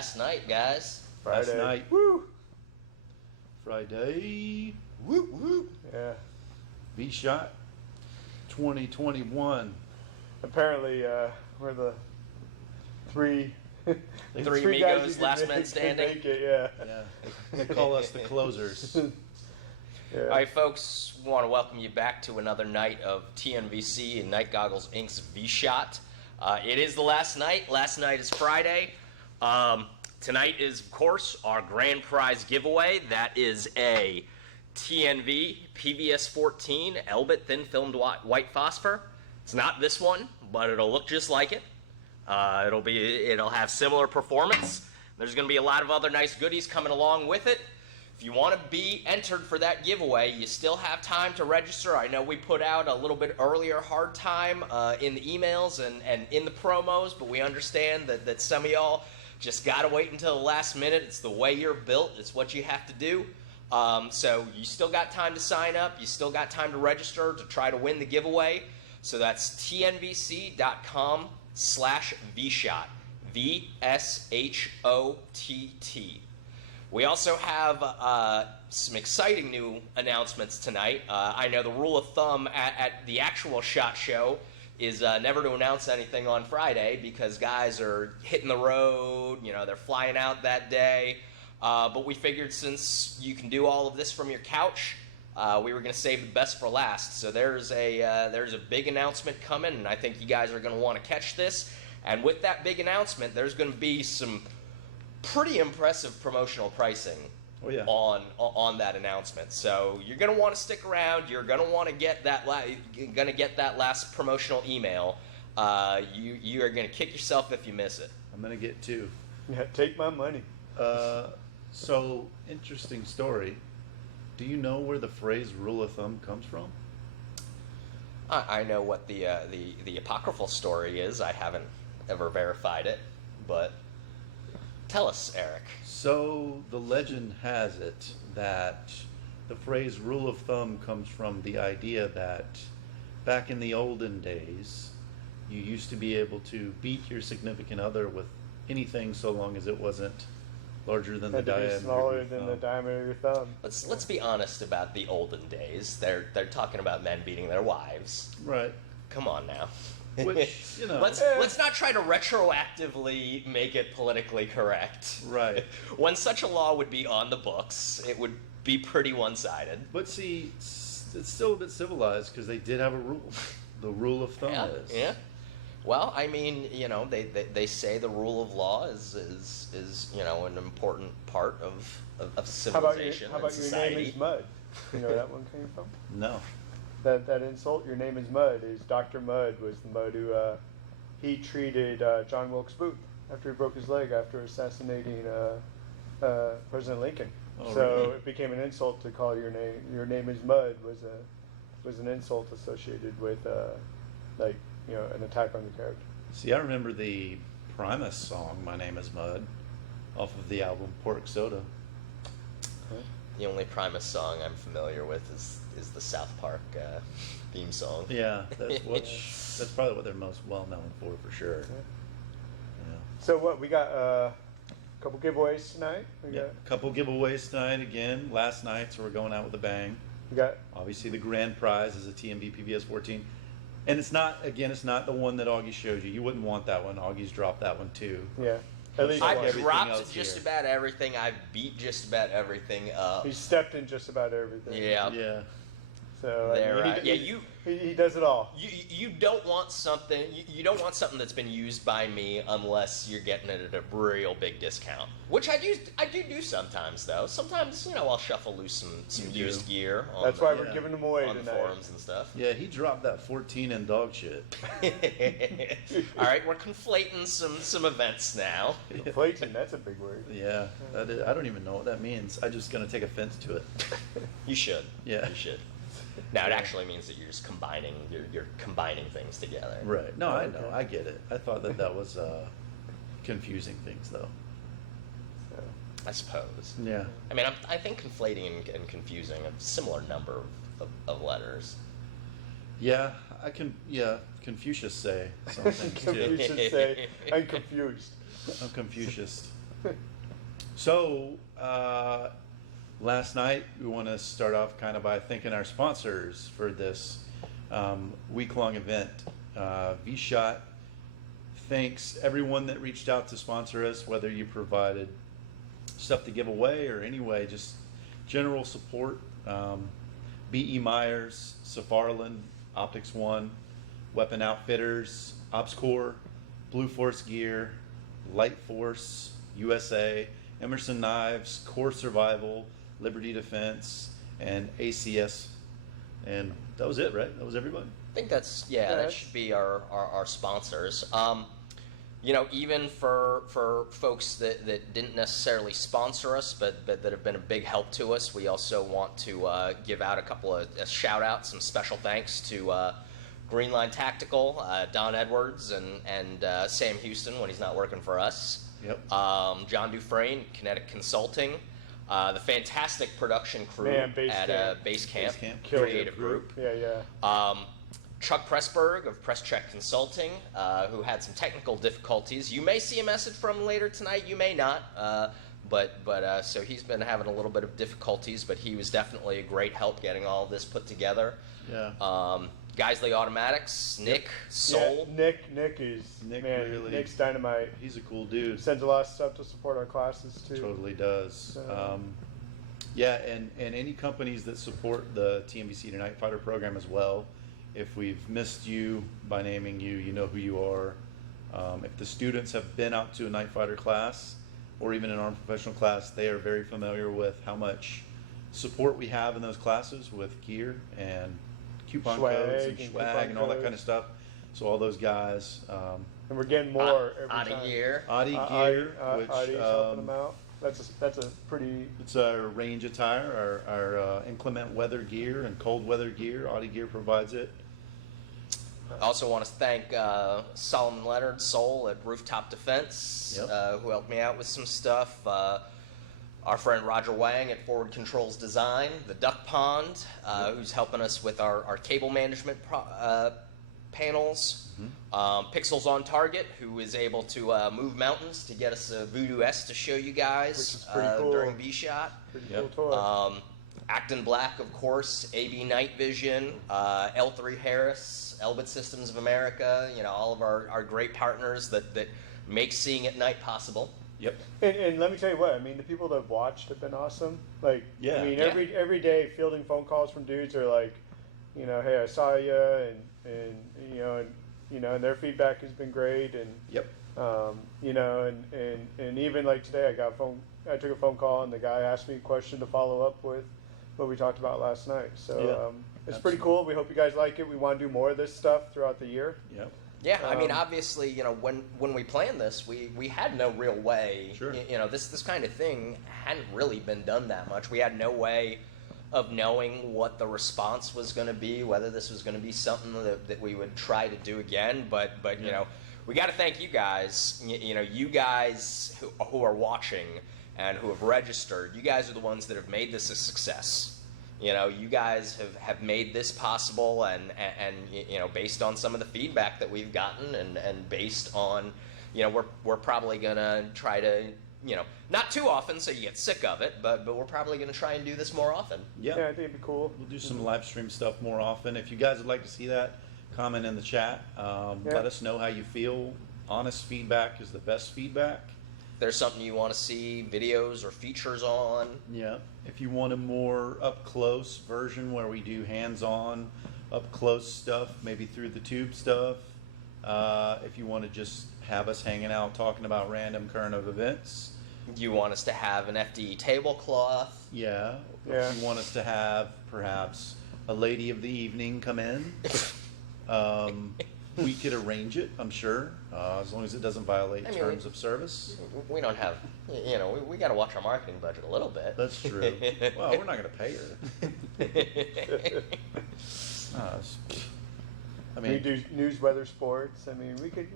last night, guys. Friday. Last night. Woo! Friday. Woo woo. Yeah. vSHOTT 2021. Apparently, we're the three Three guys amigos, who last can man standing. Make it, yeah. Yeah. They call us the closers. Yeah. All right, folks, want to welcome you back to another night of TNVC and Night Goggles Inc.'s vSHOTT. It is the last night. Last night is Friday. Tonight is, of course, our grand prize giveaway. That is a TNV PVS-14 Elbit thin filmed white phosphor. It's not this one, but it'll look just like it. It'll have similar performance. There's going to be a lot of other nice goodies coming along with it. If you want to be entered for that giveaway, you still have time to register. I know we put out a little bit earlier hard time in the emails and in the promos, but we understand that some of y'all just got to wait until the last minute. It's the way you're built. It's what you have to do. So you still got time to sign up. You still got time to register to try to win the giveaway. So that's tnvc.com/vshott. vSHOTT. We also have some exciting new announcements tonight. I know the rule of thumb at the actual SHOT Show is never to announce anything on Friday because guys are hitting the road, you know, they're flying out that day. But we figured since you can do all of this from your couch, we were going to save the best for last. So there's a big announcement coming, and I think you guys are going to want to catch this. And with that big announcement, there's going to be some pretty impressive promotional pricing on that announcement. So you're going to want to stick around. You're going to want to get that last promotional email. You are going to kick yourself if you miss it. I'm going to get two. Yeah, take my money. So, interesting story. Do you know where the phrase rule of thumb comes from? I know what the apocryphal story is. I haven't ever verified it, but tell us, Eric. So the legend has it that the phrase rule of thumb comes from the idea that back in the olden days, you used to be able to beat your significant other with anything so long as it wasn't larger than the diameter. Smaller than the diameter of your thumb. Let's be honest about the olden days. They're talking about men beating their wives. Right. Come on now. Which, you know. Let's not try to retroactively make it politically correct. Right. When such a law would be on the books, it would be pretty one-sided. But see, it's still a bit civilized because they did have a rule. The rule of thumb is. Yeah. Well, I mean, you know, they say the rule of law is you know, an important part of civilization. How about and your society. name is Mud? You know where that one came from? No. That insult, your name is Mud, is Dr. Mudd was the Mud who he treated John Wilkes Booth after he broke his leg after assassinating President Lincoln. Oh, so really? it became an insult to call your name is Mud was an insult associated with like, you know, an attack on your character. See, I remember the Primus song, My Name is Mud, off of the album Pork Soda. The only Primus song I'm familiar with is the South Park theme song. Yeah, that's probably what they're most well known for sure. Yeah. Yeah. So what, we got a couple giveaways tonight? A couple giveaways tonight again, last night, so we're going out with a bang. We got Obviously the grand prize is a TNV PVS-14. And it's not the one that Augie showed you. You wouldn't want that one. Augie's dropped that one too. yeah. At least I've everything dropped else just here. about everything. I've beat just about everything up. he stepped in just about everything. Yeah. Yeah. So he does it all. You don't want something. You don't want something that's been used by me unless you're getting it at a real big discount. Which I do sometimes though. Sometimes, you know, I'll shuffle loose some used gear. That's why we're giving them away on the tonight. forums and stuff. Yeah, he dropped that 14 in dog shit. All right, we're conflating some events now. Inflation, that's a big word. Yeah, that is, I don't even know what that means. I'm just going to take offense to it. You should. Yeah. You should. Now it actually means that you're just combining things together. Right. No, I know. I get it. I thought that was confusing things though. So, I suppose. Yeah. I mean, I think conflating and confusing a similar number of letters. Yeah, Confucius say some things too. Confucius say, I'm confused. I'm Confucius. So, last night we want to start off kind of by thanking our sponsors for this week-long event. vSHOTT thanks everyone that reached out to sponsor us, whether you provided stuff to give away or anyway, just general support. B.E. Myers, Safran, Optics One, Weapon Outfitters, OpsCore, Blue Force Gear, Light Force, USA, Emerson Knives, Core Survival, Liberty Defense, and ACS. And that was it, right? That was everybody? I think that's, that should be our sponsors. You know, even for folks that didn't necessarily sponsor us, but that have been a big help to us, we also want to give out a couple of shout outs, some special thanks to Greenline Tactical, Don Edwards, and Sam Houston when he's not working for us. Yep. John Dufresne, Kinetic Consulting, the fantastic production crew at Base Camp Creative Group. Yeah. Chuck Pressberg of Press Check Consulting, who had some technical difficulties. You may see a message from him later tonight, you may not. So he's been having a little bit of difficulties, but he was definitely a great help getting all of this put together. Yeah. Geisley Automatics, Nick, Soul. Yeah, Nick's dynamite. He's a cool dude. Sends a lot of stuff to support our classes too. Totally does. Yeah, and any companies that support the TNVC Night Fighter program as well. If we've missed you by naming you, you know who you are. If the students have been out to a night fighter class or even an armed professional class, they are very familiar with how much support we have in those classes with gear and coupon codes and swag and all that kind of stuff. So all those guys. And we're getting more every Audi time. Gear. Audi Gear, which Audi's helping them out. That's a pretty. It's our range attire, our inclement weather gear and cold weather gear. Audi Gear provides it. I also want to thank Solomon Leonard, Soul at Rooftop Defense, who helped me out with some stuff. Our friend Roger Wang at Forward Controls Design, the Duck Pond, who's helping us with our cable management panels. Pixels on Target, who is able to move mountains to get us a Voodoo S to show you guys cool. during vSHOTT. Pretty cool toy. Acton Black, of course, AB Night Vision, L3 Harris, Elbit Systems of America, you know, all of our great partners that make seeing at night possible. Yep. And let me tell you what, I mean, the people that have watched have been awesome. Like, yeah. I mean, every day fielding phone calls from dudes are like, you know, hey, I saw you, and their feedback has been great, and yep. You know, and even like today, I took a phone call, and the guy asked me a question to follow up with what we talked about last night. So it's pretty cool. We hope you guys like it. We want to do more of this stuff throughout the year. Yep. Yeah, I mean, obviously, you know, when we planned this, we had no real way. Sure. You know, this kind of thing hadn't really been done that much. We had no way of knowing what the response was going to be, whether this was going to be something that we would try to do again. But you know, we got to thank you guys. You know, you guys who are watching and who have registered. You guys are the ones that have made this a success. You know, you guys have made this possible, and you know, based on some of the feedback that we've gotten, and based on, you know, we're probably gonna try to, you know, not too often so you get sick of it, but we're probably gonna try and do this more often. Yeah, I think it'd be cool. We'll do some live stream stuff more often. If you guys would like to see that, comment in the chat. Let us know how you feel. Honest feedback is the best feedback. If there's something you want to see videos or features on. Yeah. If you want a more up-close version where we do hands-on, up-close stuff, maybe through the tube stuff. If you want to just have us hanging out talking about random current events. You want us to have an FDE tablecloth. Yeah. If you want us to have perhaps a lady of the evening come in. We could arrange it, I'm sure, as long as it doesn't violate terms of service. We don't have, you know, we got to watch our marketing budget a little bit. That's true. Well, we're not going to pay her. I mean, we do news, weather, sports. I mean, we could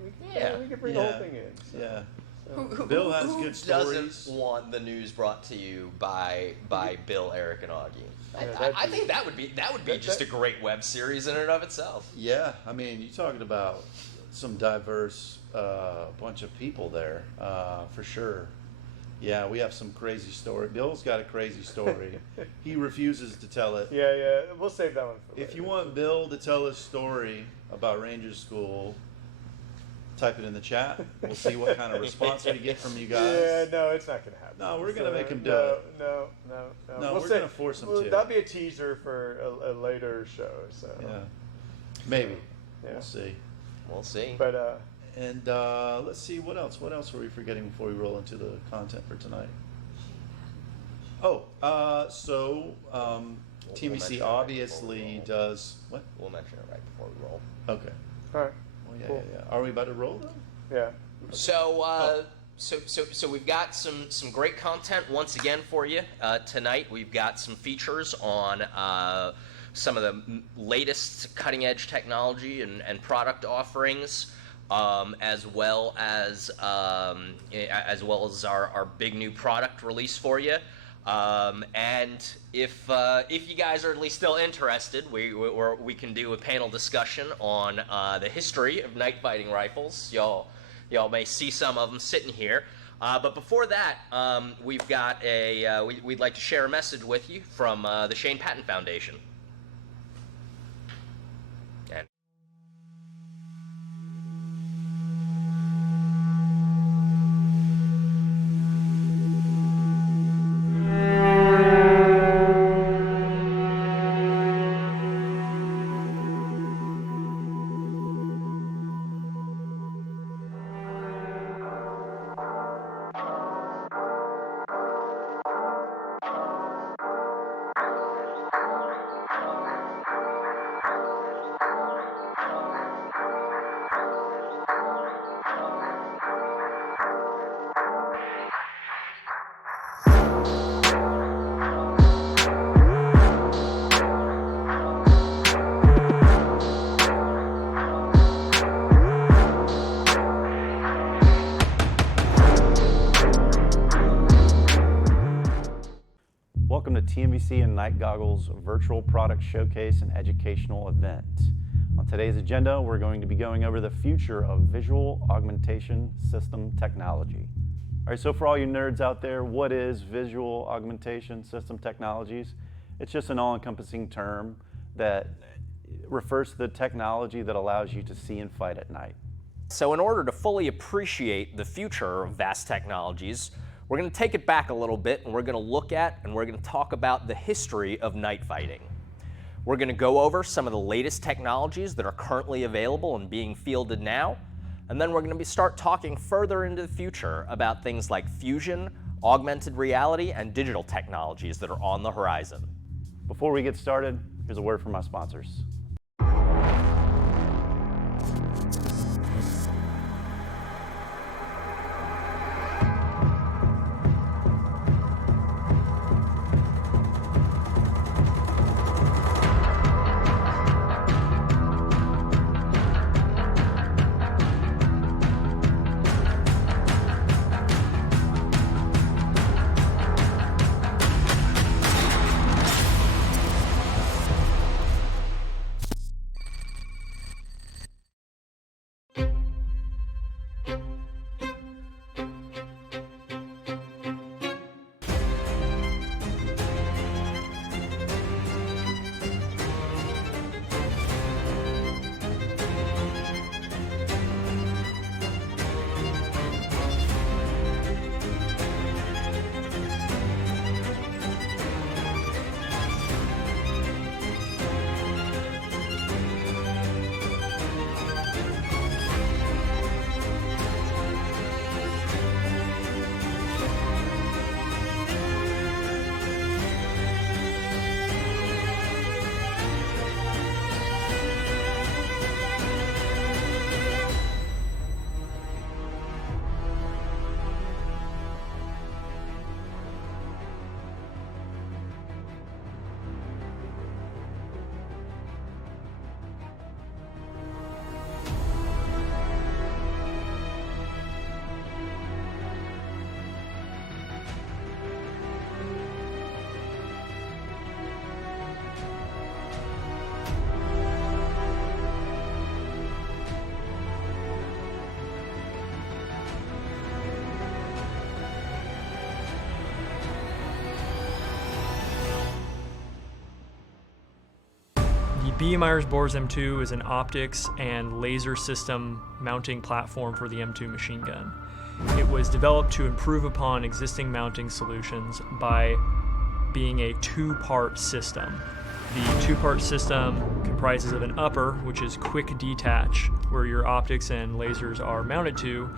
bring the whole thing in. So. Yeah. So. Bill has good stories. Doesn't want the news brought to you by Bill, Eric, and Augie? Yeah, I think that would be just a great web series in and of itself. Yeah, I mean, you're talking about some diverse bunch of people there, for sure. Yeah, we have some crazy story. Bill's got a crazy story. He refuses to tell it. Yeah, we'll save that one for If later. you want Bill to tell his story about Ranger School, type it in the chat. We'll see what kind of response we get from you guys. Yeah, no, it's not going to happen. No, we're gonna make him do no, it. No. No, we're gonna force him to. That'll be a teaser for a later show. So Yeah, maybe. Yeah. We'll see. We'll see. But And let's see, what else? What else were we forgetting before we roll into the content for tonight? Oh, TNVC mention it obviously right before we roll. does what? We'll mention it right before we roll. Okay. all right, Well, yeah, Cool. yeah. Are we about to roll though? yeah. So, so we've got some great content once again for you tonight. We've got some features on some of the latest cutting edge technology and product offerings, as well as our big new product release for you. And if you guys are at least still interested, we can do a panel discussion on the history of night fighting rifles. Y'all may see some of them sitting here. But before that, we've got we'd like to share a message with you from the Shane Patton Foundation. And Welcome to TNVC and Night Goggles virtual product showcase and educational event. On today's agenda, we're going to be going over the future of visual augmentation system technology. All right, so for all you nerds out there, what is visual augmentation system technologies? It's just an all-encompassing term that refers to the technology that allows you to see and fight at night. so in order to fully appreciate the future of vast technologies, we're going to take it back a little bit and we're going to look at and we're going to talk about the history of night fighting. We're going to go over some of the latest technologies that are currently available and being fielded now, and then we're going to start talking further into the future about things like fusion, augmented reality, and digital technologies that are on the horizon. Before we get started, here's a word from my sponsors. B.E. Meyers Bors M2 is an optics and laser system mounting platform for the M2 machine gun. It was developed to improve upon existing mounting solutions by being a two-part system. The two-part system comprises of an upper, which is quick detach, where your optics and lasers are mounted to,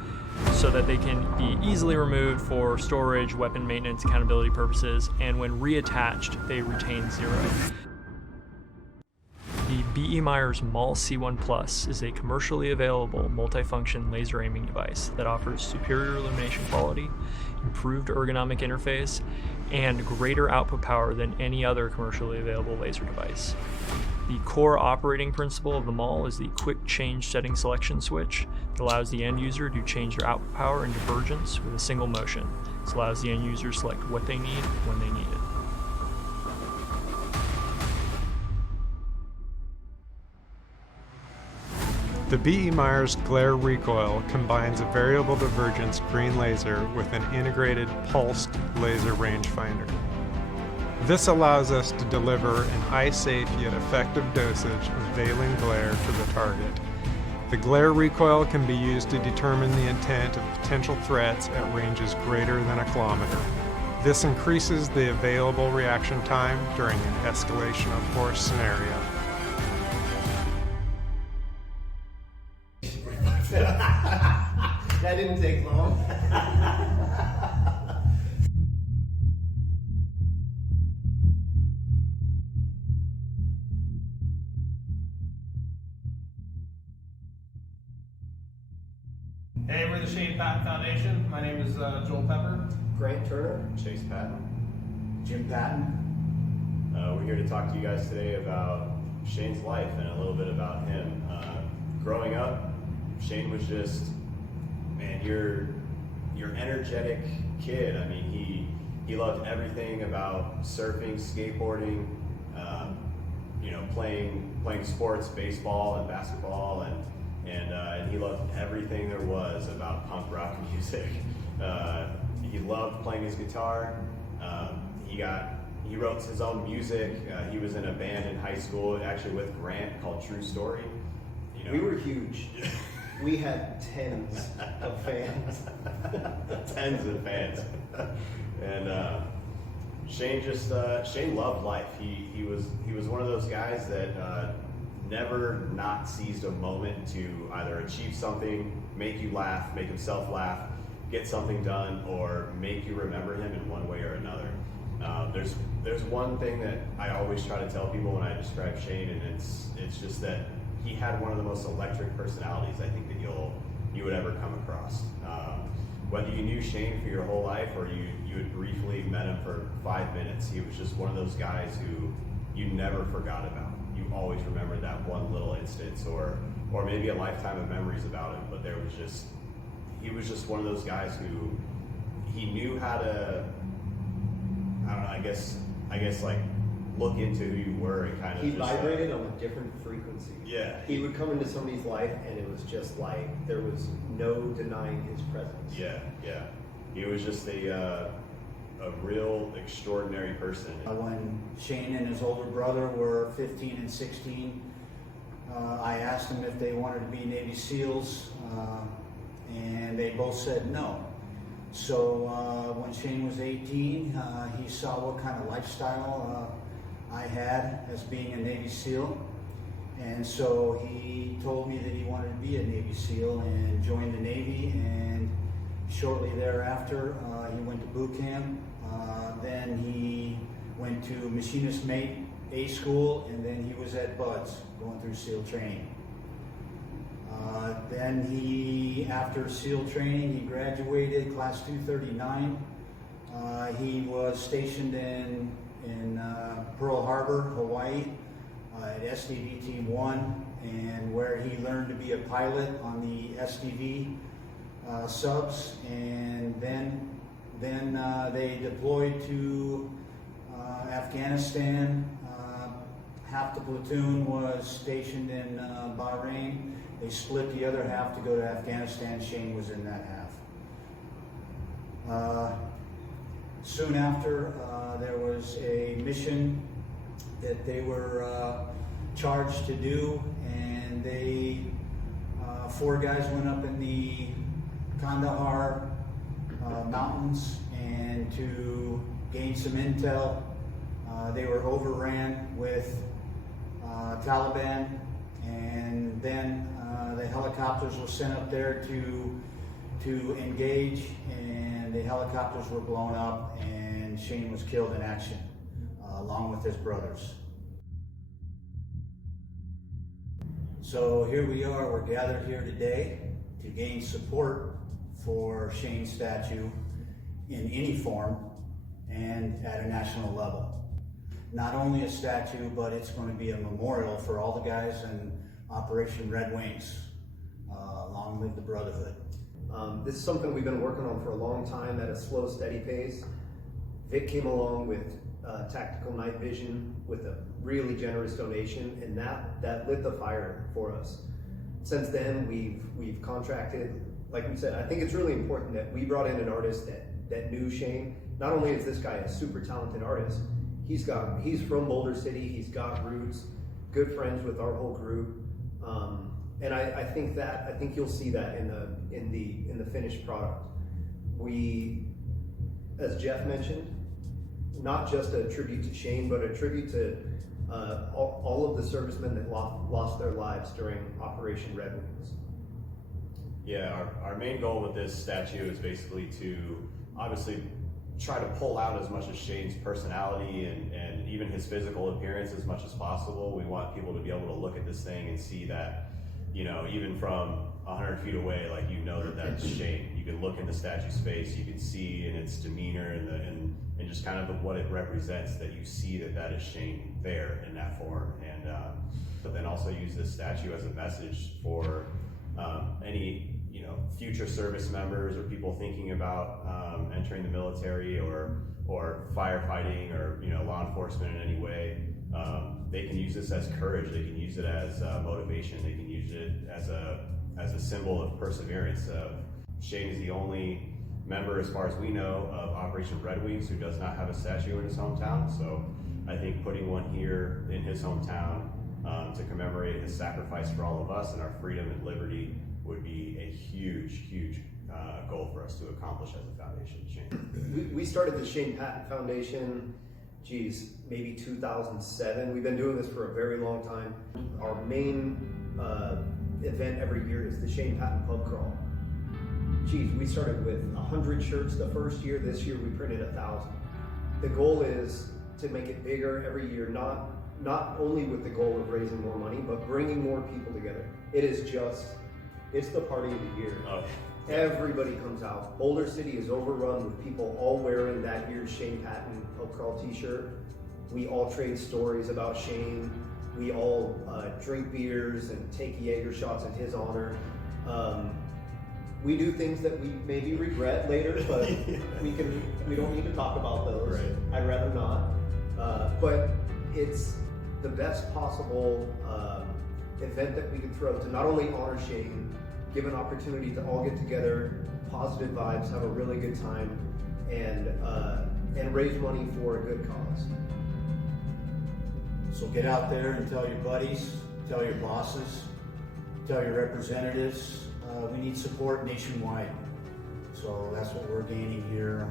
so that they can be easily removed for storage, weapon maintenance, accountability purposes, and when reattached, they retain zero. The B.E. Meyers MAL C1 Plus is a commercially available multifunction laser aiming device that offers superior illumination quality, improved ergonomic interface, and greater output power than any other commercially available laser device. The core operating principle of the MAL is the quick change setting selection switch that allows the end user to change their output power and divergence with a single motion. This allows the end user to select what they need when they need it. The B.E. Meyers Glare Recoil combines a variable divergence green laser with an integrated pulsed laser rangefinder. This allows us to deliver an eye-safe yet effective dosage of veiling glare to the target. The glare recoil can be used to determine the intent of potential threats at ranges greater than 1 kilometer. This increases the available reaction time during an escalation of force scenario. That didn't take long. Hey, we're the Shane Patton Foundation. My name is Joel Pepper. Grant Turner. Chase Patton. Jim Patton. We're here to talk to you guys today about Shane's life and a little bit about him. Growing up, Shane was just, man, your energetic kid. I mean, he loved everything about surfing, skateboarding, playing sports, baseball and basketball, and he loved everything there was about punk rock music. He loved playing his guitar. He wrote his own music. He was in a band in high school, actually with Grant, called True Story. We were huge. We had tens of fans. Tens of fans. And Shane loved life. He was one of those guys that never not seized a moment to either achieve something, make you laugh, make himself laugh, get something done, or make you remember him in one way or another. There's one thing that I always try to tell people when I describe Shane, and it's just that he had one of the most electric personalities I think that you would ever come across. Whether you knew Shane for your whole life or you had briefly met him for 5 minutes, he was just one of those guys who you never forgot about. You always remembered that one little instance, or maybe a lifetime of memories about him. But he was just one of those guys who he knew how to, I don't know, I guess like look into who you were and kind of He just vibrated on a different frequency. Yeah. He would come into somebody's life and it was just like there was no denying his presence. Yeah. He was just a real extraordinary person. When Shane and his older brother were 15 and 16, I asked them if they wanted to be Navy SEALs, and they both said no. So when Shane was 18, he saw what kind of lifestyle I had as being a Navy SEAL, and so he told me that he wanted to be a Navy SEAL and joined the Navy, and shortly thereafter he went to boot camp. Then he went to machinist mate A school, and then he was at BUDS going through SEAL training. Then after SEAL training, he graduated class 239. He was stationed in Pearl Harbor, Hawaii, at SDV-T1, and where he learned to be a pilot on the SDV subs, and then they deployed to Afghanistan. Half the platoon was stationed in Bahrain. They split the other half to go to Afghanistan. Shane was in that half. Soon after, there was a mission that they were charged to do, and they, 4 guys went up in the Kandahar mountains and to gain some intel. They were overran with Taliban, and then the helicopters were sent up there to engage, and the helicopters were blown up, and Shane was killed in action along with his brothers. So here we are, we're gathered here today to gain support for Shane's statue in any form and at a national level. Not only a statue, but it's going to be a memorial for all the guys in Operation Red Wings. Long live the Brotherhood. This is something we've been working on for a long time at a slow, steady pace. Vic came along with tactical night vision with a really generous donation, and that lit the fire for us. Since then, we've contracted. Like we said, I think it's really important that we brought in an artist that knew Shane. Not only is this guy a super talented artist, he's from Boulder City. He's got roots, good friends with our whole group, and I think you'll see that in the finished product. We, as Jeff mentioned, not just a tribute to Shane, but a tribute to all of the servicemen that lost their lives during Operation Red Wings. Yeah, our main goal with this statue is basically to obviously try to pull out as much of Shane's personality and even his physical appearance as much as possible. We want people to be able to look at this thing and see that, you know, even from 100 feet away, like, you know that that's Shane. You can look in the statue's face, you can see in its demeanor and just kind of what it represents, that you see that is Shane there in that form. And but then also use this statue as a message for any, you know, future service members or people thinking about entering the military or firefighting or, you know, law enforcement in any way. They can use this as courage. They can use it as motivation. They can use it as a symbol of perseverance. Shane is the only member, as far as we know, of Operation Red Wings who does not have a statue in his hometown. So I think putting one here in his hometown to commemorate his sacrifice for all of us and our freedom and liberty would be a huge goal for us to accomplish as a foundation. Shane. We started the Shane Patton Foundation, maybe 2007. We've been doing this for a very long time. Our main event every year is the Shane Patton Pub Crawl. We started with 100 shirts the first year. This year we printed 1,000. The goal is to make it bigger every year, not only with the goal of raising more money, but bringing more people together. It's the party of the year. Oh. Everybody comes out. Boulder City is overrun with people all wearing that year's Shane Patton Pub Crawl t-shirt. We all trade stories about Shane. We all drink beers and take Jaeger shots in his honor. We do things that we maybe regret later, but we don't need to talk about those. Right. I'd rather not. But it's the best possible event that we could throw to not only honor Shane, give an opportunity to all get together, positive vibes, have a really good time, and raise money for a good cause. So get out there and tell your buddies, tell your bosses, tell your representatives. We need support nationwide. So that's what we're gaining here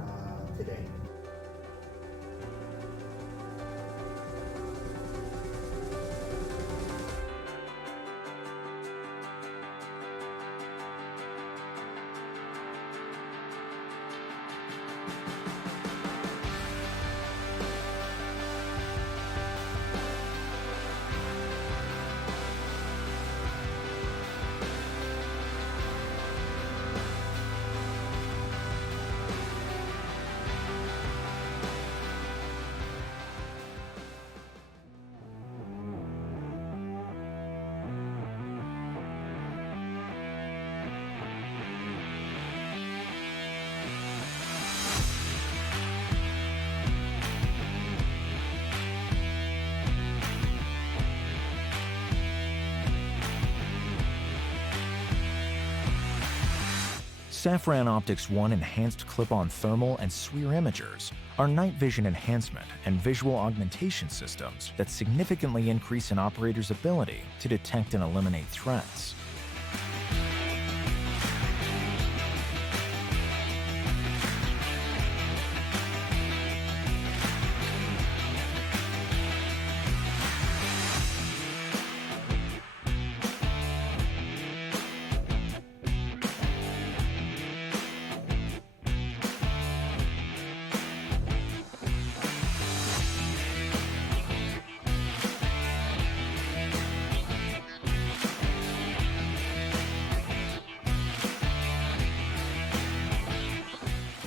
today. Safran Optics One enhanced clip-on thermal and SWIR imagers are night vision enhancement and visual augmentation systems that significantly increase an operator's ability to detect and eliminate threats.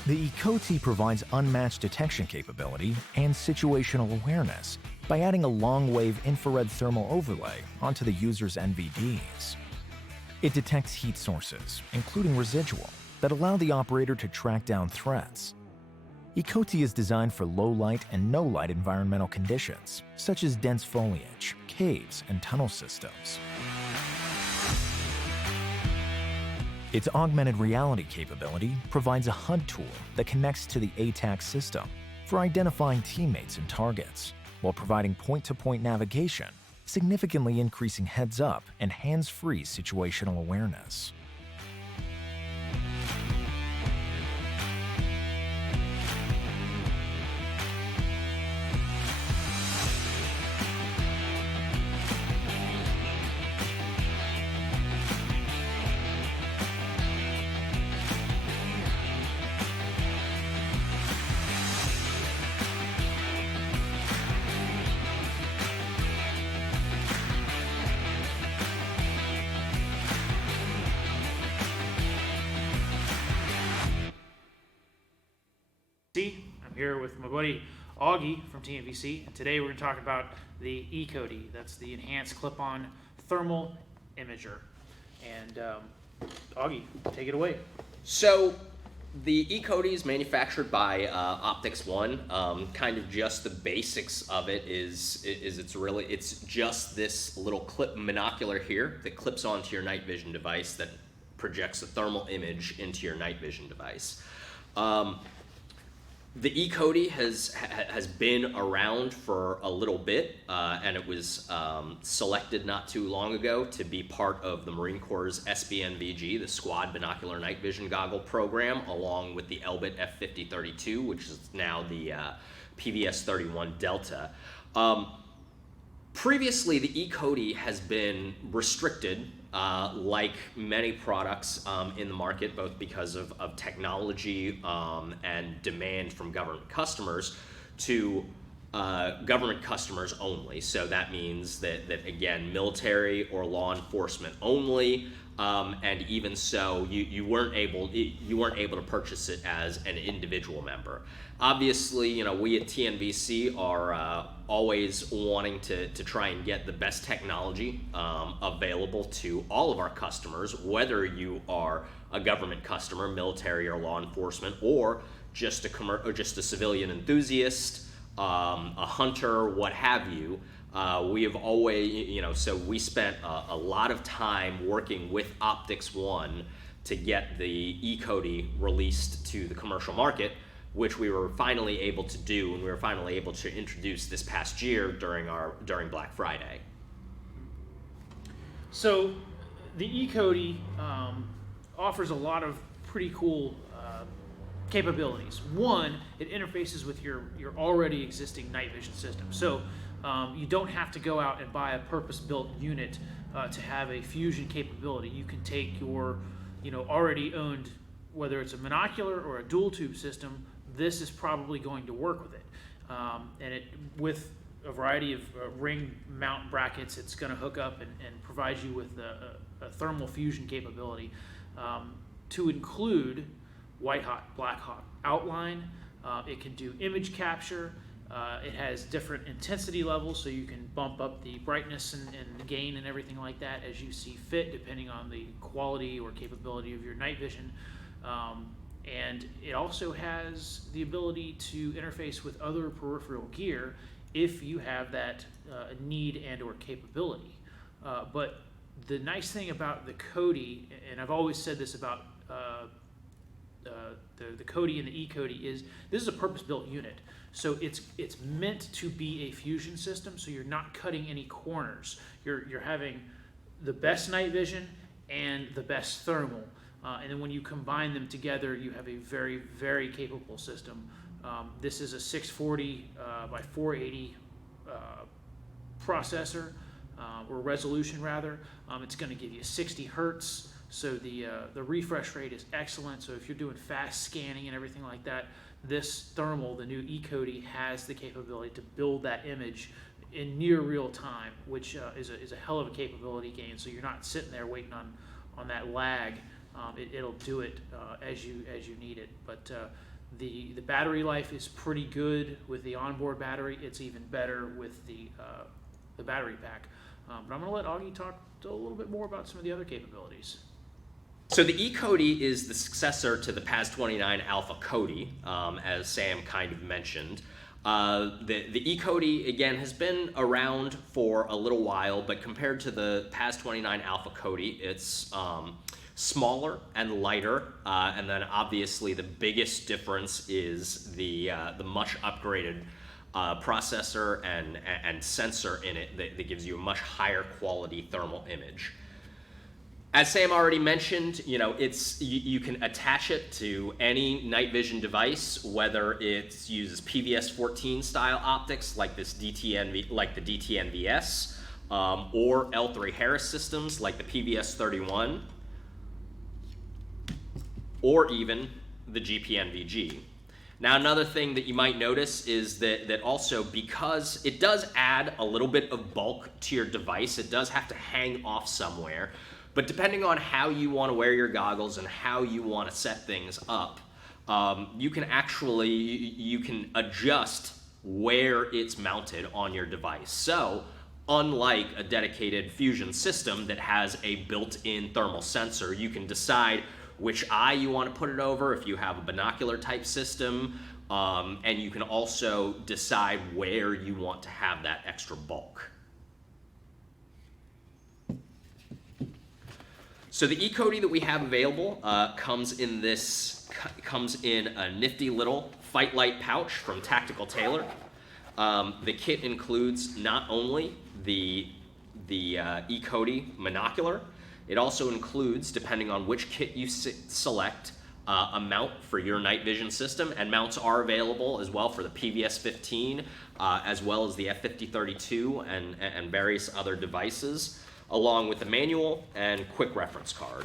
The ECOTI provides unmatched detection capability and situational awareness by adding a long-wave infrared thermal overlay onto the user's NVDs. It detects heat sources, including residual, that allow the operator to track down threats. ECOTI is designed for low-light and no-light environmental conditions, such as dense foliage, caves, and tunnel systems. Its augmented reality capability provides a HUD tool that connects to the ATAC system for identifying teammates and targets, while providing point-to-point navigation, significantly increasing heads-up and hands-free situational awareness. I'm here with my buddy Augie from TNVC, and today we're going to talk about the ECOTI. That's the Enhanced Clip-On Thermal Imager. And Augie, take it away. So the ECOTI is manufactured by Optics One. Kind of just the basics of it is it's just this little clip monocular here that clips onto your night vision device that projects a thermal image into your night vision device. The ECOTI has been around for a little bit, and it was selected not too long ago to be part of the Marine Corps' SBNVG, the Squad Binocular Night Vision Goggle program, along with the Elbit F5032, which is now the PVS-31 Delta. Previously, the ECOTI has been restricted, like many products in the market, both because of technology and demand from government customers, to government customers only. So that means that again, military or law enforcement only, and even so, you weren't able to purchase it as an individual member. Obviously, you know, we at TNVC are always wanting to try and get the best technology available to all of our customers, whether you are a government customer, military or law enforcement, or just a civilian enthusiast, a hunter, what have you. We have always, you know, so we spent a lot of time working with Optics One to get the ECOTI released to the commercial market, which we were finally able to do, and we were finally able to introduce this past year during Black Friday. So the ECOTI offers a lot of pretty cool capabilities. One, it interfaces with your already existing night vision system. So you don't have to go out and buy a purpose-built unit to have a fusion capability. You can take your, already owned, whether it's a monocular or a dual tube system, this is probably going to work with it. And it, with a variety of ring mount brackets, it's going to hook up and provide you with a thermal fusion capability to include white hot, black hot outline. It can do image capture. It has different intensity levels, so you can bump up the brightness and the gain and everything like that as you see fit, depending on the quality or capability of your night vision. And it also has the ability to interface with other peripheral gear if you have that need and or capability. But the nice thing about the ECOTI, and I've always said this about the COTI and the ECOTI is this is a purpose-built unit. So it's meant to be a fusion system. So you're not cutting any corners. You're having the best night vision and the best thermal. And then when you combine them together, you have a very, very capable system. This is a 640 by 480 processor, or resolution rather. It's going to give you 60 hertz, so the refresh rate is excellent. So if you're doing fast scanning and everything like that, this thermal, the new ECOTI, has the capability to build that image in near real time, which is a hell of a capability gain. So you're not sitting there waiting on that lag. It'll do it as you need it. But the battery life is pretty good with the onboard battery. It's even better with the battery pack. But I'm going to let Augie talk a little bit more about some of the other capabilities. So the ECOTI is the successor to the PAS-29 Alpha COTI, as Sam kind of mentioned. The ECOTI, again, has been around for a little while, but compared to the PAS-29 Alpha COTI, it's smaller and lighter, and then obviously the biggest difference is the much upgraded processor and sensor in it that gives you a much higher quality thermal image. As Sam already mentioned, you can attach it to any night vision device, whether it uses PVS 14 style optics like the DTNVS, or L3 Harris systems like the PVS 31, or even the GPNVG. Now, another thing that you might notice is that also, because it does add a little bit of bulk to your device, it does have to hang off somewhere. But depending on how you want to wear your goggles and how you want to set things up, you can adjust where it's mounted on your device. So, unlike a dedicated fusion system that has a built-in thermal sensor, you can decide which eye you want to put it over if you have a binocular type system, and you can also decide where you want to have that extra bulk. So the ECOTI that we have available comes in a nifty little Fight Light pouch from Tactical Tailor. The kit includes not only the ECOTI monocular, it also includes, depending on which kit you select, a mount for your night vision system, and mounts are available as well for the PVS 15, as well as the F5032 and various other devices, along with the manual and quick reference card.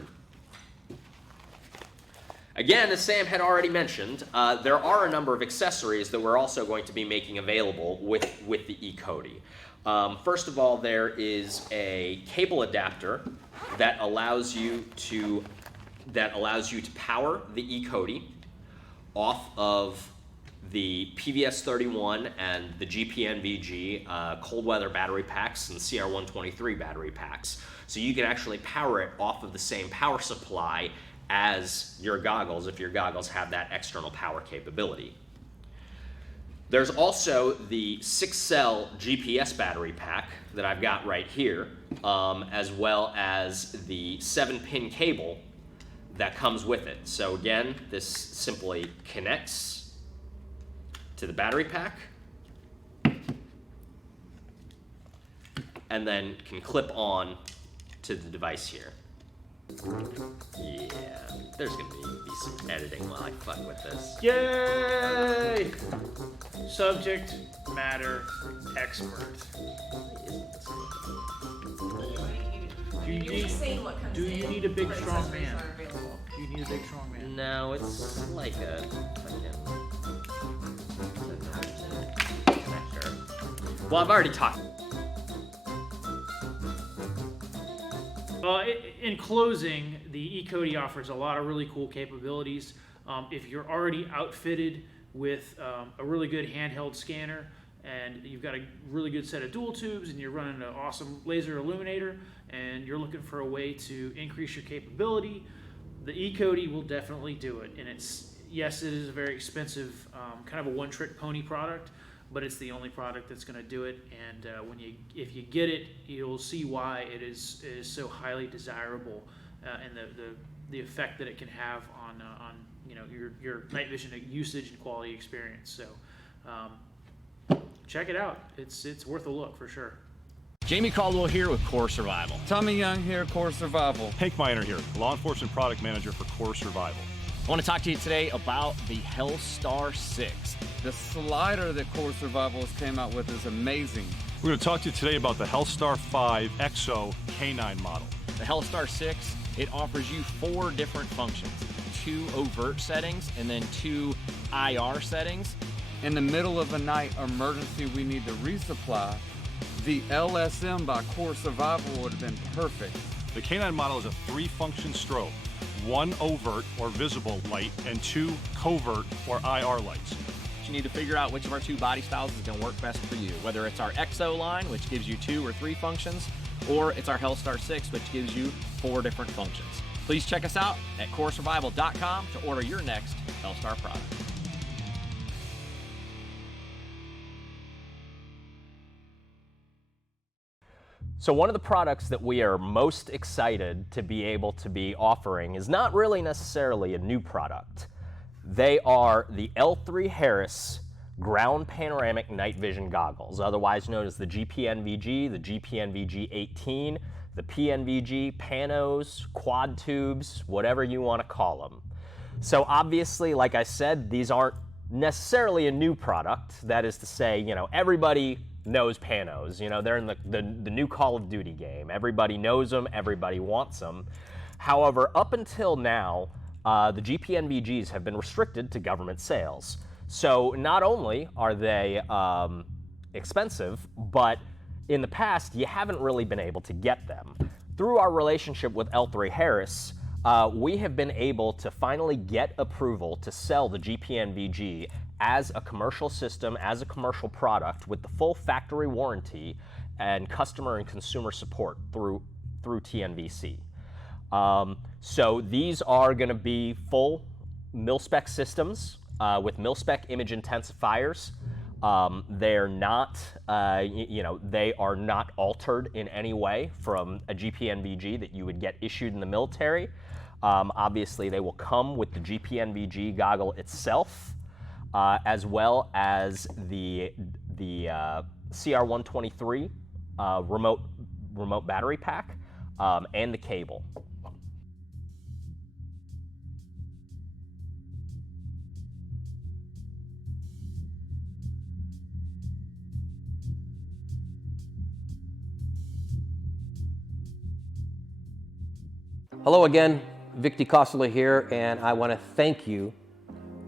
Again, as Sam had already mentioned, there are a number of accessories that we're also going to be making available with the ECOTI. First of all, there is a cable adapter that allows you to power the ECOTI off of the PVS 31 and the GPNVG cold weather battery packs and CR123 battery packs. So you can actually power it off of the same power supply as your goggles if your goggles have that external power capability. There's also the 6-cell GPS battery pack that I've got right here, as well as the 7-pin cable that comes with it. So again, this simply connects to the battery pack and then can clip on to the device here. Yeah, there's gonna be some editing while I fuck with this. Yay! Subject matter expert. Do you need a big strong man? Do you need a big strong man? No, it's like a connector. Well, I've already talked. In closing, the ECOTI offers a lot of really cool capabilities. If you're already outfitted with a really good handheld scanner and you've got a really good set of dual tubes and you're running an awesome laser illuminator and you're looking for a way to increase your capability, the ECOTI will definitely do it. And yes, it is a very expensive, kind of a one-trick pony product, but it's the only product that's going to do it. And if you get it, you'll see why it is so highly desirable, and the effect that it can have on your night vision usage and quality experience. So check it out. It's worth a look for sure. Jamie Caldwell here with Core Survival. Tommy Young here, Core Survival. Hank Miner here, Law Enforcement Product Manager for Core Survival. I want to talk to you today about the Hellstar 6. The slider that Core Survival has came out with is amazing. We're going to talk to you today about the Hellstar 5 EXO K9 model. The Hellstar 6, it offers you 4 different functions. 2 overt settings and then 2 IR settings. In the middle of a night emergency we need to resupply, the LSM by Core Survival would have been perfect. The K9 model is a 3-function strobe, 1 overt or visible light and 2 covert or IR lights. You need to figure out which of our 2 body styles is going to work best for you, whether it's our EXO line, which gives you 2 or 3 functions, or it's our Hellstar 6, which gives you 4 different functions. Please check us out at coresurvival.com to order your next Hellstar product. So one of the products that we are most excited to be able to be offering is not really necessarily a new product. They are the L3 Harris Ground Panoramic Night Vision Goggles, otherwise known as the GPNVG, the GPNVG 18, the PNVG, Panos, Quad Tubes, whatever you want to call them. So obviously, like I said, these aren't necessarily a new product. That is to say, everybody knows Panos. They're in the new Call of Duty game. Everybody knows them, everybody wants them. However, up until now, the GPNVGs have been restricted to government sales. So not only are they expensive, but in the past, you haven't really been able to get them. Through our relationship with L3 Harris, we have been able to finally get approval to sell the GPNVG as a commercial system, as a commercial product with the full factory warranty and customer and consumer support through TNVC. So these are going to be full mil-spec systems with mil-spec image intensifiers. They're not, they are not altered in any way from a GPNVG that you would get issued in the military. Obviously, they will come with the GPNVG goggle itself, as well as the CR123 remote battery pack and the cable. Hello again, Vic DiCostola here, and I want to thank you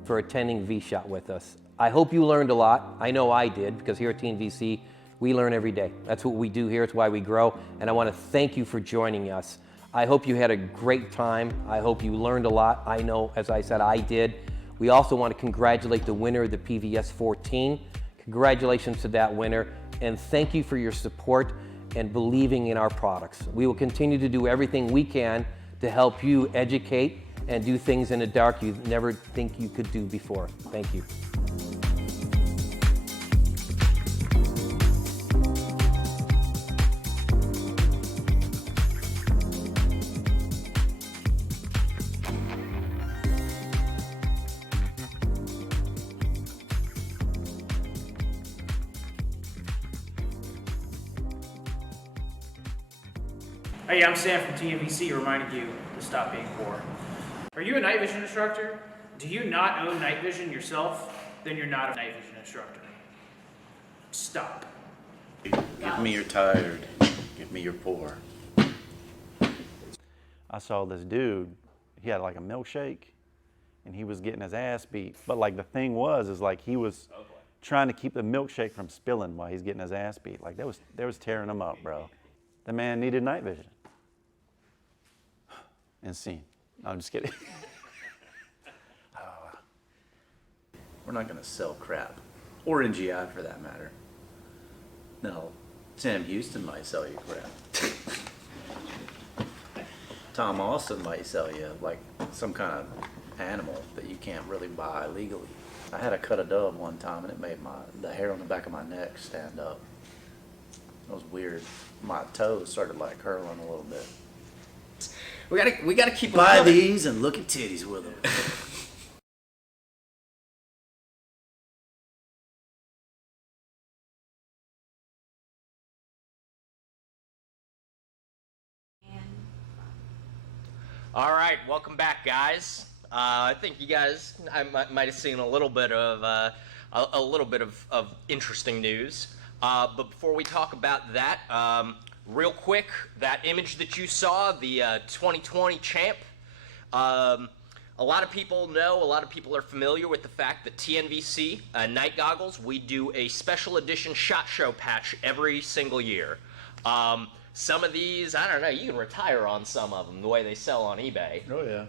for attending vSHOTT with us. I hope you learned a lot. I know I did, because here at TNVC, we learn every day. That's what we do here, it's why we grow, and I want to thank you for joining us. I hope you had a great time. I hope you learned a lot. I know, as I said, I did. We also want to congratulate the winner of the PVS 14. Congratulations to that winner, and thank you for your support and believing in our products. We will continue to do everything we can to help you educate and do things in the dark you never think you could do before. Thank you. Hey, I'm Sam from TNVC reminding you to stop being poor. Are you a night vision instructor? Do you not own night vision yourself? Then you're not a night vision instructor. Stop. Give me your tired. Give me your poor. I saw this dude, he had like a milkshake and he was getting his ass beat. But like the thing was, is like he was trying to keep the milkshake from spilling while he's getting his ass beat. Like they was tearing him up, bro. The man needed night vision. And scene. No, I'm just kidding. We're not going to sell crap. Or NGI for that matter. No, Sam Houston might sell you crap. Tom Austin might sell you like some kind of animal that you can't really buy legally. I had to cut a dove one time and it made the hair on the back of my neck stand up. It was weird. My toes started like curling a little bit. We gotta keep buy these and look at titties with them. All right, welcome back, guys. I think you guys might have seen a little bit of interesting news. But before we talk about that, real quick, that image that you saw, the 2020 champ. A lot of people know, a lot of people are familiar with the fact that TNVC, Night Goggles, we do a special edition SHOT Show patch every single year. Some of these, I don't know, you can retire on some of them, the way they sell on eBay. Oh, yeah.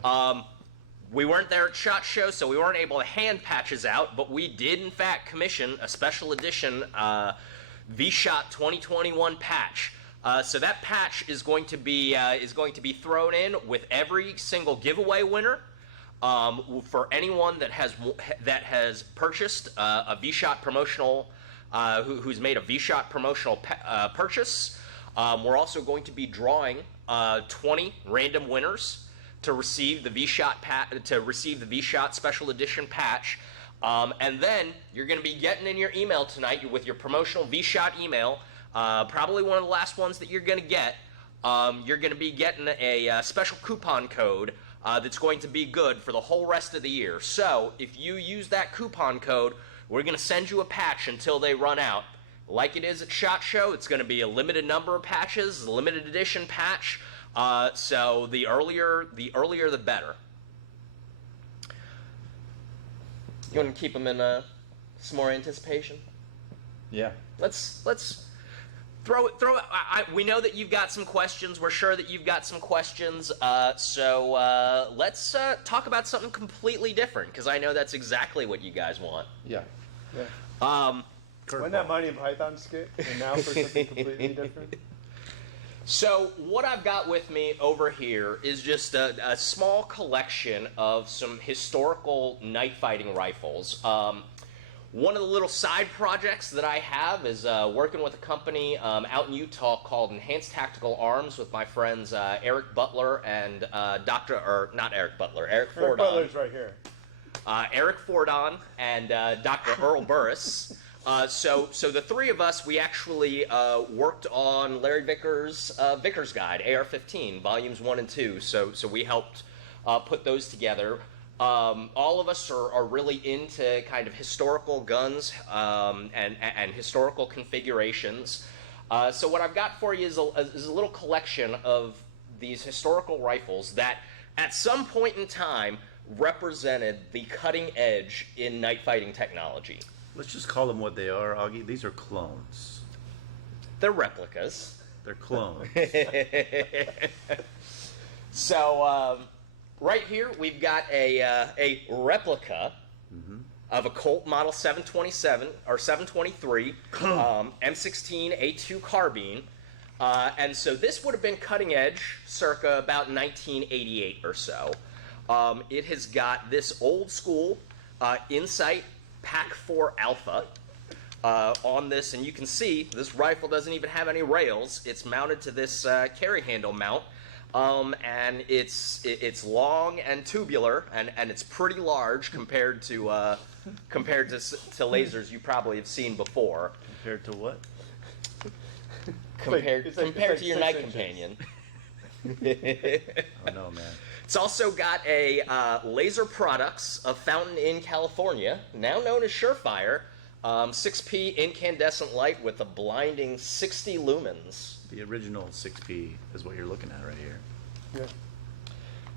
We weren't there at SHOT Show, so we weren't able to hand patches out, but we did, in fact, commission a special edition vSHOTT 2021 patch. So that patch is going to be thrown in with every single giveaway winner. For anyone that has purchased a vSHOTT promotional, who's made a vSHOTT promotional purchase, we're also going to be drawing 20 random winners to receive the vSHOTT special edition patch, and then you're going to be getting in your email tonight with your promotional vSHOTT email. Probably one of the last ones that you're going to get. You're going to be getting a special coupon code that's going to be good for the whole rest of the year. So if you use that coupon code, we're going to send you a patch until they run out. Like it is at SHOT Show, it's going to be a limited number of patches, a limited edition patch. So the earlier the better. You want to keep them in some more anticipation? Yeah. Let's throw it. We know that you've got some questions. We're sure that you've got some questions. So let's talk about something completely different, because I know that's exactly what you guys want. Yeah. Wasn't that Monty Python skit? And now for something completely different? So what I've got with me over here is just a small collection of some historical night fighting rifles. One of the little side projects that I have is working with a company out in Utah called Enhanced Tactical Arms with my friends Eric Butler and Eric Fordon. Eric Butler's right here. Eric Fordon and Dr. Earl Burris. So the three of us, we actually worked on Larry Vickers' Vickers Guide, AR-15, volumes 1 and 2. So we helped put those together. All of us are really into kind of historical guns and historical configurations. So what I've got for you is a little collection of these historical rifles that at some point in time represented the cutting edge in night fighting technology. Let's just call them what they are, Augie. These are clones. They're replicas. They're clones. So right here we've got a replica of a Colt Model 727 or 723 M16A2 carbine, and so this would have been cutting edge, circa about 1988 or so. It has got this old school Insight PAC-4 Alpha on this, and you can see this rifle doesn't even have any rails. It's mounted to this carry handle mount, and it's long and tubular, and it's pretty large compared to lasers you probably have seen before. Compared to what? Compared to your night companion. Oh no, man. It's also got a Laser Products of Fountain Inn, California, now known as Surefire, 6P incandescent light with a blinding 60 lumens. The original 6P is what you're looking at right here. Yeah.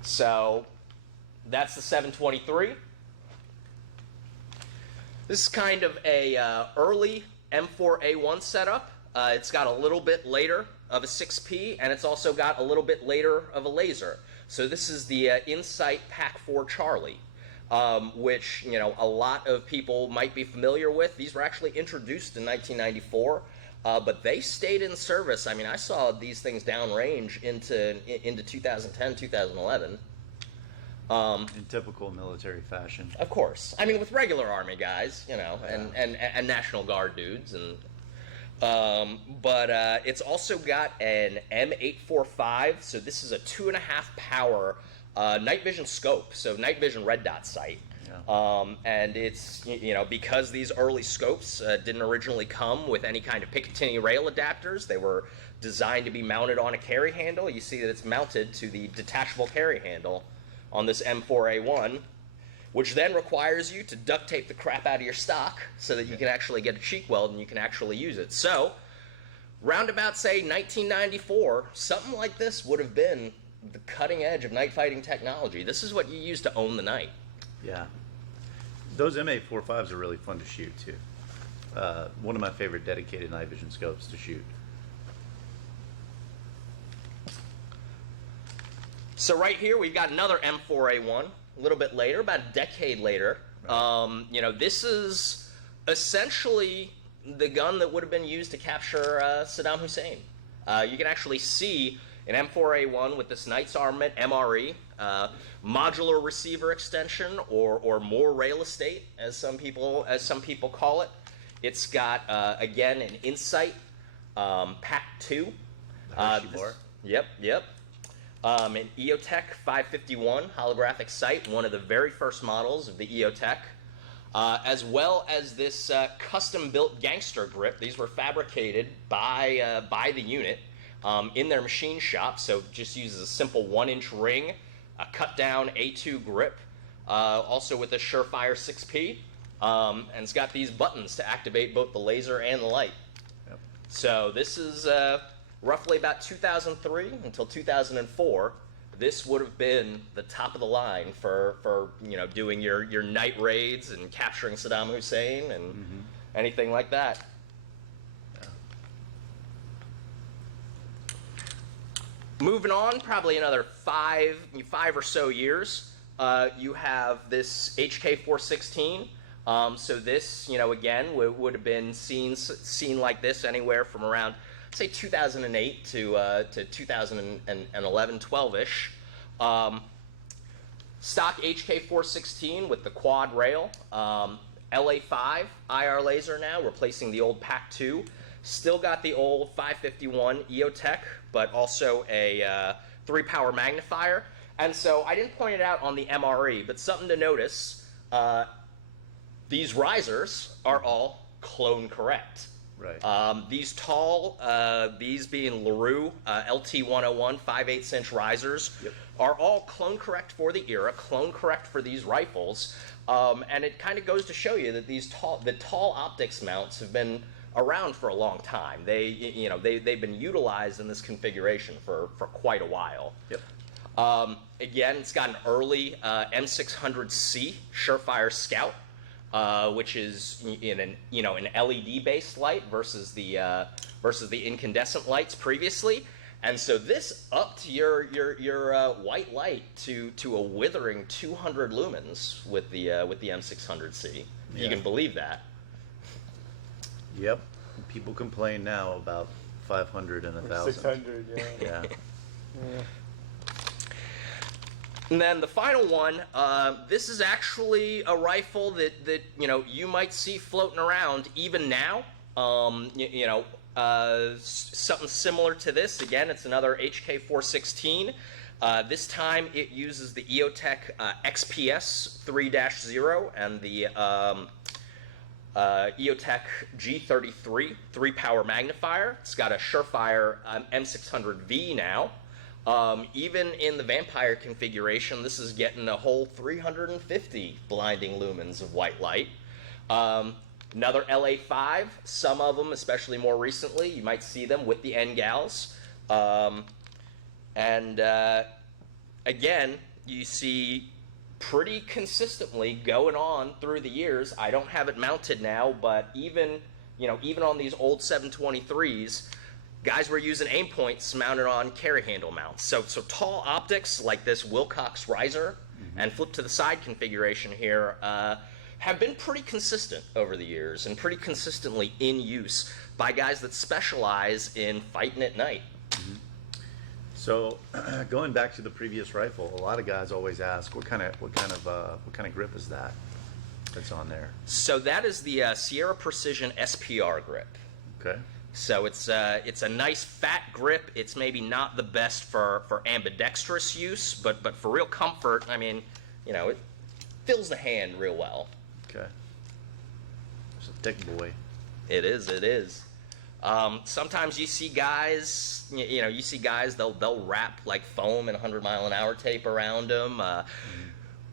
So that's the 723. This is kind of a early M4A1 setup. It's got a little bit later of a 6P, and it's also got a little bit later of a laser. So this is the Insight PAC-4 Charlie, which a lot of people might be familiar with. These were actually introduced in 1994, but they stayed in service. I mean, I saw these things downrange into 2010, 2011. In typical military fashion. Of course. I mean, with regular Army guys, and National Guard dudes, and but it's also got an M845, so this is a 2.5 power night vision scope, so night vision red dot sight. Yeah. And it's, because these early scopes didn't originally come with any kind of Picatinny rail adapters, they were designed to be mounted on a carry handle. You see that it's mounted to the detachable carry handle on this M4A1, which then requires you to duct tape the crap out of your stock so that you can actually get a cheek weld and you can actually use it. So, roundabout, say, 1994, something like this would have been the cutting edge of night fighting technology. This is what you use to own the night. Yeah. Those MA45s are really fun to shoot, too. One of my favorite dedicated night vision scopes to shoot. So right here, we've got another M4A1, a little bit later, about a decade later. Right. You know, this is essentially the gun that would have been used to capture Saddam Hussein. You can actually see an M4A1 with this Knight's Armament MRE, modular receiver extension, or more rail estate, as some people call it. It's got again an Insight PAC-2. Yep. An EOTech 551 holographic sight, one of the very first models of the EOTech, as well as this custom-built gangster grip. These were fabricated by the unit in their machine shop, so just uses a simple 1-inch ring, a cut-down A2 grip, also with a Surefire 6P, and it's got these buttons to activate both the laser and the light. Yep. So this is roughly about 2003 until 2004. This would have been the top of the line for you know, doing your night raids and capturing Saddam Hussein and anything like that. Yeah. Moving on, probably another five or so years, you have this HK416. So this, you know, again, would have been seen like this anywhere from around, say, 2008 to 2011, 12-ish. Stock HK416 with the quad rail. LA5 IR laser now, replacing the old PAC-2. Still got the old 551 EOTech, but also a 3-power magnifier. And so I didn't point it out on the MRE, but something to notice, these risers are all clone correct. Right. These tall, these being LaRue LT101 5/8" risers, are all clone correct for the era, clone correct for these rifles, and it kind of goes to show you that the tall optics mounts have been around for a long time. They've been utilized in this configuration for quite a while. Yep. Again, it's got an early M600C Surefire Scout. Which is in an LED-based light versus the incandescent lights previously, and so this upped your white light to a withering 200 lumens with the M600C. If you can believe that. Yep. People complain now about 500 and 1,000. 600, yeah. Yeah. And then the final one, this is actually a rifle that you might see floating around even now. Something similar to this. Again, it's another HK416. This time it uses the EOTech XPS 3-0 and the EOTech G33 3-power magnifier. It's got a Surefire M600V now. Even in the Vampire configuration, this is getting a whole 350 blinding lumens of white light. Another LA5, some of them, especially more recently, you might see them with the NGALs. Again, you see pretty consistently going on through the years. I don't have it mounted now, but even on these old 723s, guys were using aim points mounted on carry handle mounts. So tall optics like this Wilcox riser and flip to the side configuration here have been pretty consistent over the years and pretty consistently in use by guys that specialize in fighting at night. So, going back to the previous rifle, a lot of guys always ask, what kind of grip is that that's on there? So that is the Sierra Precision SPR grip. Okay. So it's a nice fat grip. It's maybe not the best for ambidextrous use, but for real comfort, I mean, it fills the hand real well. Okay. It's a thick boy. It is. Sometimes you see guys, you see guys, they'll wrap like foam and 100-mile-an-hour tape around them.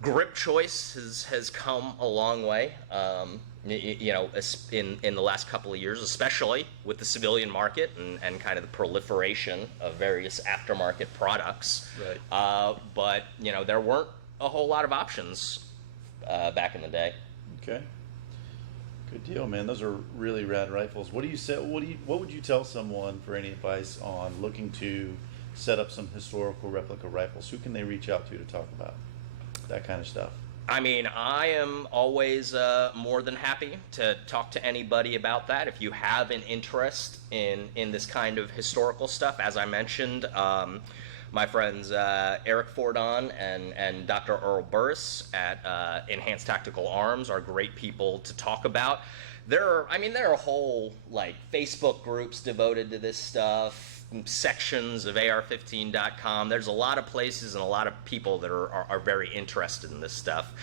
Grip choice has come a long way, in the last couple of years, especially with the civilian market and kind of the proliferation of various aftermarket products. Right. But there weren't a whole lot of options back in the day. Okay. Good deal, man. Those are really rad rifles. What would you tell someone for any advice on looking to set up some historical replica rifles? Who can they reach out to talk about that kind of stuff? I mean, I am always more than happy to talk to anybody about that. If you have an interest in this kind of historical stuff, as I mentioned, my friends Eric Fordon and Dr. Earl Burris at Enhanced Tactical Arms are great people to talk about. There are whole Facebook groups devoted to this stuff, sections of AR15.com. There's a lot of places and a lot of people that are very interested in this stuff.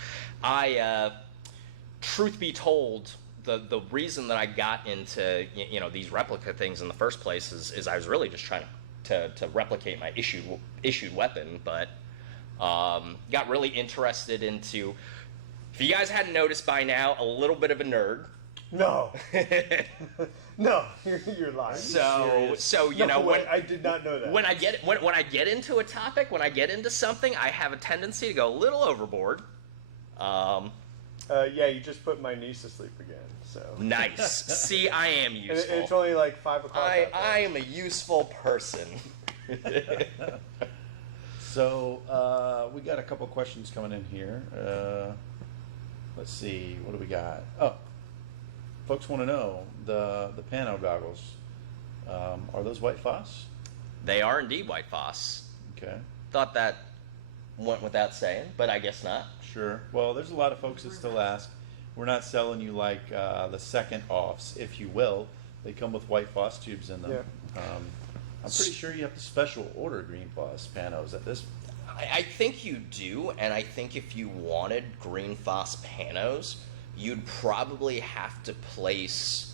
Truth be told, the reason that I got into these replica things in the first place is I was really just trying to replicate my issued weapon, but got really interested into, if you guys hadn't noticed by now, a little bit of a nerd. No. No, you're lying. So I did not know that. When I get into a topic, when I get into something, I have a tendency to go a little overboard. Yeah, you just put my niece to sleep again. So nice. See, I am useful. It's only like 5 o'clock. I am a useful person. So we got a couple questions coming in here. Let's see, what do we got? Oh, folks want to know the Pano goggles. Are those white phos? They are indeed white phos. Okay. Thought that went without saying, but I guess not. Sure. Well, there's a lot of folks that still ask. We're not selling you like the second offs, if you will. They come with white phos tubes in them. Yeah. I'm pretty sure you have to special order green phos panos at this. I think you do, and I think if you wanted green phos panos, you'd probably have to place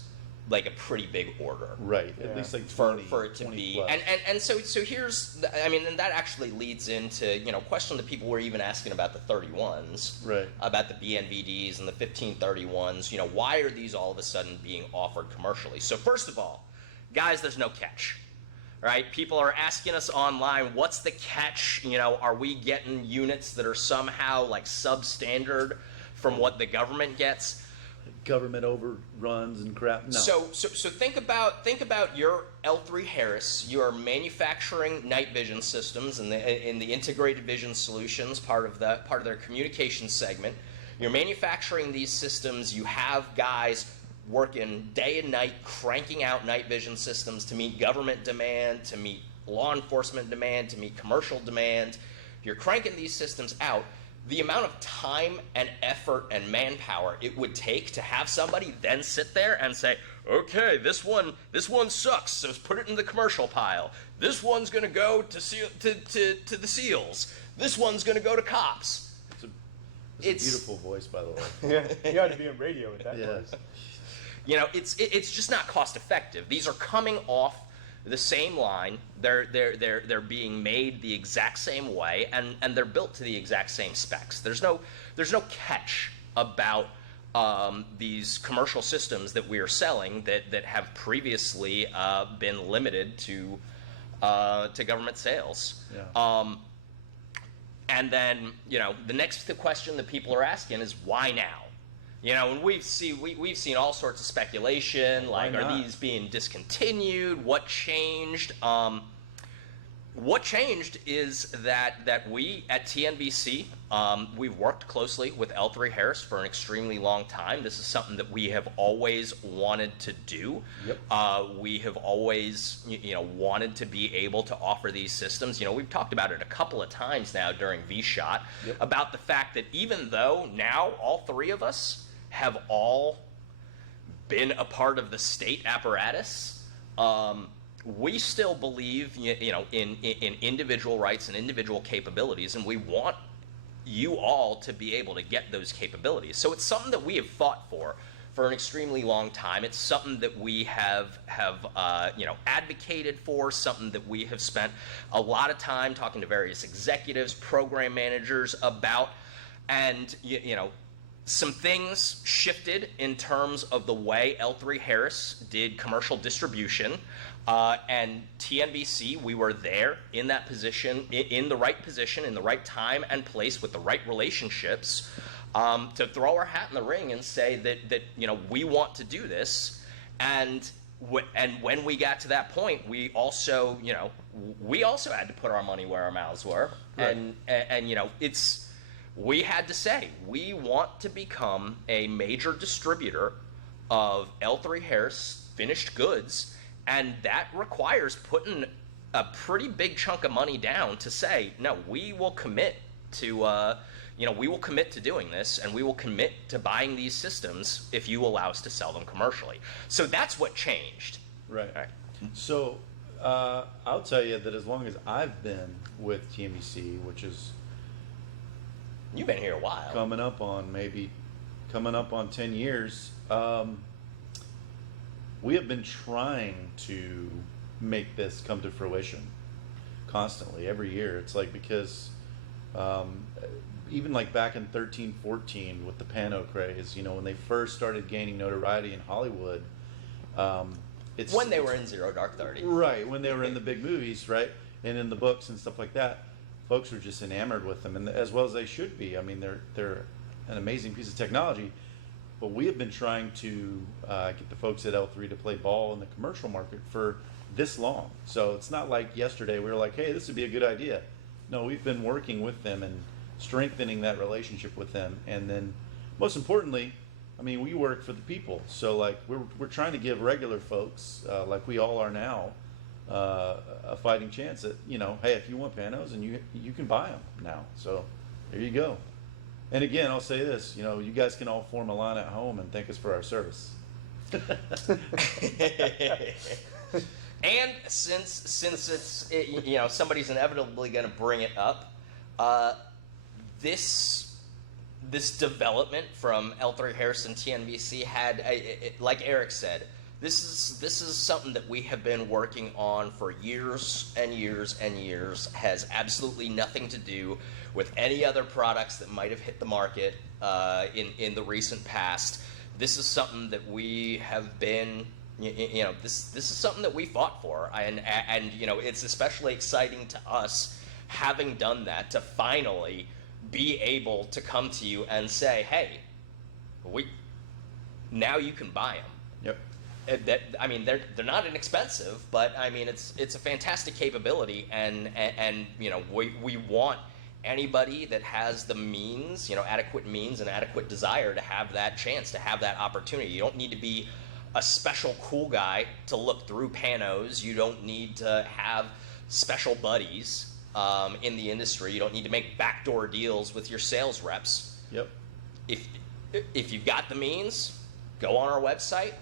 like a pretty big order, right? At least like 20, for it to be. plus. And so here's, and that actually leads into a question that people were even asking about the 31s, right? About the BNVDs and the 1531s. Why are these all of a sudden being offered commercially? So first of all, guys, there's no catch. Right? People are asking us online, what's the catch? Are we getting units that are somehow like substandard from what the government gets? Government overruns and crap. No. So think about your L3 Harris. You are manufacturing night vision systems in the integrated vision solutions part of their communication segment. You're manufacturing these systems. You have guys working day and night, cranking out night vision systems to meet government demand, to meet law enforcement demand, to meet commercial demand. You're cranking these systems out. The amount of time and effort and manpower it would take to have somebody then sit there and say, okay, this one sucks, so put it in the commercial pile. This one's going to go to the SEALs. This one's going to go to cops. It's a beautiful voice, by the way. Yeah, you ought to be on radio with that voice. It's just not cost effective. These are coming off the same line. They're being made the exact same way, and they're built to the exact same specs. There's no catch about these commercial systems that we are selling that have previously been limited to government sales. Yeah. And then the next question that people are asking is, why now? And we've seen all sorts of speculation, like, are these being discontinued? What changed? What changed is that we at TNVC, we've worked closely with L3 Harris for an extremely long time. This is something that we have always wanted to do. Yep. We have always wanted to be able to offer these systems. We've talked about it a couple of times now during vSHOTT, yep, about the fact that even though now all three of us have all been a part of the state apparatus, we still believe in individual rights and individual capabilities, and we want you all to be able to get those capabilities. So it's something that we have fought for for an extremely long time. It's something that we have advocated for, something that we have spent a lot of time talking to various executives, program managers about, and some things shifted in terms of the way L3 Harris did commercial distribution, and TNVC, we were there in that position, in the right position, in the right time and place with the right relationships, to throw our hat in the ring and say that we want to do this. And when we got to that point, we also had to put our money where our mouths were. Right. And we had to say, we want to become a major distributor of L3 Harris finished goods, and that requires putting a pretty big chunk of money down to say, no, we will commit to doing this, and we will commit to buying these systems if you allow us to sell them commercially. So that's what changed. Right. So I'll tell you that as long as I've been with TNVC, which is you've been here a while, coming up on 10 years, we have been trying to make this come to fruition constantly every year. It's like, because even like back in 13, 14 with the Pano craze, when they first started gaining notoriety in Hollywood, when they were in Zero Dark 30. Right, when they were in the big movies, right? And in the books and stuff like that. Folks were just enamored with them, and as well as they should be. I mean, they're an amazing piece of technology. But we have been trying to get the folks at L3 to play ball in the commercial market for this long. So it's not like yesterday we were like, hey, this would be a good idea. No, we've been working with them and strengthening that relationship with them. And then, most importantly, I mean, we work for the people. So like we're trying to give regular folks, like we all are now, a fighting chance at, hey, if you want Panos, and you can buy them now. So there you go. And again, I'll say this, you guys can all form a line at home and thank us for our service. And since it's somebody's inevitably going to bring it up, this development from L3 Harris and TNVC had, like Eric said, this is something that we have been working on for years and years and years. Has absolutely nothing to do with any other products that might have hit the market in the recent past. This is something that we have been, this is something that we fought for, and it's especially exciting to us, having done that, to finally be able to come to you and say, hey, now you can buy them. Yep. They're not inexpensive, but I mean it's a fantastic capability, and we want anybody that has the means, adequate means and adequate desire to have that chance, to have that opportunity. You don't need to be a special cool guy to look through Panos. You don't need to have special buddies in the industry. You don't need to make backdoor deals with your sales reps. Yep. If you've got the means, go on our website.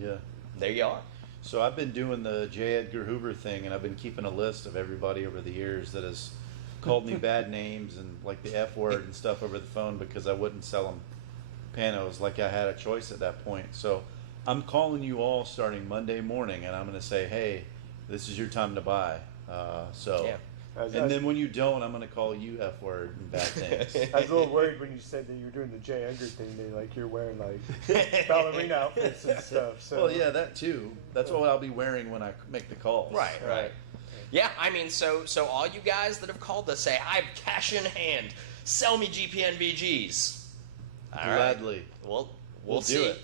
Yeah. There you are. So I've been doing the J. Edgar Hoover thing, and I've been keeping a list of everybody over the years that has called me bad names and like the F word and stuff over the phone because I wouldn't sell them Panos like I had a choice at that point. So I'm calling you all starting Monday morning, and I'm going to say, hey, this is your time to buy. Yeah. And then when you don't, I'm going to call you F word and bad things. I was a little worried when you said that you were doing the J. Edgar thing. Like you're wearing like ballerina outfits and stuff. So. Well, yeah, that too. That's what I'll be wearing when I make the calls. Right. Yeah, I mean, so all you guys that have called us say, I have cash in hand. Sell me GPNVGs. All Gladly. Right. We'll see. Do it.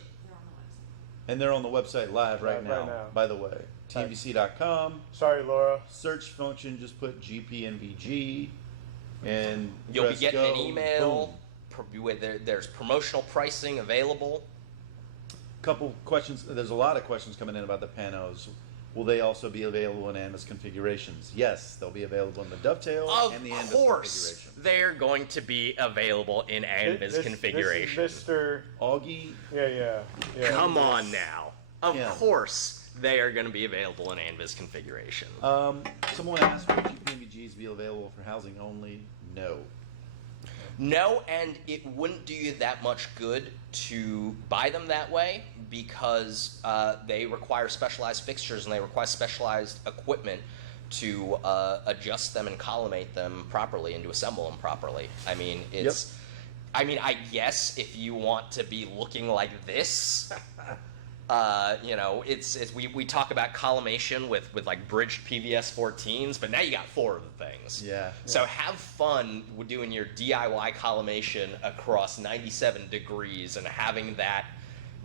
And they're on the website live right now, by the way. TNVC.com. Sorry, Laura. Search function, just put GPNVG, and you'll be getting an email. There's promotional pricing available. Couple questions. There's a lot of questions coming in about the Panos. Will they also be available in ANVIS configurations? Yes, they'll be available in the Dovetail and the ANVIS configuration. Of course, they're going to be available in ANVIS configuration. This is Mr. Augie. Yeah. Come on now. Of course, they are going to be available in ANVIS configuration. Someone asked, will GPNVGs be available for housing only? No. No, and it wouldn't do you that much good to buy them that way because they require specialized fixtures and they require specialized equipment to adjust them and collimate them properly and to assemble them properly. I mean, it's. Yep. I mean, I guess if you want to be looking like this, you know, we talk about collimation with like bridged PVS 14s, but now you got 4 of the things. Yeah. So have fun with doing your DIY collimation across 97 degrees and having that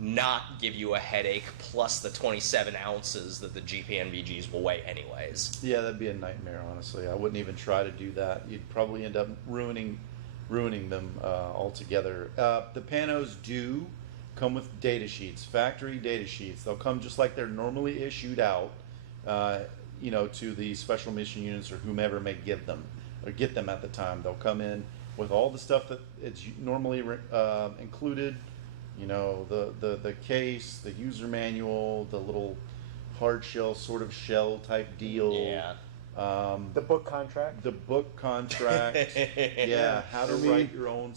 not give you a headache plus the 27 ounces that the GPNVGs will weigh anyways. Yeah, that'd be a nightmare, honestly. I wouldn't even try to do that. You'd probably end up ruining them altogether. The panos do come with data sheets, factory data sheets. They'll come just like they're normally issued out, you know, to the special mission units or whomever may give them or get them at the time. They'll come in with all the stuff that it's normally included. You know, the case, the user manual, the little hard shell sort of shell type deal. Yeah. The book contract. The book contract. Yeah, how to write your own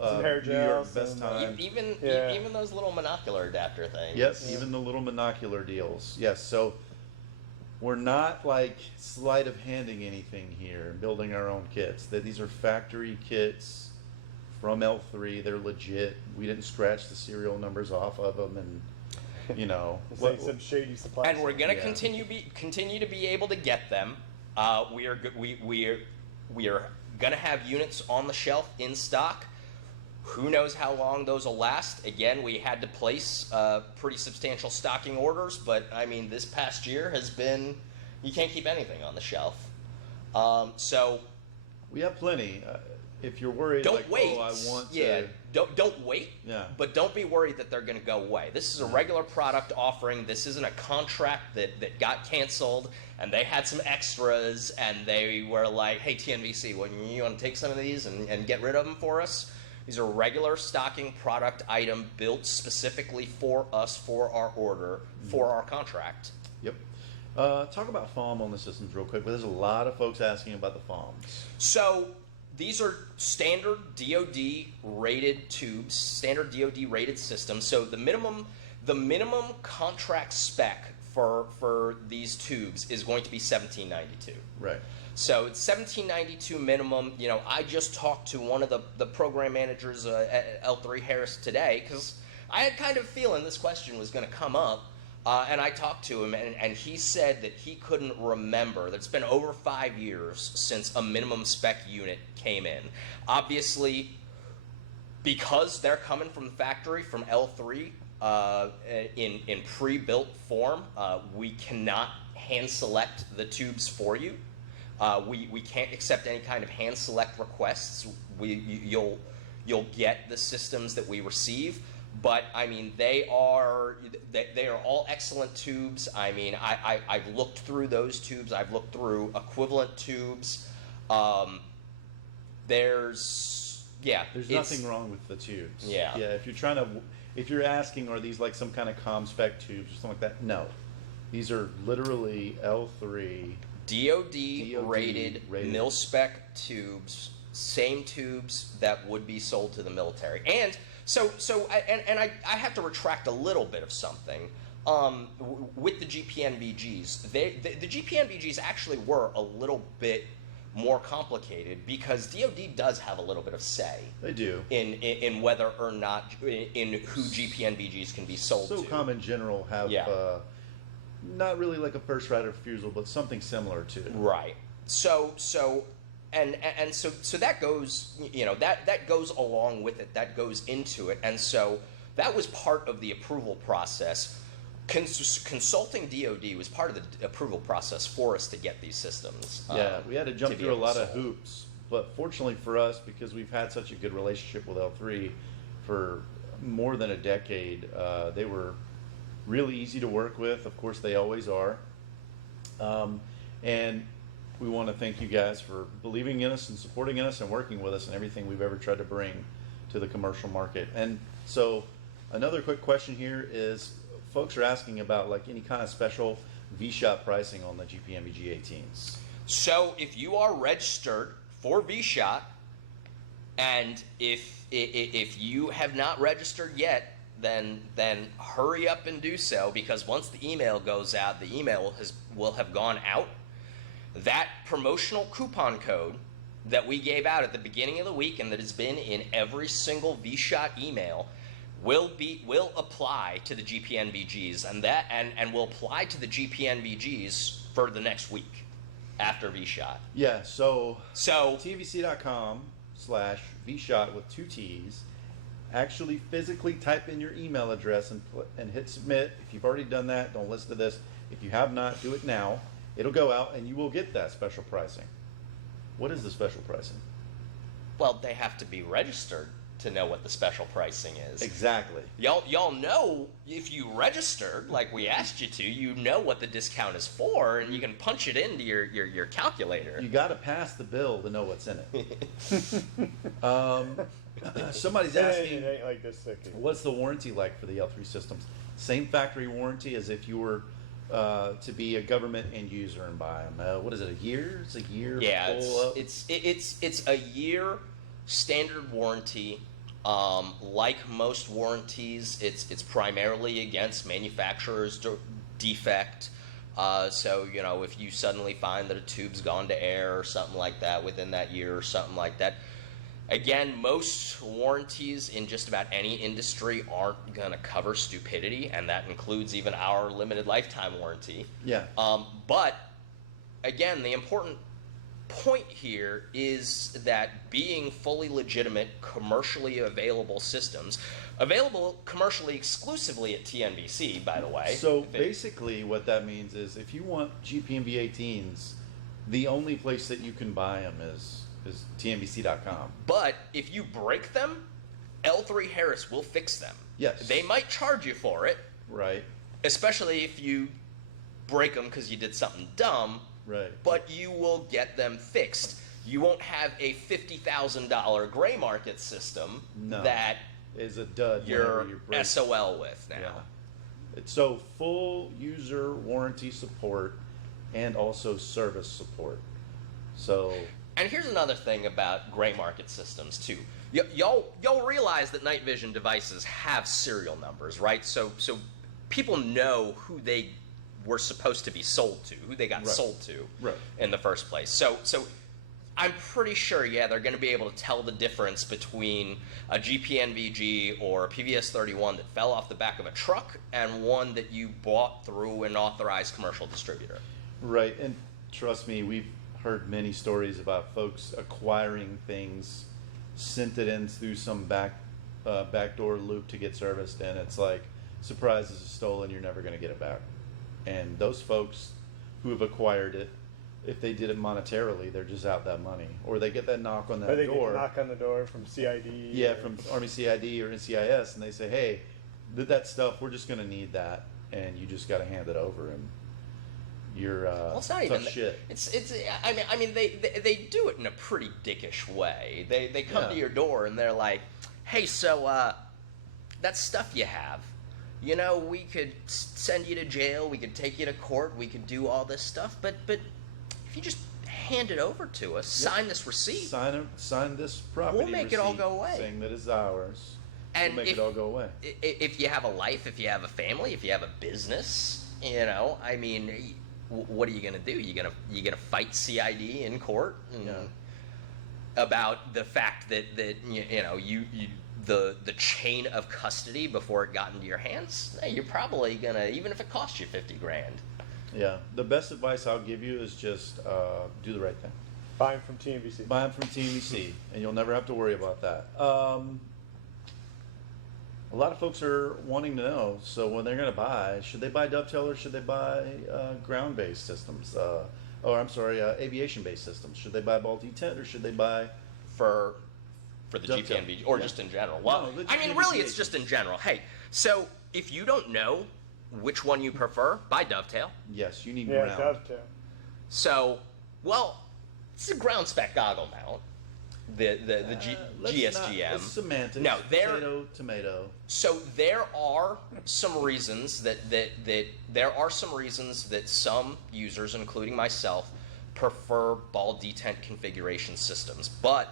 New York best time. Even those little monocular adapter things. Yes, even the little monocular deals. Yes, so we're not like sleight of handing anything here, building our own kits. These are factory kits from L3. They're legit. We didn't scratch the serial numbers off of them, and you know, some shady supply. And we're going to continue to be able to get them. We are going to have units on the shelf in stock. Who knows how long those will last? Again, we had to place pretty substantial stocking orders, but I mean, this past year has been, you can't keep anything on the shelf. So we have plenty. If you're worried, don't like, wait. Oh, I want to. Don't wait. Yeah. But don't be worried that they're going to go away. This is a regular product offering. This isn't a contract that got canceled, and they had some extras, and they were like, "Hey, TNVC, you want to take some of these and get rid of them for us?" These are regular stocking product item built specifically for us, for our order, for our contract. Yep. Talk about FOM on the systems real quick. But there's a lot of folks asking about the FOMs. So these are standard DoD rated tubes, standard DoD rated systems. So the minimum contract spec for these tubes is going to be 1792. Right. So it's 1792 minimum. You know, I just talked to one of the program managers at L3 Harris today because I had kind of a feeling this question was going to come up. And I talked to him, and he said that he couldn't remember. That it's been over 5 years since a minimum spec unit came in. Obviously, because they're coming from the factory, from L3, in pre-built form, we cannot hand select the tubes for you. We can't accept any kind of hand select requests. You'll get the systems that we receive. But I mean, they are all excellent tubes. I mean, I've looked through those tubes. I've looked through equivalent tubes. There's nothing wrong with the tubes. Yeah. Yeah. If you're asking, are these like some kind of comm spec tubes or something like that? No, these are literally L3 DoD rated mil spec tubes. Same tubes that would be sold to the military. And I have to retract a little bit of something. With the GPNVGs, the GPNVGs actually were a little bit more complicated because DoD does have a little bit of say. They do in whether or not in who GPNVGs can be sold to. SOCOM in general have not really like a first right of refusal, but something similar to. Right. So that goes, you know, that goes along with it. That goes into it, and so that was part of the approval process. Consulting DoD was part of the approval process for us to get these systems. Yeah, we had to jump through a lot of hoops, but fortunately for us, because we've had such a good relationship with L3 for more than a decade, they were really easy to work with. Of course, they always are, and we want to thank you guys for believing in us and supporting in us and working with us in everything we've ever tried to bring to the commercial market. And so another quick question here is, folks are asking about like any kind of special vSHOTT pricing on the GPNVG 18s. So if you are registered for vSHOTT, And if you have not registered yet, then hurry up and do so, because once the email goes out, the email will have gone out. That promotional coupon code that we gave out at the beginning of the week and that has been in every single vSHOTT email will apply to the GPNVGs, and will apply to the GPNVGs for the next week after vSHOTT. Yeah, so TNVC.com/vSHOTT with 2 T's. Actually physically type in your email address and hit submit. If you've already done that, don't listen to this. If you have not, do it now. It'll go out and you will get that special pricing. What is the special pricing? Well, they have to be registered to know what the special pricing is. Exactly. Y'all know, if you registered like we asked you to, you know what the discount is for, and you can punch it into your calculator. You got to pass the bill to know what's in it. Somebody's asking, it ain't like this thick. What's the warranty like for the L3 systems? Same factory warranty as if you were to be a government end user and buy them. What is it? A year? It's a year. Yeah, it's a year standard warranty. Like most warranties, it's primarily against manufacturer's defect. So, you know, if you suddenly find that a tube's gone to air or something like that within that year or something like that, again, most warranties in just about any industry aren't going to cover stupidity, and that includes even our limited lifetime warranty. Yeah. But, again, the important point here is that being fully legitimate, commercially available systems, available commercially exclusively at TNVC, by the way. So basically what that means is if you want GPNV18s, the only place that you can buy them is TNVC.com. But if you break them, L3 Harris will fix them. Yes. They might charge you for it. Right. Especially if you break them because you did something dumb. Right. But you will get them fixed. You won't have a $50,000 gray market system that is a dud. You're SOL with now. Yeah. It's so full user warranty support and also service support. So. And here's another thing about gray market systems too. Y'all realize that night vision devices have serial numbers, right? So people know who they were supposed to be sold to, who they got sold to in the first place. So I'm pretty sure, yeah, they're going to be able to tell the difference between a GPNVG or a PVS-31 that fell off the back of a truck and one that you bought through an authorized commercial distributor. Right, and trust me, we've heard many stories about folks acquiring things, sent it in through some backdoor loop to get serviced, and it's like, surprise, this is stolen, you're never going to get it back. And those folks who have acquired it, if they did it monetarily, they're just out that money. Or they get that knock on that or they door. Get a knock on the door from CID. Yeah, from Army CID or NCIS, and they say, hey, that stuff, we're just going to need that, and you just got to hand it over, and you're well, it's not tough even shit. It's I mean they do it in a pretty dickish way. They come to your door and they're like, hey, so that stuff you have, you know, we could send you to jail, we could take you to court, we could do all this stuff, but if you just hand it over to us, sign this receipt, sign this property, we'll make it all go away, saying that it's ours, and we'll make it all go away. If you have a life, if you have a family, if you have a business, you know, I mean, what are you gonna do? You gonna fight CID in court about the fact that you know the chain of custody before it got into your hands? You're probably gonna, even if it costs you $50 grand. Yeah, the best advice I'll give you is just do the right thing. Buy them from TNVC. Buy them from TNVC, and you'll never have to worry about that. A lot of folks are wanting to know, so when they're going to buy, should they buy dovetail or should they buy ground-based systems? Aviation-based systems. Should they buy ball D10 or should they buy for the dovetail? GPNVG or just in general? Well, no, I mean, really, it's just in general. Hey, so if you don't know which one you prefer, buy dovetail. Yes, you need ground. Dovetail. So, well, it's a ground spec goggle mount. The GSGM. It's semantics. No, tomato. So there are some reasons that some users, including myself, prefer ball detent configuration systems. But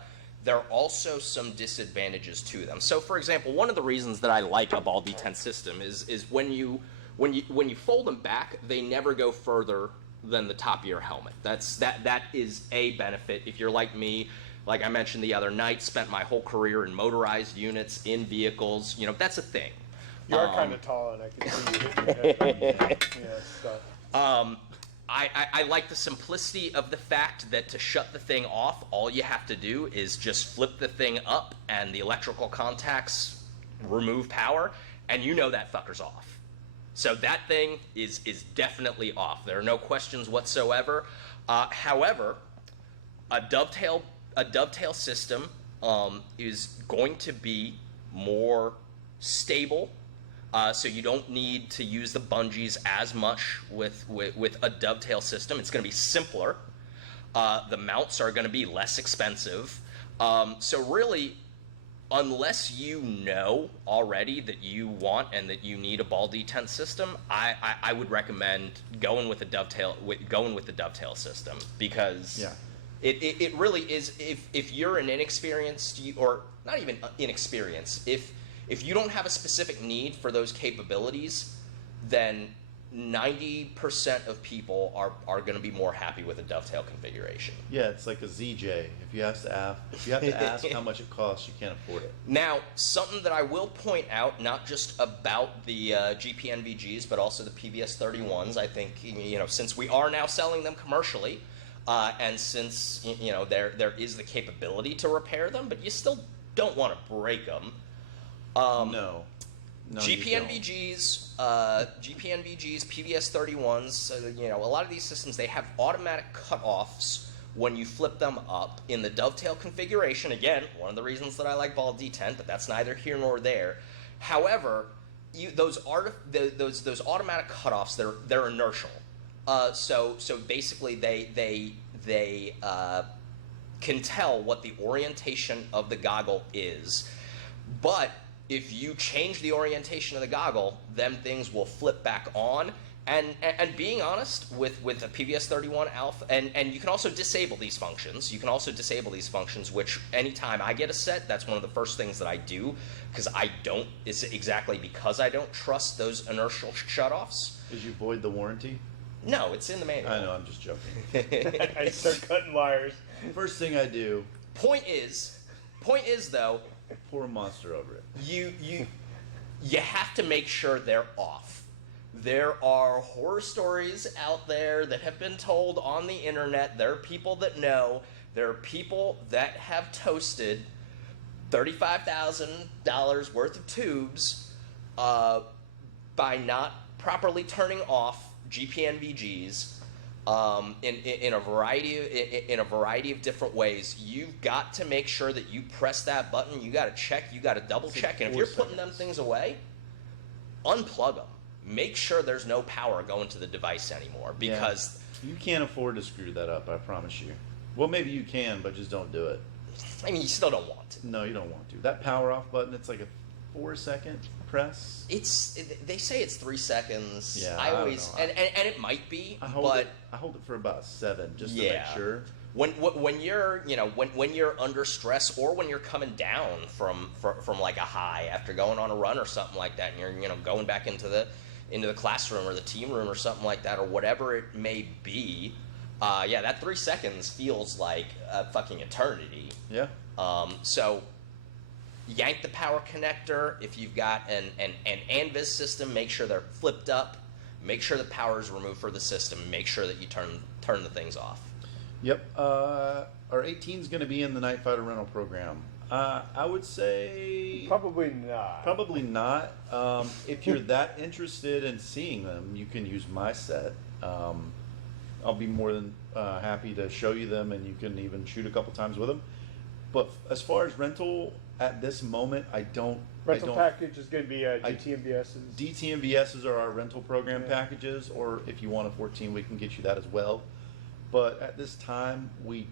there are also some disadvantages to them. So, for example, one of the reasons that I like a ball detent system is when you fold them back, they never go further than the top of your helmet. That is a benefit. If you're like me, like I mentioned the other night, spent my whole career in motorized units, in vehicles, you know, that's a thing. You are kind of tall, and I can see you hitting your head. Stuff. I like the simplicity of the fact that to shut the thing off, all you have to do is just flip the thing up, and the electrical contacts remove power, and you know that fucker's off. So that thing is definitely off. There are no questions whatsoever. However, a dovetail system is going to be more stable, so you don't need to use the bungees as much with a dovetail system. It's going to be simpler. The mounts are going to be less expensive. So really, unless you know already that you want and that you need a ball detent system, I would recommend going with the dovetail system, because it really is. If you're an inexperienced, or not even inexperienced, if you don't have a specific need for those capabilities, then 90% of people are going to be more happy with a dovetail configuration. Yeah, it's like a ZJ. If you have to ask how much it costs, you can't afford it. Now, something that I will point out, not just about the GPNVGs, but also the PVS-31s, I think, you know, since we are now selling them commercially, and since, you know, there is the capability to repair them, but you still don't want to break them. No, GPNVGs, PVS-31s, you know, a lot of these systems, they have automatic cutoffs when you flip them up in the dovetail configuration. Again, one of the reasons that I like ball detent, but that's neither here nor there. However, those automatic cutoffs, they're inertial. So basically, they can tell what the orientation of the goggle is, but if you change the orientation of the goggle, them things will flip back on. And being honest, with a PVS-31 Alpha, and you can also disable these functions. You can also disable these functions, which anytime I get a set, that's one of the first things that I do, because it's exactly because I don't trust those inertial shutoffs. Did you void the warranty? No, it's in the manual. I know, I'm just joking. I start cutting wires. First thing I do. Point is though, pour a monster over it. You have to make sure they're off. There are horror stories out there that have been told on the internet. There are people that know. There are people that have toasted $35,000 worth of tubes by not properly turning off GPNVGs in a variety of different ways. You've got to make sure that you press that button. You got to check. You got to double check. And if you're putting them things away, unplug them. Make sure there's no power going to the device anymore, because you can't afford to screw that up. I promise you. Well, maybe you can, but just don't do it. I mean, you still don't want to. No, you don't want to. That power off button, it's like a 4-second press. They say it's 3 seconds. Yeah, I always and it might be, I hold it for about 7 just to make sure. When you're under stress, or when you're coming down from like a high after going on a run or something like that, and you're going back into the classroom or the team room or something like that, or whatever it may be, that 3 seconds feels like a fucking eternity. Yeah. So yank the power connector. If you've got an ANVIS system, make sure they're flipped up. Make sure the power is removed for the system. Make sure that you turn the things off. Yep. Our 18 is going to be in the Night Fighter rental program. I would say probably not. Probably not. If you're that interested in seeing them, you can use my set. I'll be more than happy to show you them, and you can even shoot a couple times with them. But as far as rental, at this moment, Rental package is going to be DTMVSs. DTMVSs are our rental program packages, or if you want a 14, we can get you that as well. But at this time, we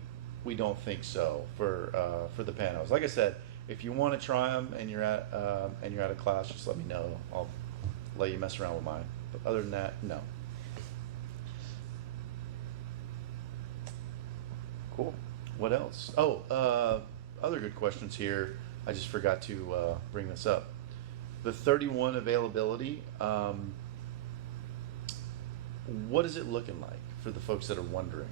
don't think so for the panos. Like I said, if you want to try them and you're at a class, just let me know. I'll let you mess around with mine. But other than that, no. Cool. What else? Oh, other good questions here. I just forgot to bring this up. The 31 availability, what is it looking like for the folks that are wondering?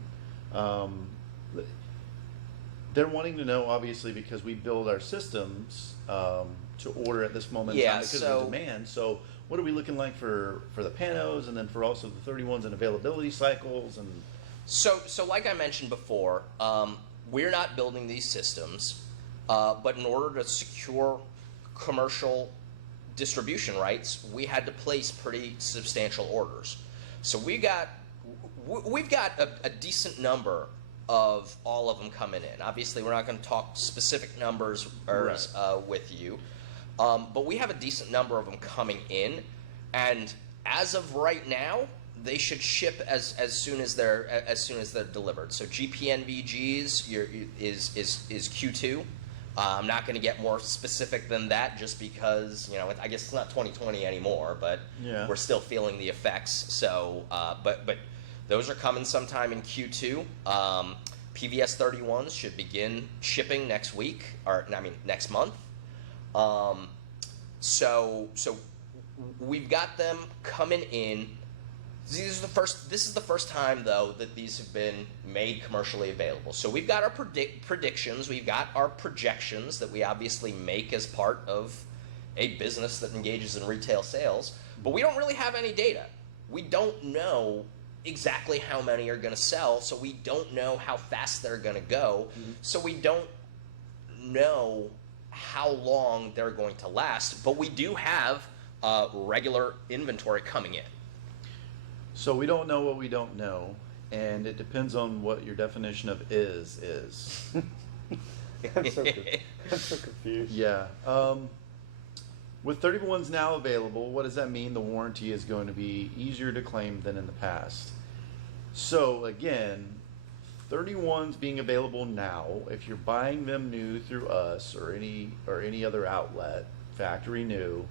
They're wanting to know, obviously, because we build our systems to order at this moment in time because of the demand. So what are we looking like for the panos, and then for also the 31s and availability cycles? And so like I mentioned before, we're not building these systems, but in order to secure commercial distribution rights, we had to place pretty substantial orders. So we've got a decent number of all of them coming in. Obviously, we're not going to talk specific numbers with you, but we have a decent number of them coming in, and as of right now, they should ship as soon as they're delivered. So GPNVGs is Q2. I'm not going to get more specific than that, just because I guess it's not 2020 anymore, but we're still feeling the effects. So, but those are coming sometime in Q2. PVS 31s should begin shipping next week, next month. So we've got them coming in. This is the first time, though, that these have been made commercially available. So we've got our predictions, we've got our projections that we obviously make as part of a business that engages in retail sales, but we don't really have any data. We don't know exactly how many are going to sell, so we don't know how fast they're going to go, so we don't know how long they're going to last, but we do have regular inventory coming in. So we don't know what we don't know, and it depends on what your definition of is. I'm so confused. Yeah. With 31s now available, what does that mean? The warranty is going to be easier to claim than in the past. So again, 31s being available now, if you're buying them new through us or any other outlet, factory new,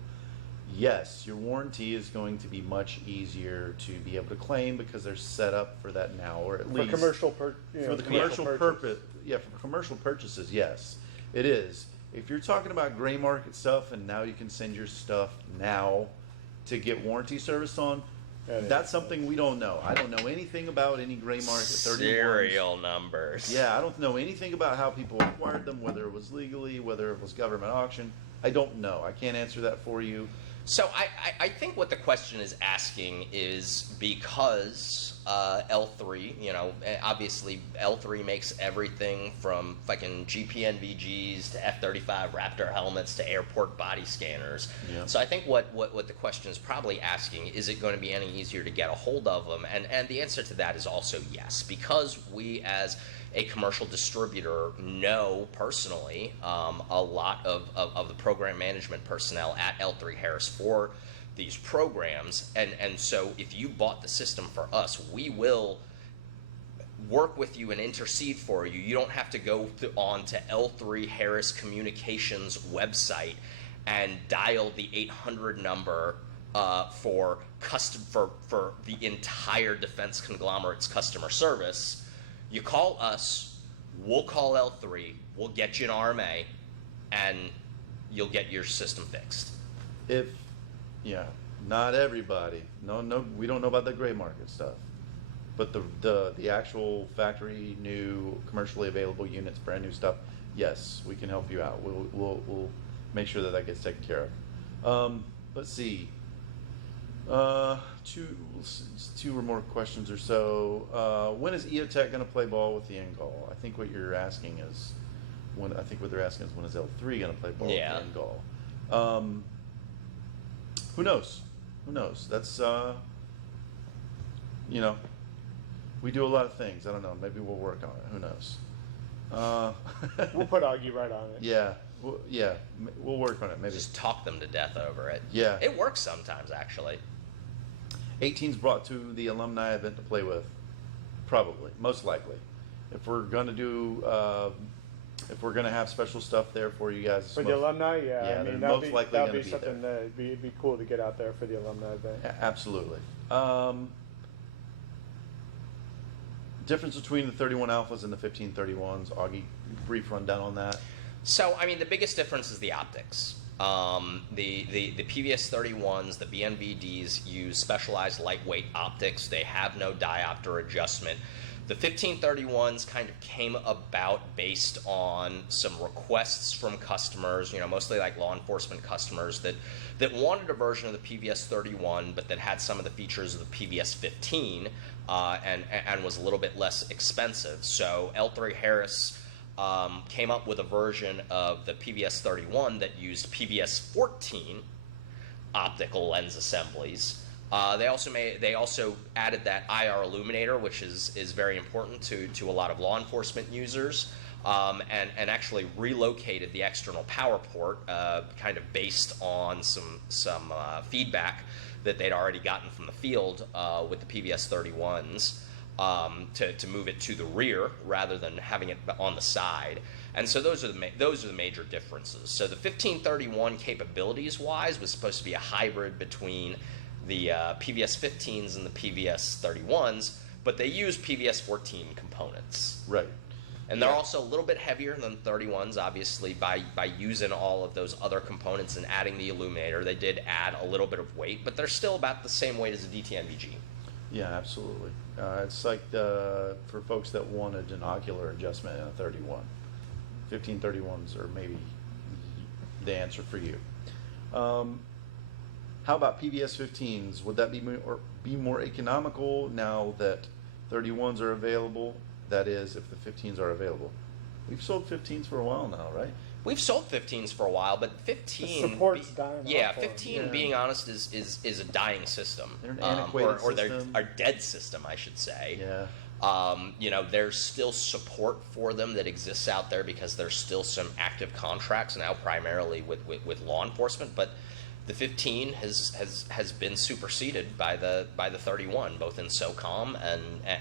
yes, your warranty is going to be much easier to be able to claim because they're set up for that now, or at least commercial for the commercial purpose. Yeah, for commercial purchases, yes, it is. If you're talking about gray market stuff and now you can send your stuff now to get warranty service on, that's something we don't know. I don't know anything about any gray market 31s. Serial numbers. Yeah, I don't know anything about how people acquired them, whether it was legally, whether it was government auction. I don't know. I can't answer that for you. So I think what the question is asking is because L3, obviously L3 makes everything from fucking GPNVGs to F-35 Raptor helmets to airport body scanners. Yeah. So I think what the question is probably asking, is it going to be any easier to get a hold of them? And the answer to that is also yes, because we as a commercial distributor know personally a lot of the program management personnel at L3 Harris for these programs, and so if you bought the system for us, we will work with you and intercede for you. You don't have to go on to L3 Harris Communications website and dial the 800 number for the entire defense conglomerate's customer service. You call us, we'll call L3, we'll get you an RMA, and you'll get your system fixed. Not everybody. No, we don't know about the gray market stuff. But the actual factory new, commercially available units, brand new stuff, yes, we can help you out. We'll make sure that gets taken care of. Let's see. Two or more questions or so. When is EOTech going to play ball with the NGOL? I think what you're asking is when is L3 going to play ball with the NGOL? Who knows? That's we do a lot of things. I don't know. Maybe we'll work on it. Who knows? We'll put Augie right on it. Yeah. We'll work on it. Maybe just talk them to death over it. Yeah, it works sometimes actually. 18's brought to the alumni event to play with, probably, most likely. If we're gonna do, if we're gonna have special stuff there for you guys for the alumni, that'd be there. something that'd be cool to get out there for the alumni event. Absolutely. Difference between the 31 alphas and the 1531s. Augie, brief rundown on that. So, I mean, the biggest difference is the optics. The PVS-31s, the BNVDs use specialized lightweight optics. They have no diopter adjustment. The 1531s kind of came about based on some requests from customers, mostly like law enforcement customers that wanted a version of the PVS-31, but that had some of the features of the PVS-15 and was a little bit less expensive. So L3Harris came up with a version of the PVS-31 that used PVS-14 optical lens assemblies. They also added that IR illuminator, which is very important to a lot of law enforcement users, and actually relocated the external power port, kind of based on some feedback that they'd already gotten from the field with the PVS-31s. To move it to the rear rather than having it on the side, and so those are the major differences. So the 1531 capabilities-wise was supposed to be a hybrid between the PVS-15s and the PVS-31s, but they use PVS-14 components. Right. And they're also a little bit heavier than 31s, obviously, by using all of those other components and adding the illuminator. They did add a little bit of weight, but they're still about the same weight as a DTNVG. Yeah, absolutely. It's like for folks that wanted an ocular adjustment in a 31. 1531s are maybe the answer for you. How about PVS-15s? Would that be more economical now that 31s are available? That is, if the 15s are available. We've sold 15s for a while now, right? We've sold 15s for a while, but 15 the support's dying yeah, off 15 being honest is a dying system. They're an antiquated or they're system. a dead system, I should say. Yeah. There's still support for them that exists out there because there's still some active contracts now, primarily with law enforcement, but the 15 has been superseded by the 31, both in SOCOM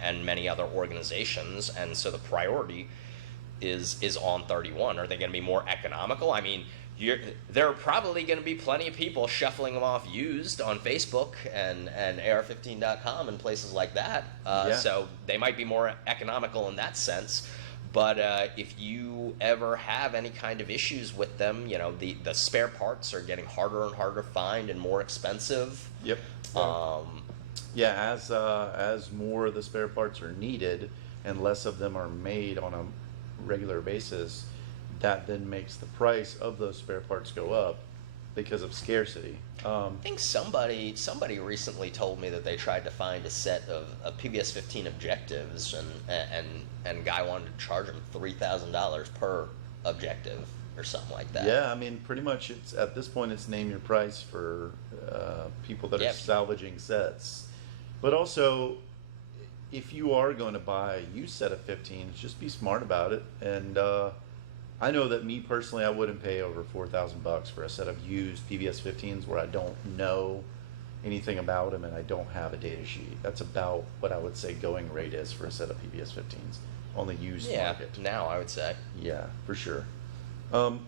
and many other organizations, and so the priority is on 31. Are they going to be more economical? I mean, there are probably going to be plenty of people shuffling them off used on Facebook and AR15.com and places like that. So they might be more economical in that sense. But if you ever have any kind of issues with them, the spare parts are getting harder and harder to find and more expensive. Yep. As more of the spare parts are needed and less of them are made on a regular basis, that then makes the price of those spare parts go up because of scarcity. I think somebody recently told me that they tried to find a set of PVS-15 objectives, and guy wanted to charge them $3,000 per objective or something like that. Yeah, I mean, pretty much it's at this point it's name your price for people that are salvaging sets. But also, if you are going to buy a used set of 15s, just be smart about it. And I know that me personally, I wouldn't pay over $4,000 for a set of used PVS-15s where I don't know anything about them and I don't have a data sheet. That's about what I would say going rate is for a set of PVS-15s on the used market. Now I would say. Yeah, for sure. Can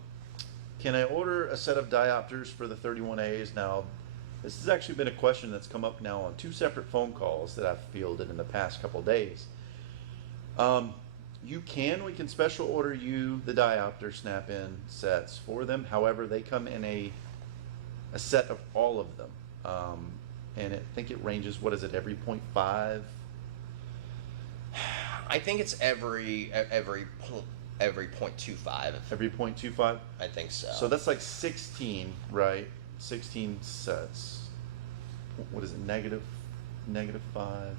I order a set of diopters for the 31As? Now, this has actually been a question that's come up now on 2 separate phone calls that I've fielded in the past couple days. We can special order you the diopter snap-in sets for them. However, they come in a set of all of them. And I think it ranges, what is it, every 0.5? I think it's every 0.25. Every 0.25? I think so. So that's like 16, right? 16 sets. What is it, negative 5,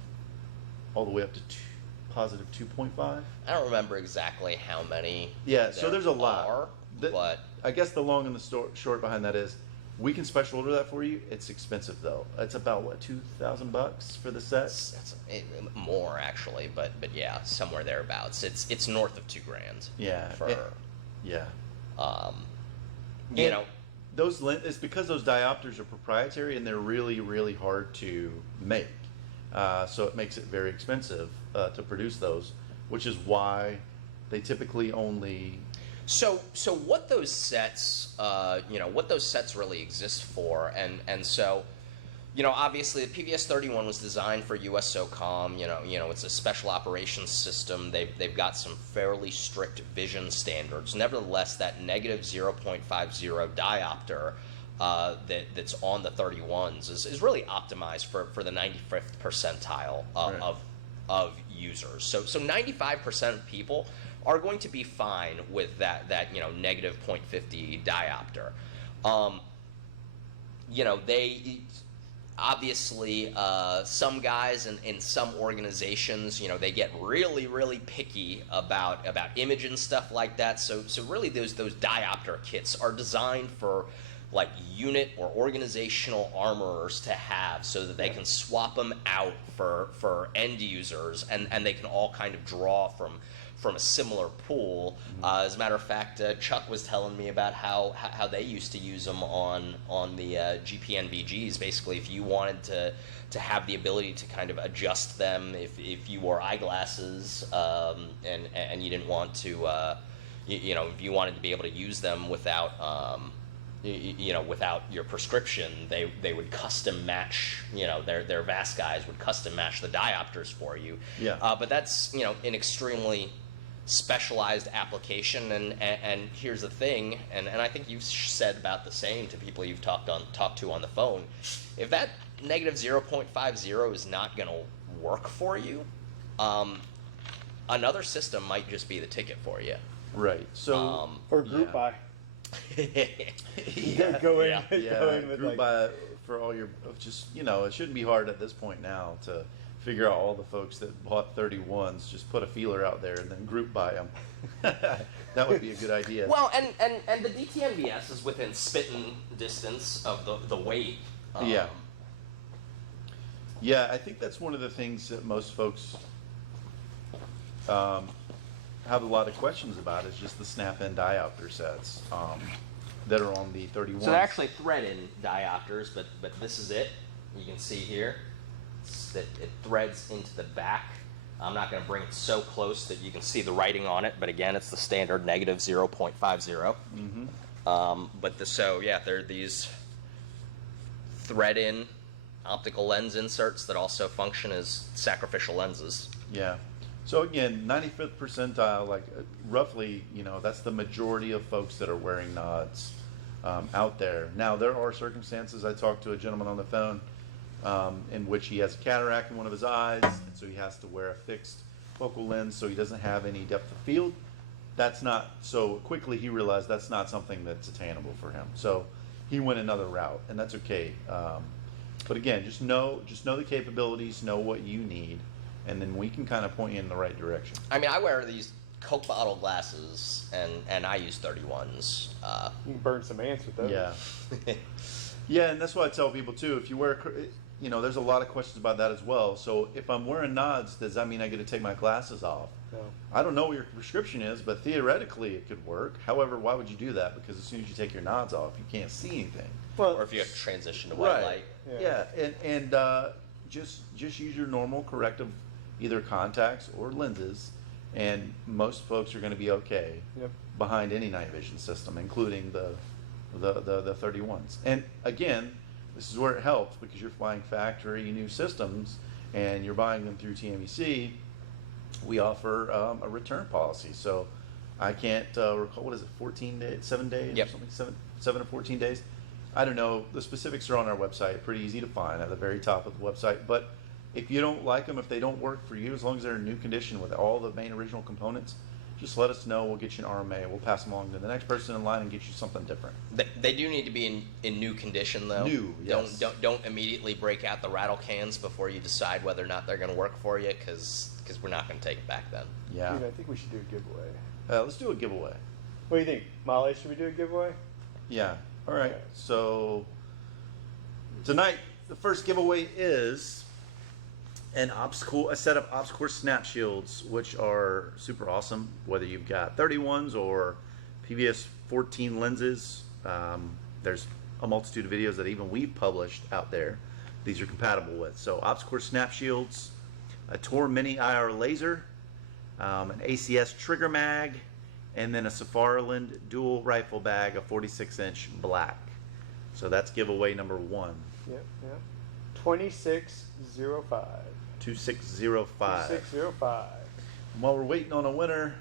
all the way up to positive 2.5? I don't remember exactly how many. Yeah, so there's a lot. But I guess the long and the short behind that is, we can special order that for you. It's expensive though. It's about what, $2,000 for the set? That's more actually, but yeah, somewhere thereabouts. It's north of $2,000. Yeah. It's because those diopters are proprietary and they're really, really hard to make. So it makes it very expensive to produce those, which is why they typically only. So what those sets, what those sets really exist for, and so Obviously the PVS-31 was designed for USSOCOM. It's a special operations system. They've got some fairly strict vision standards. Nevertheless, that negative 0.50 diopter that's on the 31s is really optimized for the 95th percentile of users. So 95% of people are going to be fine with that negative 0.50 diopter. They obviously some guys in some organizations, they get really picky about image and stuff like that. So really those diopter kits are designed for like unit or organizational armorers to have, so that they can swap them out for end users, and they can all kind of draw from a similar pool. As a matter of fact, Chuck was telling me about how they used to use them on the GPNVGs. Basically, if you wanted to have the ability to kind of adjust them, if you wore eyeglasses and you didn't want to, if you wanted to be able to use them without without your prescription, they would custom match, their VAS guys would custom match the diopters for you. Yeah. But that's, an extremely specialized application, and here's the thing, and I think you've said about the same to people you've talked to on the phone. If that negative 0.50 is not going to work for you, another system might just be the ticket for you. Right. So or group buy. Go in with group buy for all your, just, it shouldn't be hard at this point now to figure out all the folks that bought 31s. Just put a feeler out there and then group buy them. That would be a good idea. Well, and the DTNVS is within spitting distance of the weight. Yeah, I think that's one of the things that most folks have a lot of questions about, is just the snap-in diopter sets that are on the 31s. So they're actually thread-in diopters, but this is it. You can see here that it threads into the back. I'm not going to bring it so close that you can see the writing on it, but again, it's the standard negative 0.50. They're these thread-in optical lens inserts that also function as sacrificial lenses. Yeah. So again, 95th percentile, like roughly, that's the majority of folks that are wearing nods out there. Now, there are circumstances. I talked to a gentleman on the phone in which he has a cataract in one of his eyes, and so he has to wear a fixed focal lens so he doesn't have any depth of field. That's not, so quickly he realized that's not something that's attainable for him. So he went another route, and that's okay. But again, just know the capabilities, know what you need, and then we can kind of point you in the right direction. I mean, I wear these Coke bottle glasses, and I use 31s. You can burn some ants with those. Yeah. Yeah, and that's what I tell people too. If you wear, there's a lot of questions about that as well. So if I'm wearing nods, does that mean I get to take my glasses off? No. I don't know what your prescription is, but theoretically it could work. However, why would you do that? Because as soon as you take your nods off, you can't see anything. Well, or if you have to transition to white light. Yeah, and just use your normal corrective, either contacts or lenses, and most folks are going to be okay behind any night vision system, including the 31s. And again, this is where it helps, because you're flying factory new systems and you're buying them through TNVC. We offer a return policy, so I can't recall, what is it, 14 days, 7 days, or something, 7 or 14 days. I don't know. The specifics are on our website. Pretty easy to find at the very top of the website. But if you don't like them, if they don't work for you, as long as they're in new condition with all the main original components, just let us know. We'll get you an RMA. We'll pass them along to the next person in line and get you something different. They do need to be in new condition, though. New, yes. Don't immediately break out the rattle cans before you decide whether or not they're going to work for you, because we're not going to take it back then. Yeah. Dude, I think we should do a giveaway. Let's do a giveaway. What do you think, Molly? Should we do a giveaway? Yeah. All right. So tonight, the first giveaway is a set of OpsCore snap shields, which are super awesome. Whether you've got 31s or PVS 14 lenses, there's a multitude of videos that even we've published out there these are compatible with. So OpsCore snap shields, a Tor Mini IR laser, an ACS trigger mag, and then a Safran dual rifle bag, a 46-inch black. So that's giveaway number 1. Yep. 2605. 2605. 2605. While we're waiting on a winner,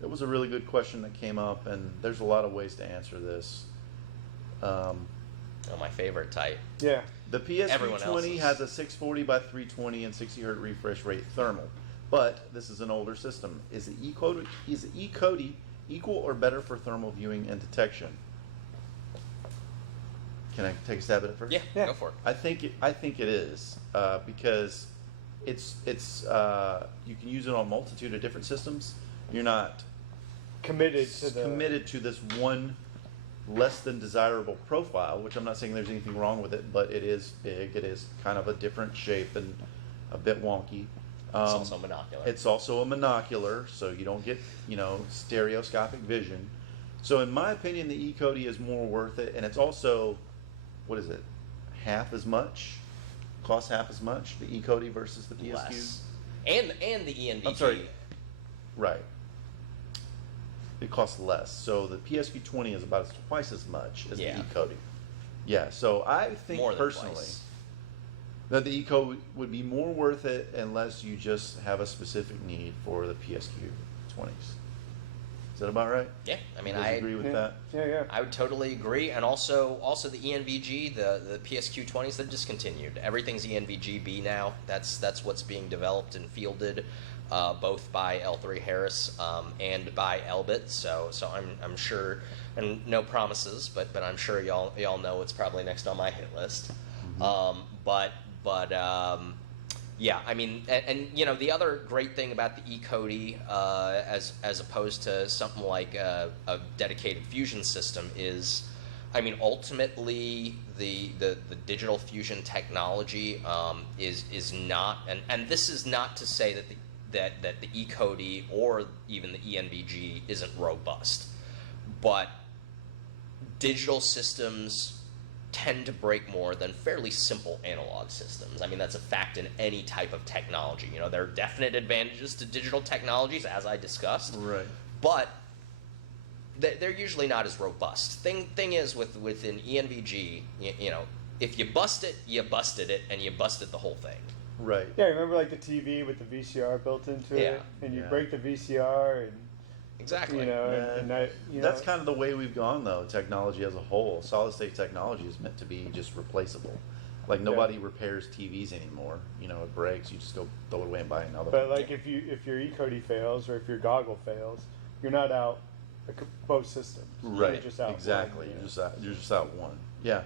it was a really good question that came up, and there's a lot of ways to answer this. Oh, my favorite type. Yeah. The PSQ20 has a 640 by 320 and 60 hertz refresh rate thermal, but this is an older system. Is the ECOTI equal or better for thermal viewing and detection? Can I take a stab at it first? Yeah, go for it. I think it is because it's you can use it on a multitude of different systems. You're not committed to this one less than desirable profile, which I'm not saying there's anything wrong with it, but it is big. It is kind of a different shape and a bit wonky. It's also monocular. It's also a monocular, so you don't get, stereoscopic vision. So in my opinion, the ECOTI is more worth it, and it's also, what is it, half as much? Costs half as much, the ECOTI versus the PSQ? Less. And the ENVG. I'm sorry. Right. It costs less. So the PSQ20 is about twice as much as the ECOTI. Yeah, so I think More than personally twice. that the ECO would be more worth it unless you just have a specific need for the PSQ20s. Is that about right? Yeah, I mean, You guys agree with that? Yeah. I would totally agree, and also the ENVG, the PSQ20s, they've discontinued. Everything's ENVG-B now. That's what's being developed and fielded, both by L3 Harris and by Elbit. So I'm sure, and no promises, but I'm sure y'all know what's probably next on my hit list. Yeah, I mean, and the other great thing about the ECOTI, as opposed to something like a dedicated fusion system, is, I mean, ultimately the digital fusion technology is not, and this is not to say that the ECOTI or even the ENVG isn't robust, but digital systems tend to break more than fairly simple analog systems. I mean, that's a fact in any type of technology. There are definite advantages to digital technologies, as I discussed. Right. But they're usually not as robust. Thing is, with an ENVG, if you bust it, you busted it, and you busted the whole thing. Right. Yeah, remember like the TV with the VCR built into it, and you break the VCR, and exactly. That's kind of the way we've gone, though. Technology as a whole, solid state technology is meant to be just replaceable. Like nobody repairs TVs anymore. It breaks, you just go throw it away and buy another. But like if your ECOTI fails or if your goggle fails, you're not out both systems. Right. You're just out exactly. one, You're just out one. Yeah.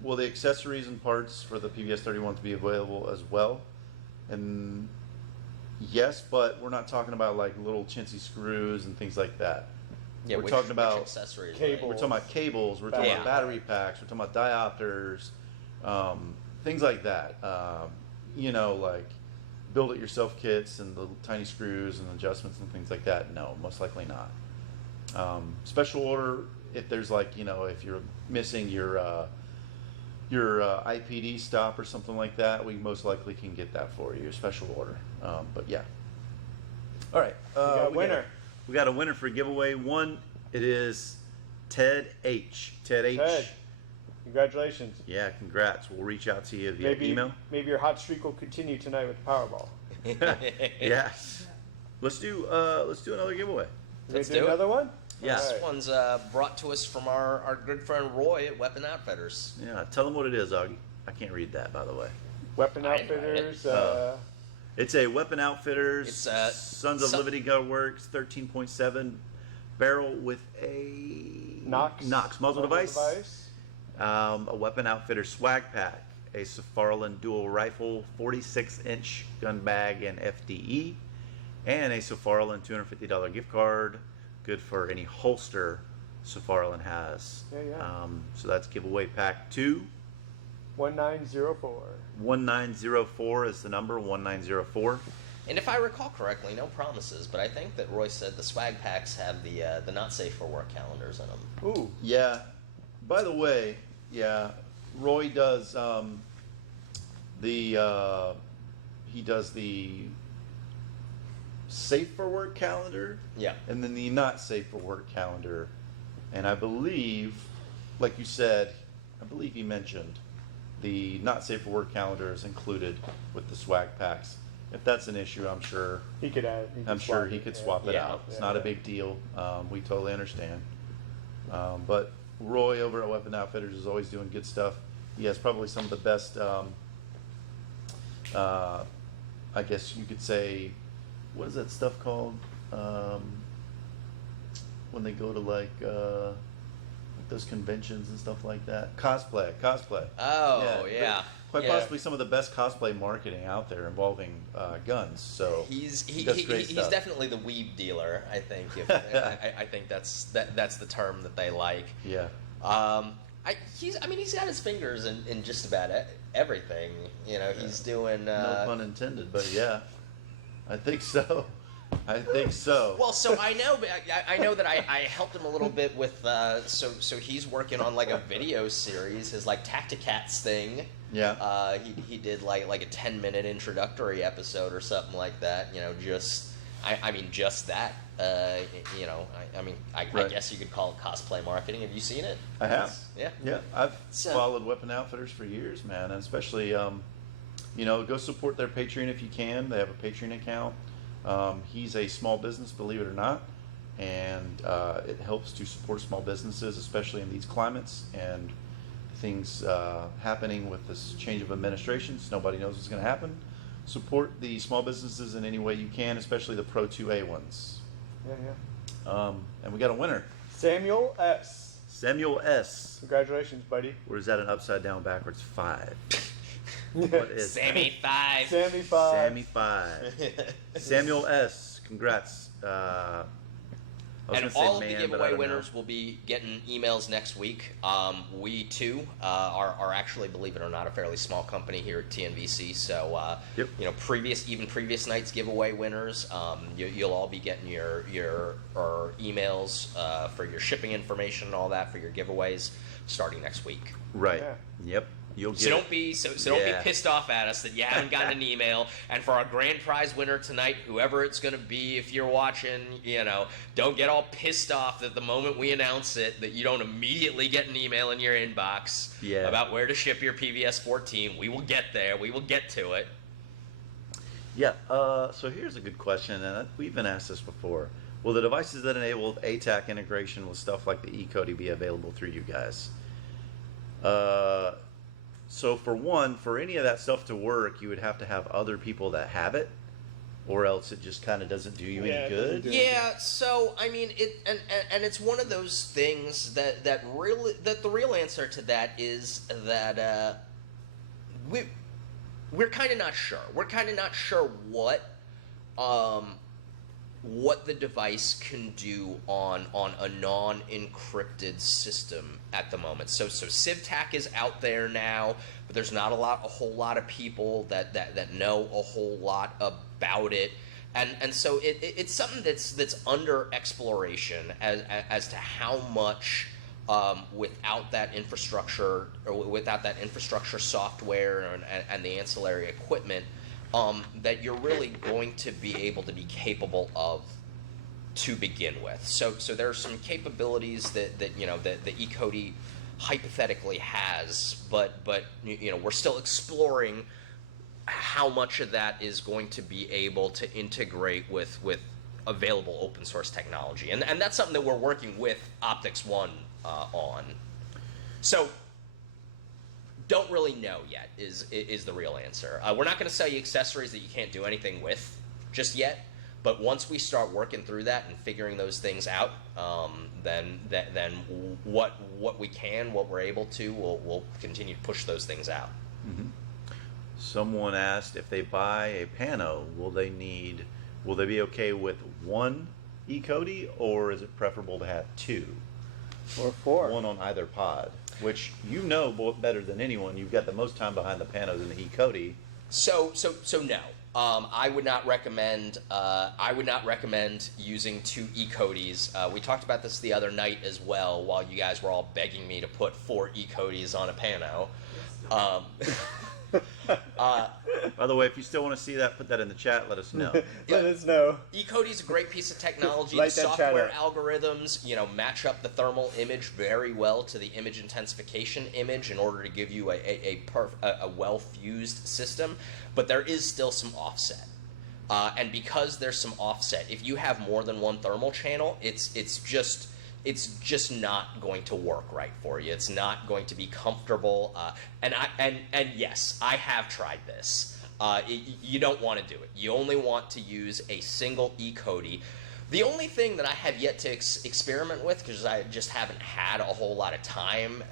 Will the accessories and parts for the PVS-31 be available as well? And yes, but we're not talking about like little chintzy screws and things like that. Yeah, we're talking about accessories, cables. We're talking about cables. We're talking about battery packs. We're talking about diopters, things like that. Like build-it-yourself kits and the tiny screws and adjustments and things like that. No, most likely not. Special order if there's like if you're missing your IPD stop or something like that, we most likely can get that for you, special order. But yeah. All right. We got a winner for giveaway one. It is Ted H. Ted H. Ted, congratulations. Yeah, congrats. We'll reach out to you via email. Maybe your hot streak will continue tonight with the Powerball. Yeah. Let's do another giveaway. Let's do another one. Yeah. This one's brought to us from our good friend Roy at Weapon Outfitters. Yeah, tell them what it is, Augie. I can't read that, by the way. Weapon Outfitters. It's a Weapon Outfitters Sons of Liberty Gun Works 13.7 barrel with a Knox muzzle device. A Weapon Outfitters swag pack, a Safran dual rifle 46-inch gun bag and FDE, and a Safran $250 gift card. Good for any holster Safran has. So that's giveaway pack 2. 1904. 1904 is the number, 1904. And if I recall correctly, no promises, but I think that Roy said the swag packs have the not safe for work calendars in them. Ooh. Yeah. By the way, Roy does he does the safe for work calendar. Yeah. And then the not safe for work calendar. And I believe, like you said, he mentioned The not safe for work calendar is included with the swag packs. If that's an issue, I'm sure he could add. I'm sure he could swap it out. It's not a big deal. We totally understand. But Roy over at Weapon Outfitters is always doing good stuff. He has probably some of the best, I guess you could say, what is that stuff called? When they go to like those conventions and stuff like that. Cosplay. Oh, yeah. Quite possibly some of the best cosplay marketing out there involving guns. So he's great stuff. definitely the weeb dealer. I think. I think that's the term that they like. Yeah. He's got his fingers in just about everything. You know, he's doing. No pun intended, but yeah, I think so. Well, so I know that I helped him a little bit with. So he's working on like a video series, his like Tacticats thing. Yeah. He did like a 10-minute introductory episode or something like that. You know, just that. I guess you could call it cosplay marketing. Have you seen it? I have. Yeah. Yeah. I've followed Weapon Outfitters for years, man, and especially go support their Patreon if you can. They have a Patreon account. He's a small business, believe it or not, and it helps to support small businesses, especially in these climates and things happening with this change of administrations. Nobody knows what's going to happen. Support the small businesses in any way you can, especially the Pro 2A ones. Yeah. And we got a winner. Samuel S. Congratulations, buddy. Or is that an upside down backwards 5? What is Sammy 5? Sammy 5. Sammy 5. Samuel S. Congrats. And all of the giveaway winners will be getting emails next week. We too are actually, believe it or not, a fairly small company here at TNVC. So previous night's giveaway winners, you'll all be getting your emails for your shipping information and all that for your giveaways starting next week. Right. Yeah. Yep. Don't be pissed off at us that you haven't gotten an email. And for our grand prize winner tonight, whoever it's going to be, if you're watching, don't get all pissed off that the moment we announce it, that you don't immediately get an email in your inbox about where to ship your PVS 14. We will get there. We will get to it. Yeah. So here's a good question, and we've been asked this before. Will the devices that enable ATAC integration with stuff like the ECOTI be available through you guys? So for any of that stuff to work, you would have to have other people that have it, or else it just kind of doesn't do you any good. Yeah. So I mean, and it's one of those things that the real answer to that is that we're kind of not sure. We're kind of not sure what the device can do on a non-encrypted system at the moment. So CivTac is out there now, but there's not a whole lot of people that know a whole lot about it, and so it's something that's under exploration as to how much without that infrastructure software and the ancillary equipment. That you're really going to be able to be capable of to begin with. So there are some capabilities that the ECOTI hypothetically has, but we're still exploring how much of that is going to be able to integrate with available open source technology, and that's something that we're working with Optics One on. So. Don't really know yet is the real answer. We're not going to sell you accessories that you can't do anything with just yet, but once we start working through that and figuring those things out, then what we can, what we're able to, we'll continue to push those things out. Mm-hmm. Someone asked if they buy a Pano, will they be okay with one ECOTI, or is it preferable to have 2 or 4, one on either pod? Which better than anyone. You've got the most time behind the Panos in the ECOTI. So no. I would not recommend. Using 2 ECOTIs. We talked about this the other night as well, while you guys were all begging me to put 4 ECOTIs on a Pano. By the way, if you still want to see that, put that in the chat. Let us know. Let us know. ECOTI's a great piece of technology. Light The that chat software up. algorithms, match up the thermal image very well to the image intensification image in order to give you a well-fused system. But there is still some offset. And because there's some offset, if you have more than one thermal channel, it's just not going to work right for you. It's not going to be comfortable. And yes, I have tried this. You don't want to do it. You only want to use a single ECOTI. The only thing that I have yet to experiment with, because I just haven't had a whole lot of time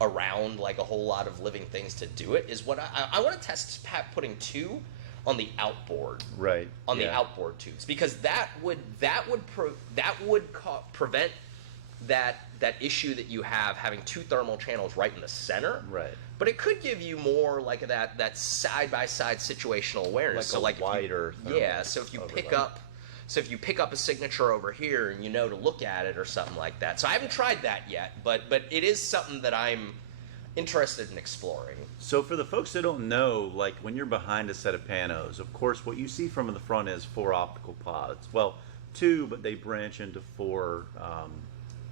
around, like a whole lot of living things to do it, is what I want to test putting two on the outboard, right? On the outboard tubes, because that would prevent that issue that you have having two thermal channels right in the center, right? But it could give you more like that side by side situational awareness, like wider. So if you pick up a signature over here and you know to look at it or something like that. So I haven't tried that yet, but it is something that I'm interested in exploring. So for the folks that don't know, like when you're behind a set of panos, of course what you see from the front is 4 optical pods. Well, 2, but they branch into 4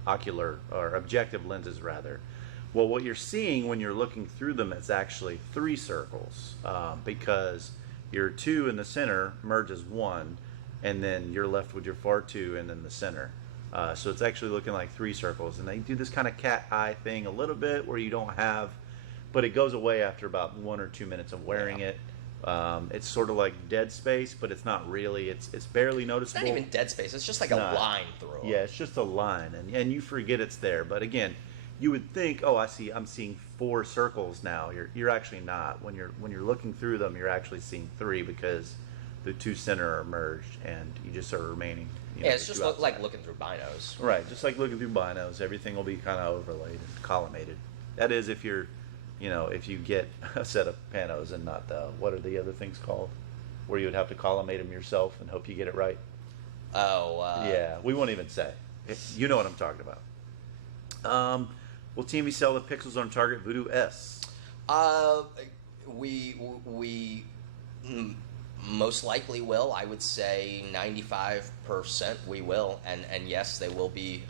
ocular or objective lenses rather. Well, what you're seeing when you're looking through them is actually 3 circles, because your 2 in the center merges 1, and then you're left with your far 2 and then the center. So it's actually looking like 3 circles, and they do this kind of cat eye thing a little bit where you don't have, but it goes away after about 1 or 2 minutes of wearing it. It's sort of like dead space, but it's not really. It's barely noticeable. It's not even dead space. It's just like a line through it. Yeah, it's just a line, and you forget it's there. But again, you would think, oh, I'm seeing 4 circles now. You're actually not. When you're looking through them, you're actually seeing 3 because the 2 center are merged, and you just are remaining. It's just like looking through binos. Right, just like looking through binos. Everything will be kind of overlaid and collimated. That is, if you're, if you get a set of panos and not what are the other things called, where you would have to collimate them yourself and hope you get it right. Yeah, we won't even say. You know what I'm talking about. Will TNVC sell the pixels on target Voodoo S? We most likely will. I would say 95% we will, and yes, they will be.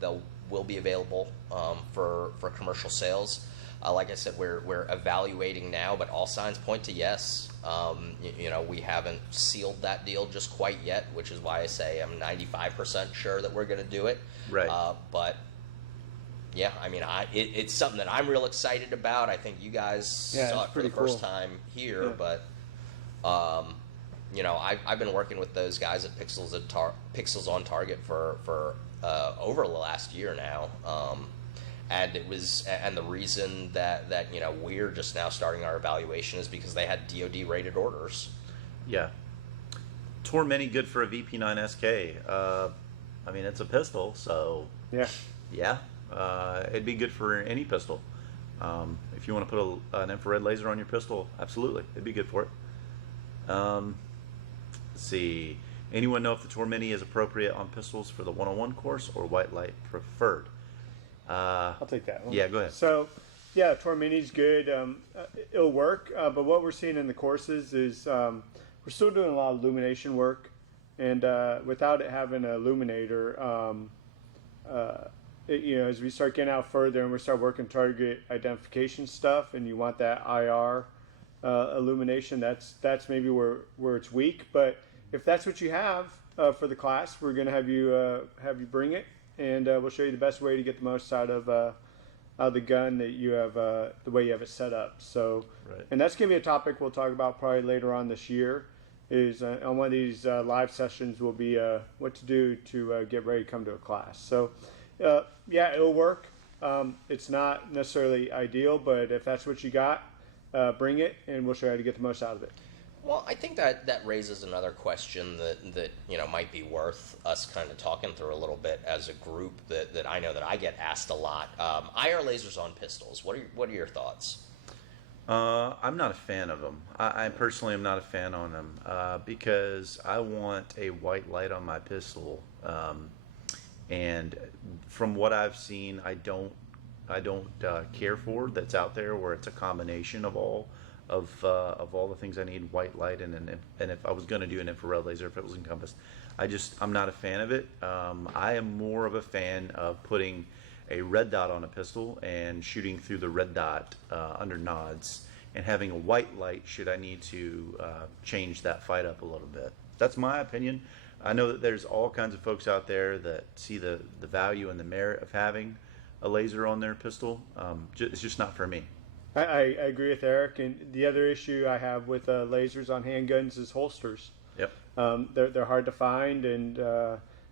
They'll will be available for commercial sales. Like I said, we're evaluating now, but all signs point to yes. We haven't sealed that deal just quite yet, which is why I say I'm 95% sure that we're going to do it. Right. But yeah, I mean, it's something that I'm real excited about. I think you guys saw it for the first time here, but I've been working with those guys at Pixels on Target for over the last year now, and the reason that we're just now starting our evaluation is because they had DoD rated orders. Yeah. Tormenti good for a VP9 SK. I mean, it's a pistol, so yeah. It'd be good for any pistol. If you want to put an infrared laser on your pistol, absolutely, it'd be good for it. Let's see. Anyone know if the Tormenti is appropriate on pistols for the 101 course or white light preferred? I'll take that one. Yeah, go ahead. So, yeah, Tormenti's good. It'll work, but what we're seeing in the courses is we're still doing a lot of illumination work, and without it having an illuminator, as we start getting out further and we start working target identification stuff, and you want that IR illumination, that's maybe where it's weak. But if that's what you have for the class, we're going to have you bring it, and we'll show you the best way to get the most out of the gun that you have, the way you have it set up. So, and that's going to be a topic we'll talk about probably later on this year. Is on one of these live sessions will be what to do to get ready to come to a class. So, yeah, it'll work. It's not necessarily ideal, but if that's what you got, bring it, and we'll show you how to get the most out of it. Well, I think that raises another question that might be worth us kind of talking through a little bit as a group that I know that I get asked a lot. IR lasers on pistols. What are your thoughts? I'm not a fan of them. I personally am not a fan on them because I want a white light on my pistol. And from what I've seen, I don't care for that's out there, where it's a combination of all the things I need, white light and if I was going to do an infrared laser, if it was encompassed, I'm not a fan of it. I am more of a fan of putting a red dot on a pistol and shooting through the red dot under nods, and having a white light should I need to change that fight up a little bit. That's my opinion. I know that there's all kinds of folks out there that see the value and the merit of having a laser on their pistol. It's just not for me. I agree with Eric. And the other issue I have with lasers on handguns is holsters. Yep. They're hard to find, and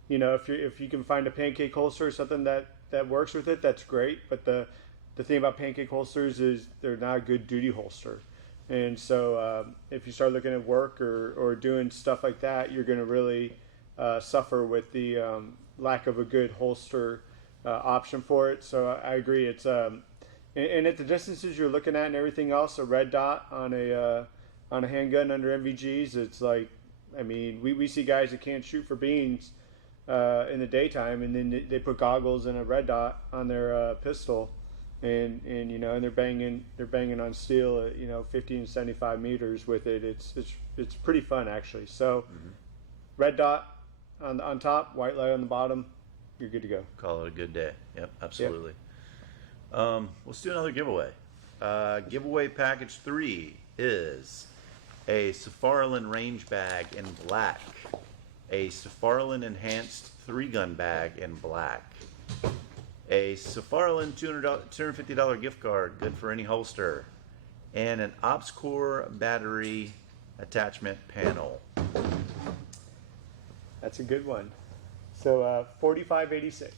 if you can find a pancake holster or something that works with it, that's great. But the thing about pancake holsters is they're not a good duty holster. And so if you start looking at work or doing stuff like that, you're going to really suffer with the lack of a good holster option for it. So I agree. It's and at the distances you're looking at and everything else, a red dot on a handgun under NVGs, it's like, I mean, we see guys that can't shoot for beans in the daytime, and then they put goggles and a red dot on their pistol. And they're banging on steel at 50 and 75 meters with it. It's pretty fun actually. So red dot on top, white light on the bottom, you're good to go. Call it a good day. Yep, absolutely. Let's do another giveaway. Giveaway package 3 is a Safran range bag in black, a Safran enhanced 3-gun bag in black, a Safran $250 gift card, good for any holster, and an OpsCore battery attachment panel. That's a good one. So $45.86.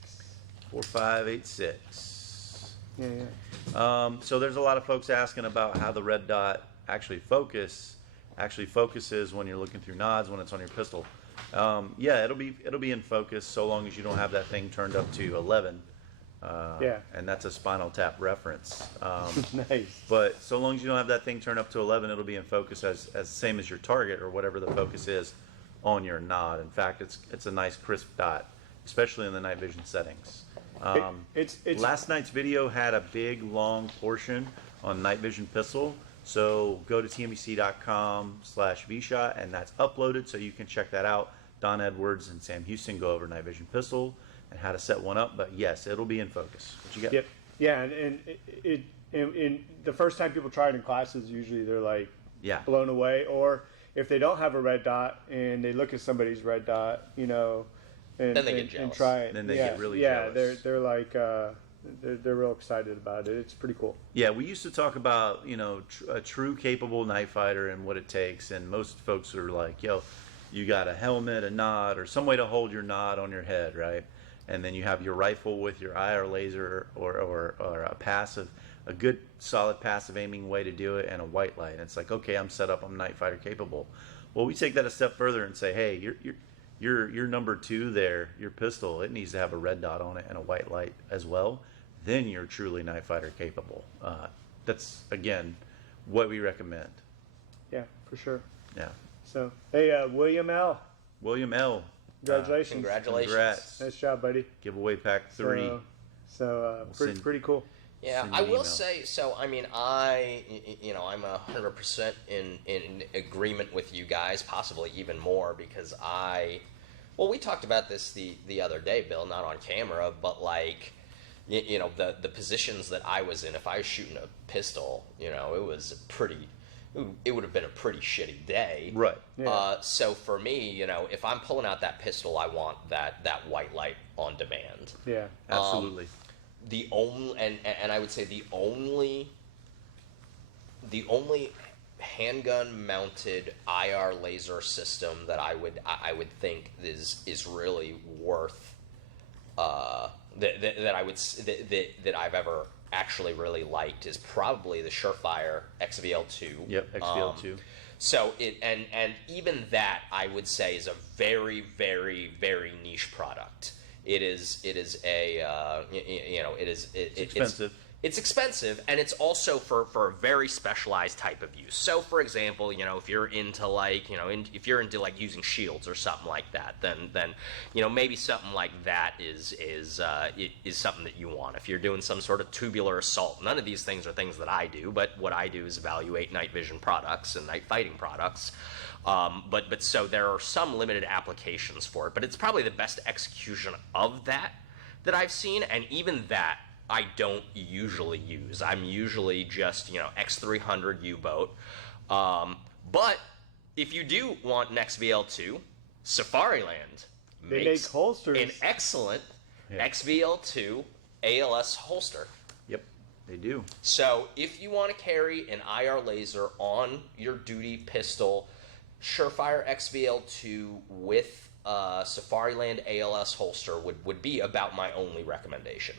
$45.86. Yeah. So there's a lot of folks asking about how the red dot actually focuses when you're looking through nods when it's on your pistol. Yeah, it'll be in focus so long as you don't have that thing turned up to 11. Yeah. And that's a Spinal Tap reference. Nice. But so long as you don't have that thing turned up to 11, it'll be in focus as same as your target or whatever the focus is on your nod. In fact, it's a nice crisp dot, especially in the night vision settings. Last night's video had a big long portion on night vision pistol, so go to tnvc.com/vShot and that's uploaded, so you can check that out. Don Edwards and Sam Houston go over night vision pistol and how to set one up. But yes, it'll be in focus. What you got? Yep. Yeah, and the first time people try it in classes, usually they're like blown away. Or if they don't have a red dot and they look at somebody's red dot, and then they get jealous. And try it. Then they get really jealous. Yeah, they're like they're real excited about it. It's pretty cool. Yeah, we used to talk about a true capable night fighter and what it takes, and most folks are like, yo, you got a helmet, a nod, or some way to hold your nod on your head, right? And then you have your rifle with your IR laser or a good solid passive aiming way to do it, and a white light. And it's like, okay, I'm set up, I'm night fighter capable. Well, we take that a step further and say, hey, your number 2 there, your pistol, it needs to have a red dot on it and a white light as well. Then you're truly night fighter capable. That's again what we recommend. Yeah, for sure. Yeah. So hey, William L. Congratulations. Congratulations. Congrats. Nice job, buddy. Giveaway pack 3. So pretty cool. Yeah, I will say, so I mean, I'm 100% in agreement with you guys, possibly even more, because we talked about this the other day, Bill, not on camera, but like, the positions that I was in, if I was shooting a pistol, it would have been a pretty shitty day. Right. Yeah. So for me, if I'm pulling out that pistol, I want that white light on demand. Yeah. Absolutely. The only and I would say the only handgun mounted IR laser system that I would think is really worth that I've ever actually really liked is probably the Surefire XVL2. Yep, XVL2. So and even that I would say is a very, very, very niche product. It is a expensive. it's expensive, and it's also for a very specialized type of use. So, for example, you know, if you're into like, you know, if you're into like using shields or something like that, then you know, maybe something like that is something that you want. If you're doing some sort of tubular assault, none of these things are things that I do, but what I do is evaluate night vision products and night fighting products. But so there are some limited applications for it, but it's probably the best execution of that I've seen, and even that I don't usually use. I'm usually just, you know, X300 U-boat. But if you do want an XVL2, Safariland makes holsters. An excellent XVL2 ALS holster. Yep, they do. So if you want to carry an IR laser on your duty pistol, Surefire XVL2 with Safariland ALS holster would be about my only recommendation.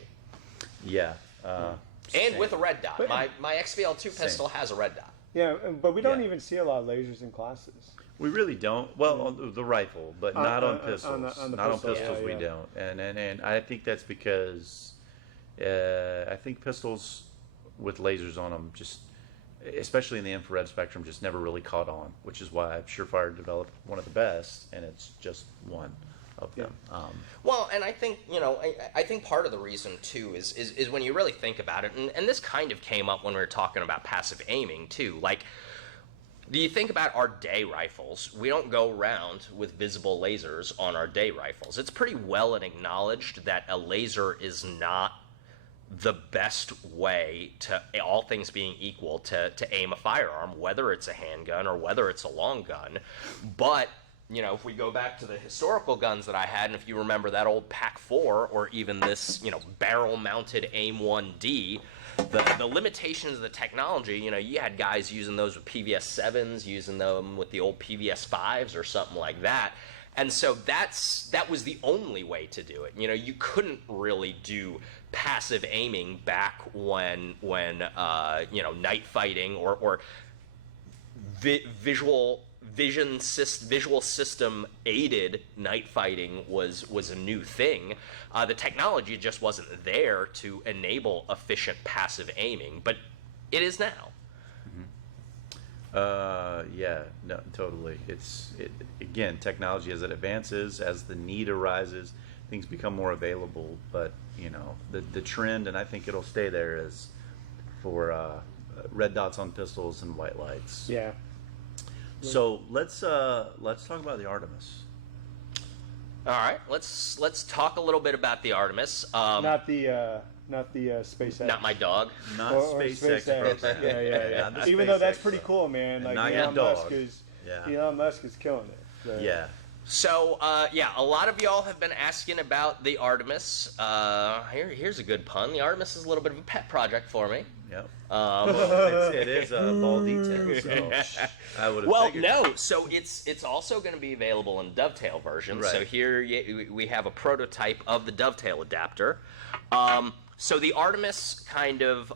Yeah. And with a red dot. But- My XVL2 pistol has a red dot. Yeah, but we don't even see a lot of lasers in classes. We really don't. Well, on the rifle, but not on pistols. On the not pistol, on pistols, yeah, we yeah. don't. And I think that's because I think pistols with lasers on them just, especially in the infrared spectrum, just never really caught on, which is why Surefire developed one of the best, and it's just one of them. Well, and I think, you know, I think part of the reason, too, is when you really think about it, and this kind of came up when we were talking about passive aiming, too. Like, do you think about our day rifles? We don't go around with visible lasers on our day rifles. It's pretty well and acknowledged that a laser is not the best way to, all things being equal, to aim a firearm, whether it's a handgun or whether it's a long gun. But, you know, if we go back to the historical guns that I had, and if you remember that old PAC-4 or even this, you know, barrel-mounted AIM-1D, the limitations of the technology, you know, you had guys using those with PVS-7s, using them with the old PVS-5s or something like that. And so that was the only way to do it. You know, you couldn't really do passive aiming back when you know, night fighting or visual system aided night fighting was a new thing. The technology just wasn't there to enable efficient passive aiming, but it is now. Yeah, no, totally. Again, technology as it advances, as the need arises, things become more available. But you know, the trend, and I think it'll stay there, is for red dots on pistols and white lights. Yeah. So let's talk about the Artemis. All right, let's talk a little bit about the Artemis. Not the SpaceX. Not my dog. Not or SpaceX. SpaceX. Yeah. Not the Even though that's SpaceX pretty stuff. cool, man. Like Not your Elon dog. Musk is, Yeah. Elon Musk is killing it. So. Yeah. So, yeah, a lot of y'all have been asking about the Artemis. Here's a good pun. The Artemis is a little bit of a pet project for me. Yep. It is a ball detail, so I would have Well, figured. no. So it's also going to be available in dovetail version. Right. So here we have a prototype of the dovetail adapter. So the Artemis, kind of,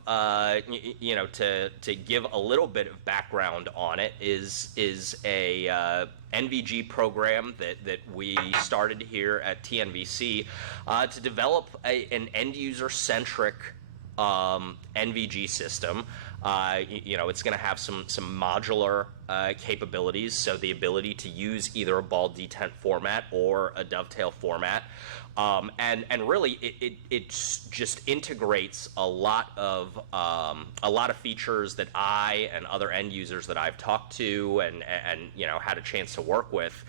you know, to give a little bit of background on it, is a NVG program that we started here at TNVC to develop an end-user centric NVG system. You know, it's going to have some modular capabilities, so the ability to use either a ball detent format or a dovetail format. And really, it just integrates a lot of features that I and other end users that I've talked to and you know, had a chance to work with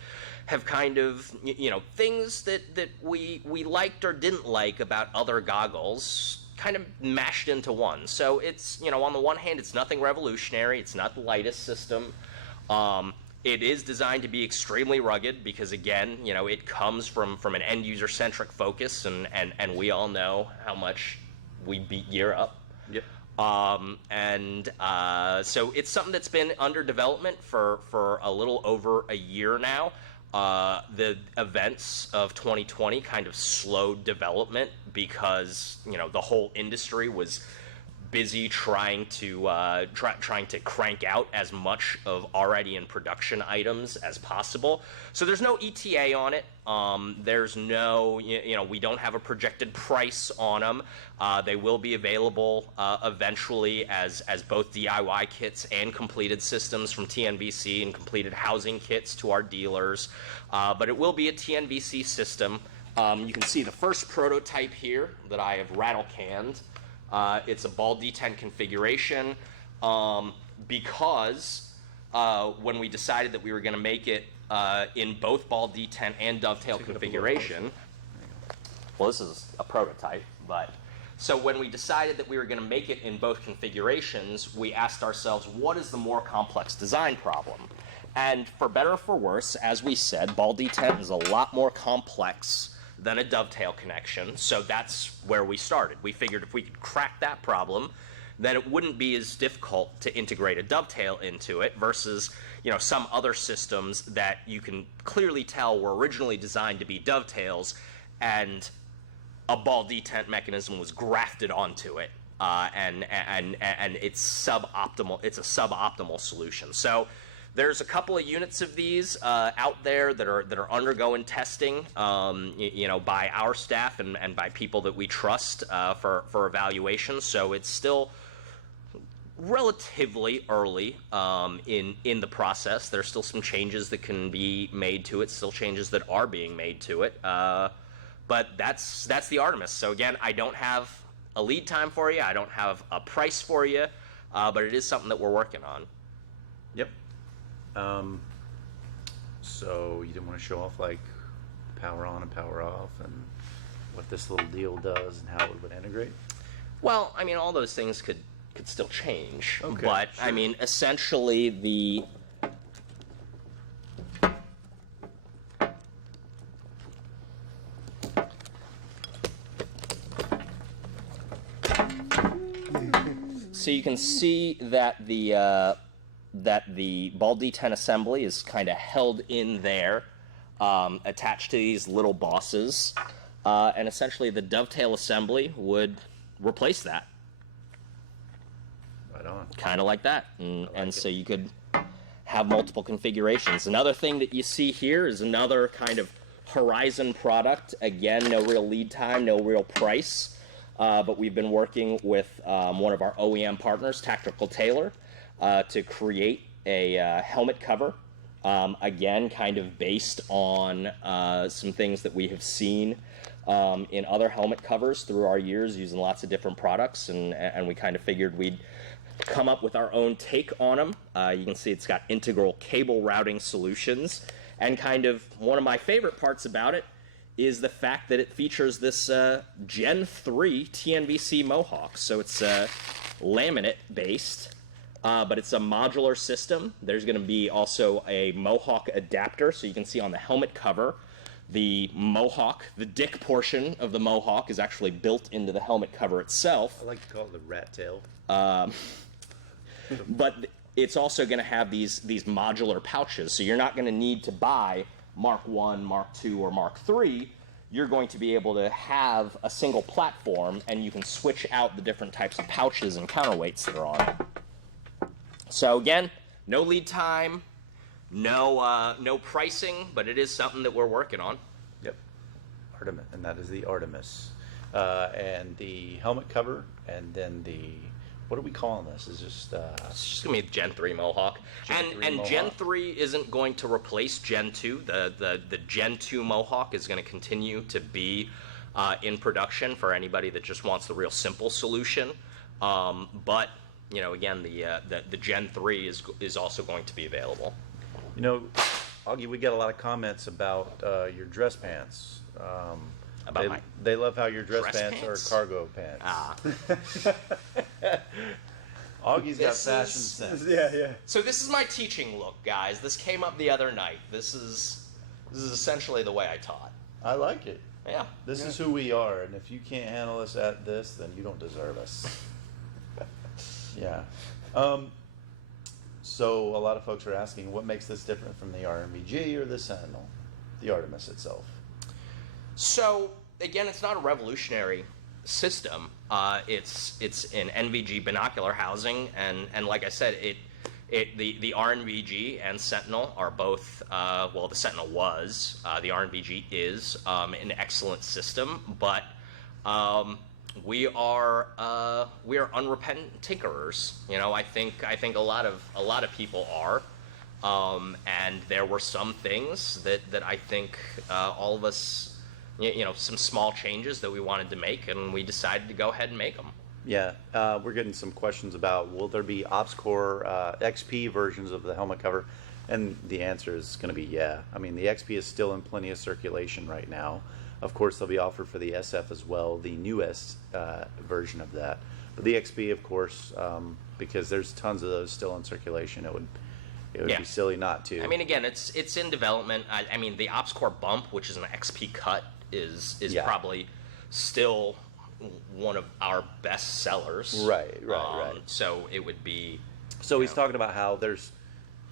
have kind of, you know, things that we liked or didn't like about other goggles kind of mashed into one. So it's, you know, on the one hand, it's nothing revolutionary. It's not the lightest system. It is designed to be extremely rugged because, again, you know, it comes from an end-user centric focus, and we all know how much we beat gear up. Yep. So it's something that's been under development for a little over a year now. The events of 2020 kind of slowed development because, you know, the whole industry was busy trying to crank out as much of already in production items as possible. So there's no ETA on it. There's no, we don't have a projected price on them. They will be available eventually as both DIY kits and completed systems from TNVC and completed housing kits to our dealers. But it will be a TNVC system. You can see the first prototype here that I have rattle canned. It's a ball D10 configuration because when we decided that we were going to make it in both ball D10 and dovetail configuration, well, this is a prototype, but so when we decided that we were going to make it in both configurations, we asked ourselves, what is the more complex design problem? And for better or for worse, as we said, ball D10 is a lot more complex than a dovetail connection, so that's where we started. We figured if we could crack that problem, then it wouldn't be as difficult to integrate a dovetail into it versus, some other systems that you can clearly tell were originally designed to be dovetails, and a ball detent mechanism was grafted onto it, and it's suboptimal. It's a suboptimal solution. So there's a couple of units of these out there that are undergoing testing, by our staff and by people that we trust for evaluation. So it's still relatively early in the process. There's still some changes that can be made to it, still changes that are being made to it. But that's the Artemis. So again, I don't have a lead time for you. I don't have a price for you, but it is something that we're working on. Yep. So you didn't want to show off like power on and power off and what this little deal does and how it would integrate? Well, I mean, all those things could still change. Okay, but sure. I mean, essentially the so you can see that the ball D10 assembly is kind of held in there, attached to these little bosses, and essentially the dovetail assembly would replace that. Right on. Kind of like that, and so you could have multiple configurations. Another thing that you see here is another kind of Horizon product. Again, no real lead time, no real price, but we've been working with one of our OEM partners, Tactical Tailor, to create a helmet cover. Again, kind of based on some things that we have seen in other helmet covers through our years using lots of different products, and we kind of figured we'd come up with our own take on them. You can see it's got integral cable routing solutions, and kind of one of my favorite parts about it is the fact that it features this Gen 3 TNVC Mohawk. So it's laminate based, but it's a modular system. There's going to be also a Mohawk adapter, so you can see on the helmet cover, the Mohawk, the dick portion of the Mohawk is actually built into the helmet cover itself. I like to call it the rat tail. But it's also going to have these modular pouches, so you're not going to need to buy Mark 1, Mark 2, or Mark 3. You're going to be able to have a single platform, and you can switch out the different types of pouches and counterweights that are on it. So again, no lead time, no pricing, but it is something that we're working on. Yep. Artemis, and that is the Artemis. And the helmet cover, and then what are we calling this? Is just it's just gonna be Gen 3 Mohawk. And Gen 3 isn't going to replace Gen 2. The Gen 2 Mohawk is going to continue to be in production for anybody that just wants the real simple solution. But again, the Gen 3 is also going to be available. Augie, we get a lot of comments about your dress pants. They love how your dress pants are cargo pants. Augie's got fashion sense. Yeah. So this is my teaching look, guys. This came up the other night. This is essentially the way I taught. I like it. Yeah. This is who we are, and if you can't handle us at this, then you don't deserve us. Yeah. So a lot of folks are asking, what makes this different from the RMVG or the Sentinel, the Artemis itself? So again, it's not a revolutionary system. It's an NVG binocular housing, and like I said, the RNVG and Sentinel are both, well, the Sentinel was, the RNVG is an excellent system, but we are unrepentant tinkerers. You know, I think a lot of people are, and there were some things that I think all of us, you know, some small changes that we wanted to make, and we decided to go ahead and make them. Yeah, we're getting some questions about, will there be OpsCore XP versions of the helmet cover? And the answer is going to be yeah. I mean, the XP is still in plenty of circulation right now. Of course, they'll be offered for the SF as well, the newest version of that. But the XP, of course, because there's tons of those still in circulation, it would be silly not to. I mean, again, it's in development. I mean, the OpsCore Bump, which is an XP cut, is probably still one of our best sellers. Right. So it would be. So he's talking about how there's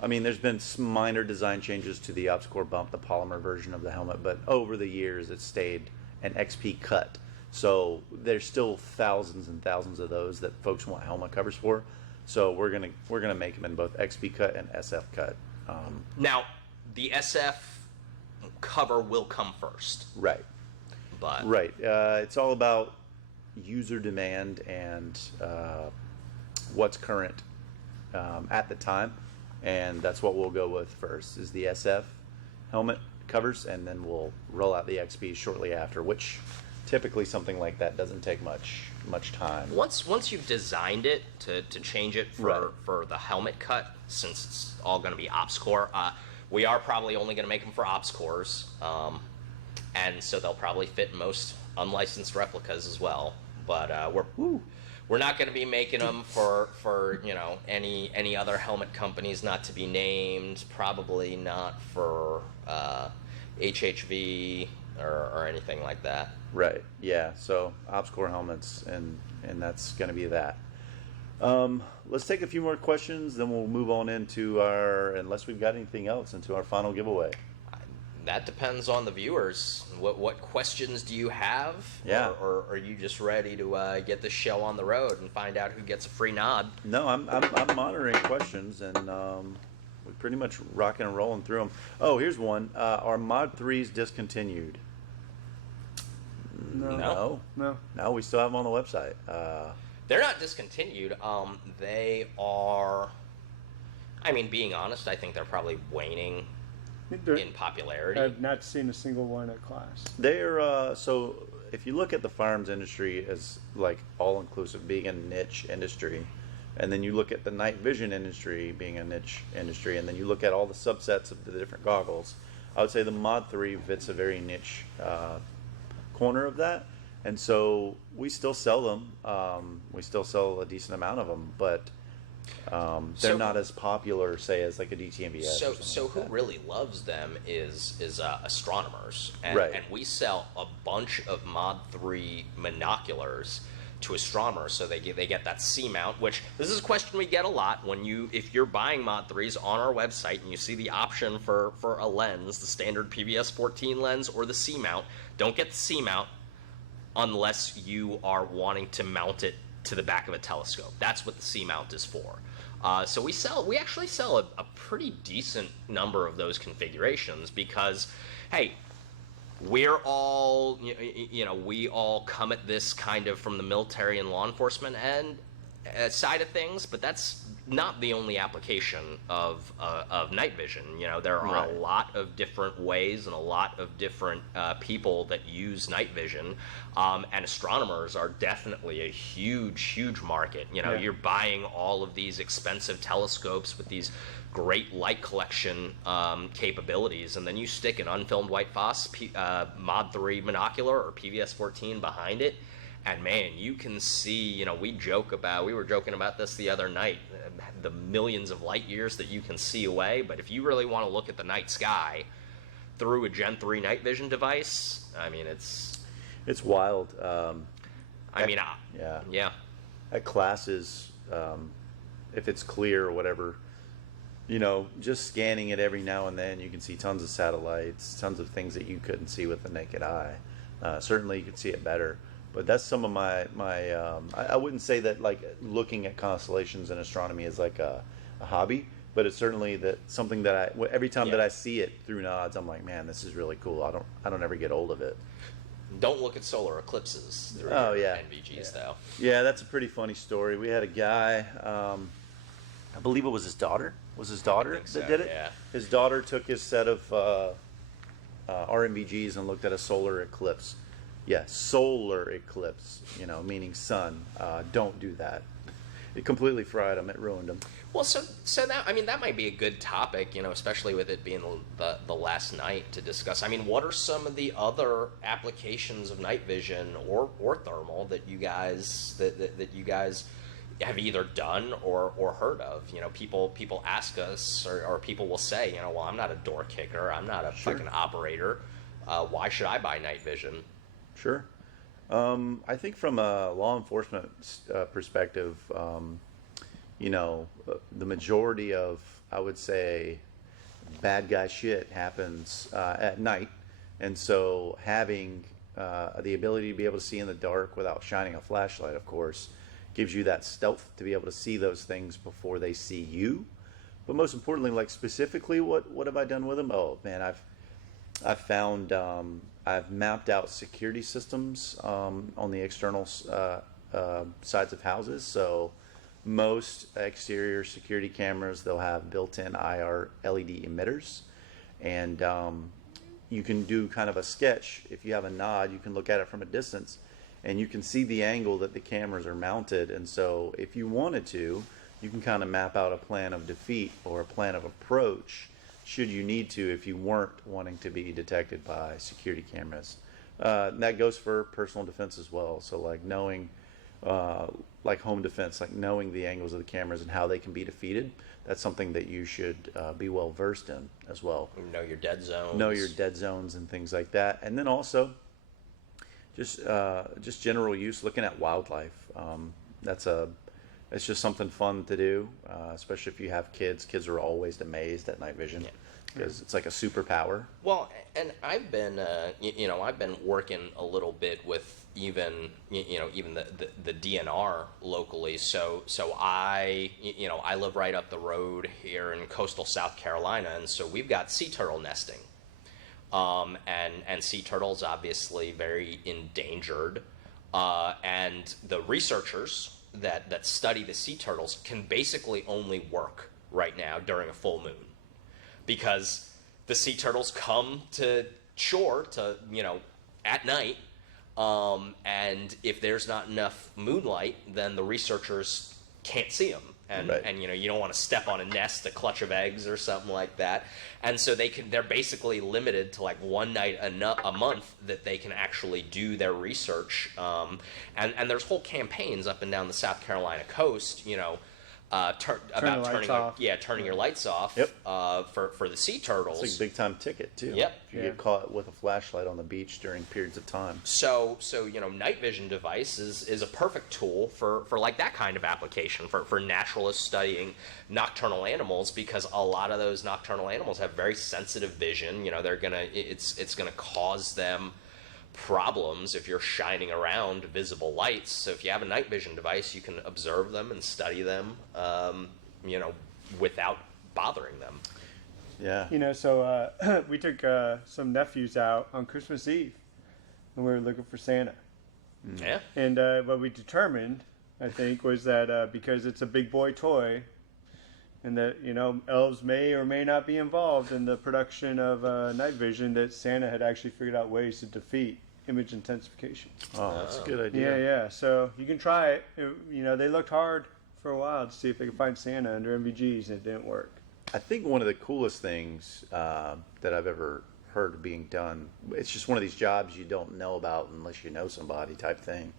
been some minor design changes to the OpsCore Bump, the polymer version of the helmet, but over the years it's stayed an XP cut. So there's still thousands and thousands of those that folks want helmet covers for. So we're gonna make them in both XP cut and SF cut. Now, the SF cover will come first. Right. But right. It's all about user demand and what's current at the time. And that's what we'll go with first, is the SF helmet covers, and then we'll roll out the XP shortly after, which typically something like that doesn't take much time. Once you've designed it to change it for the helmet cut, since it's all going to be OpsCore, we are probably only going to make them for OpsCores, and so they'll probably fit in most unlicensed replicas as well. But we're not going to be making them for you know, any other helmet companies not to be named. Probably not for HHV or anything like that. Right. Yeah. So OpsCore helmets, and that's going to be that. Let's take a few more questions, then we'll move on into unless we've got anything else, into our final giveaway. That depends on the viewers. What questions do you have? Yeah. Or are you just ready to get the show on the road and find out who gets a free nod? No, I'm monitoring questions, and we're pretty much rocking and rolling through them. Oh, here's one. Are Mod 3s discontinued? No. No, we still have them on the website. They're not discontinued. They are. I mean, being honest, I think they're probably waning in popularity. I've not seen a single one at class. They're so if you look at the firearms industry as like all-inclusive, being a niche industry, and then you look at the night vision industry being a niche industry, and then you look at all the subsets of the different goggles, I would say the Mod 3 fits a very niche corner of that. And so we still sell them. We still sell a decent amount of them, but they're not as popular, say, as like a DTNVS. So who really loves them is astronomers, and, right. And we sell a bunch of Mod 3 monoculars to astronomers, so they get that C mount. Which this is a question we get a lot if you're buying Mod 3s on our website and you see the option for a lens, the standard PVS 14 lens or the C mount. Don't get the C mount unless you are wanting to mount it to the back of a telescope. That's what the C mount is for. So we actually sell a pretty decent number of those configurations because, hey, we're all, we all come at this kind of from the military and law enforcement and side of things, but that's not the only application of night vision. There are a lot of different ways and a lot of different people that use night vision, and astronomers are definitely a huge market. You're buying all of these expensive telescopes with these great light collection capabilities, and then you stick an unfilmed white phos Mod 3 monocular or PVS 14 behind it, and man, you can see, we were joking about this the other night, the millions of light years that you can see away. But if you really want to look at the night sky through a Gen 3 night vision device, I mean, it's wild. Yeah. At classes, if it's clear or whatever, just scanning it every now and then, you can see tons of satellites, tons of things that you couldn't see with the naked eye. Certainly you could see it better. But that's some of my I wouldn't say that like looking at constellations and astronomy is like a hobby, but it's certainly something that every time that I see it through nods, I'm like, man, this is really cool. I don't ever get old of it. Don't look at solar eclipses through NVGs though. Yeah, that's a pretty funny story. We had a guy, I believe it was his daughter. Was his daughter that did it? Yeah. His daughter took his set of RMVGs and looked at a solar eclipse. Yeah, solar eclipse, meaning sun. Don't do that. It completely fried him. It ruined him. Well, so that might be a good topic, especially with it being the last night to discuss. I mean, what are some of the other applications of night vision or thermal that you guys that you guys have either done or heard of? People ask us, or people will say, well, I'm not a door kicker, I'm not a fucking operator. Why should I buy night vision? Sure. I think from a law enforcement perspective, the majority of, I would say, bad guy shit happens at night. And so having the ability to be able to see in the dark without shining a flashlight, of course, gives you that stealth to be able to see those things before they see you. But most importantly, like specifically, what have I done with them? Oh, man, I've found... I've mapped out security systems on the external sides of houses. So most exterior security cameras, they'll have built-in IR LED emitters. And you can do kind of a sketch. If you have a nod, you can look at it from a distance and you can see the angle that the cameras are mounted. And so if you wanted to, you can kind of map out a plan of defeat or a plan of approach should you need to, if you weren't wanting to be detected by security cameras. That goes for personal defense as well. So like knowing, like home defense, like knowing the angles of the cameras and how they can be defeated, that's something that you should be well versed in as well. Know your dead zones. Know your dead zones and things like that. And then also, just general use, looking at wildlife. It's just something fun to do, especially if you have kids. Kids are always amazed at night vision because it's like a superpower. Well, and I've been, I've been working a little bit with even the DNR locally. So I live right up the road here in coastal South Carolina, and so we've got sea turtle nesting, and sea turtles obviously very endangered, and the researchers that study the sea turtles can basically only work right now during a full moon because the sea turtles come to shore at night, and if there's not enough moonlight, then the researchers can't see them. And you don't want to step on a nest, a clutch of eggs or something like that. And so they're basically limited to like one night a month that they can actually do their research. And there's whole campaigns up and down the South Carolina coast, turning your lights off for the sea turtles. It's like a big time ticket too. Yep. If you get caught with a flashlight on the beach during periods of time. So night vision device is a perfect tool for like that kind of application for naturalists studying nocturnal animals, because a lot of those nocturnal animals have very sensitive vision. It's gonna cause them problems if you're shining around visible lights. So if you have a night vision device, you can observe them and study them, without bothering them. Yeah. So we took some nephews out on Christmas Eve, and we were looking for Santa. Yeah. And what we determined, I think, was that because it's a big boy toy, and that elves may or may not be involved in the production of night vision, that Santa had actually figured out ways to defeat image intensification. Oh, that's a good idea. Yeah. So you can try it. They looked hard for a while to see if they could find Santa under MVGs, and it didn't work. I think one of the coolest things that I've ever heard being done, it's just one of these jobs you don't know about unless you know somebody type thing.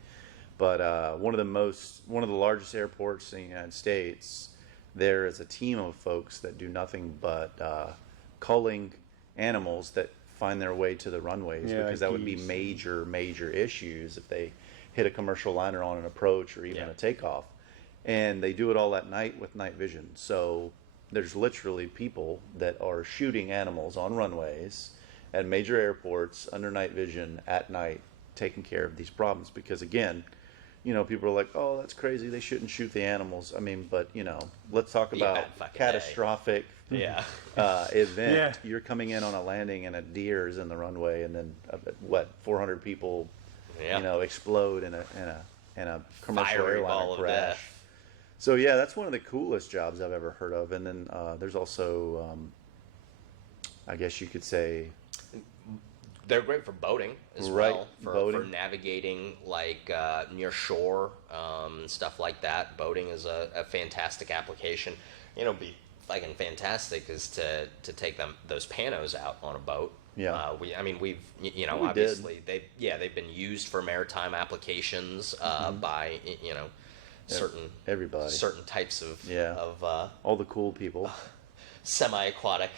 But one of the largest airports in the United States, there is a team of folks that do nothing but culling animals that find their way to the runways, because that would be major issues if they hit a commercial liner on an approach or even a takeoff. And they do it all at night with night vision. So there's literally people that are shooting animals on runways at major airports under night vision at night taking care of these problems. Because again, you know, people are like, oh, that's crazy, they shouldn't shoot the animals. I mean, but you know, let's talk Be a about bad fucking catastrophic Yeah. event. Yeah. You're coming in on a landing and a deer is in the runway, and then 400 people, Yeah. you know, explode in a commercial Fiery airliner ball of crash. death. So yeah, that's one of the coolest jobs I've ever heard of. And then there's also, I guess you could say, They're great for boating as Right, well, for boating. navigating like near shore and stuff like that. Boating is a fantastic application. You know, be fucking fantastic is to take those panos out on a boat. Yeah. We've you know, We obviously they've been used for maritime applications by you know everybody, certain types of all the cool people, semi-aquatic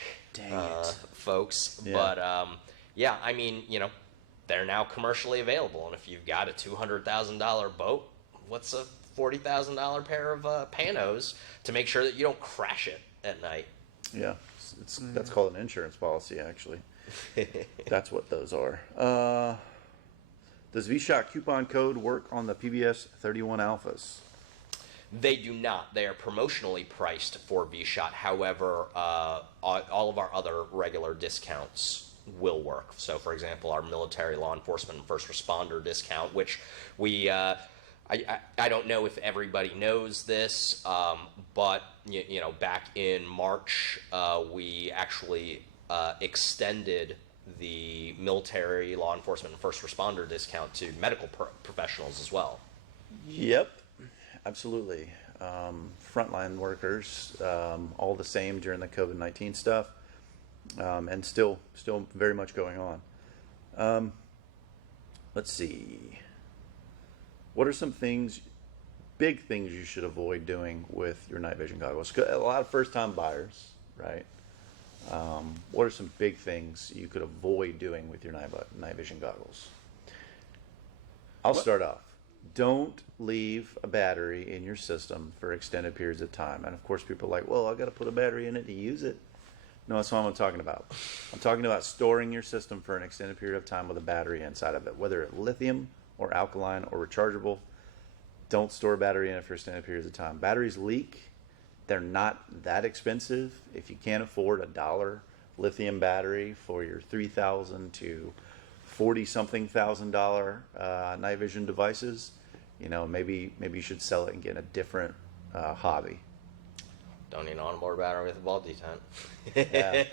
folks. Yeah. But yeah, I mean, you know, they're now commercially available, and if you've got a $200,000 boat, what's a $40,000 pair of panos to make sure that you don't crash it at night? Yeah, that's called an insurance policy, actually. That's what those are. Does vSHOTT coupon code work on the PBS 31 Alphas? They do not. They are promotionally priced for vSHOTT. However, all of our other regular discounts will work. So, for example, our military, law enforcement, and first responder discount, which we, I don't know if everybody knows this, but you know, back in March, we actually extended the military, law enforcement, and first responder discount to medical professionals as well. Yep, absolutely. Frontline workers, all the same during the COVID-19 stuff, and still very much going on. Let's see. What are some big things you should avoid doing with your night vision goggles? A lot of first-time buyers, right? What are some big things you could avoid doing with your night vision goggles? I'll start off. Don't leave a battery in your system for extended periods of time. And of course, people are like, well, I got to put a battery in it to use it. No, that's not what I'm talking about. I'm talking about storing your system for an extended period of time with a battery inside of it, whether it's lithium or alkaline or rechargeable. Don't store a battery in it for extended periods of time. Batteries leak. They're not that expensive. If you can't afford $1 lithium battery for your $3,000 to $40-something thousand night vision devices, you know, maybe you should sell it and get a different hobby. Don't need an onboard battery with a ball detent. Yeah.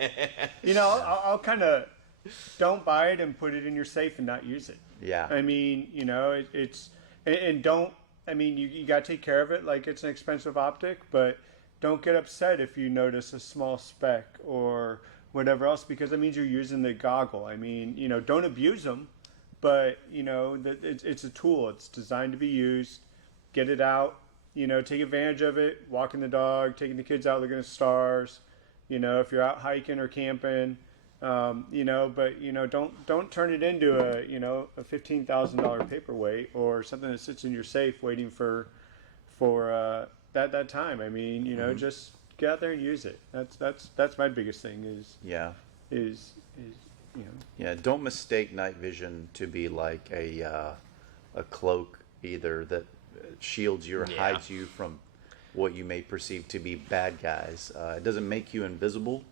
You know, I'll kind of don't buy it and put it in your safe and not use it. Yeah. I mean, you know, and don't, I mean, you got to take care of it like it's an expensive optic, but don't get upset if you notice a small speck or whatever else, because that means you're using the goggle. I mean, you know, don't abuse them, but, you know, it's a tool. It's designed to be used. Get it out, you know, take advantage of it, walking the dog, taking the kids out looking at stars, you know, if you're out hiking or camping, you know, but, you know, don't turn it into a $15,000 paperweight or something that sits in your safe waiting for that time. I mean, you know, just get out there and use it. That's my biggest thing is you know. Yeah, don't mistake night vision to be like a cloak either that shields you or hides you from what you may perceive to be bad guys. It doesn't make you invisible.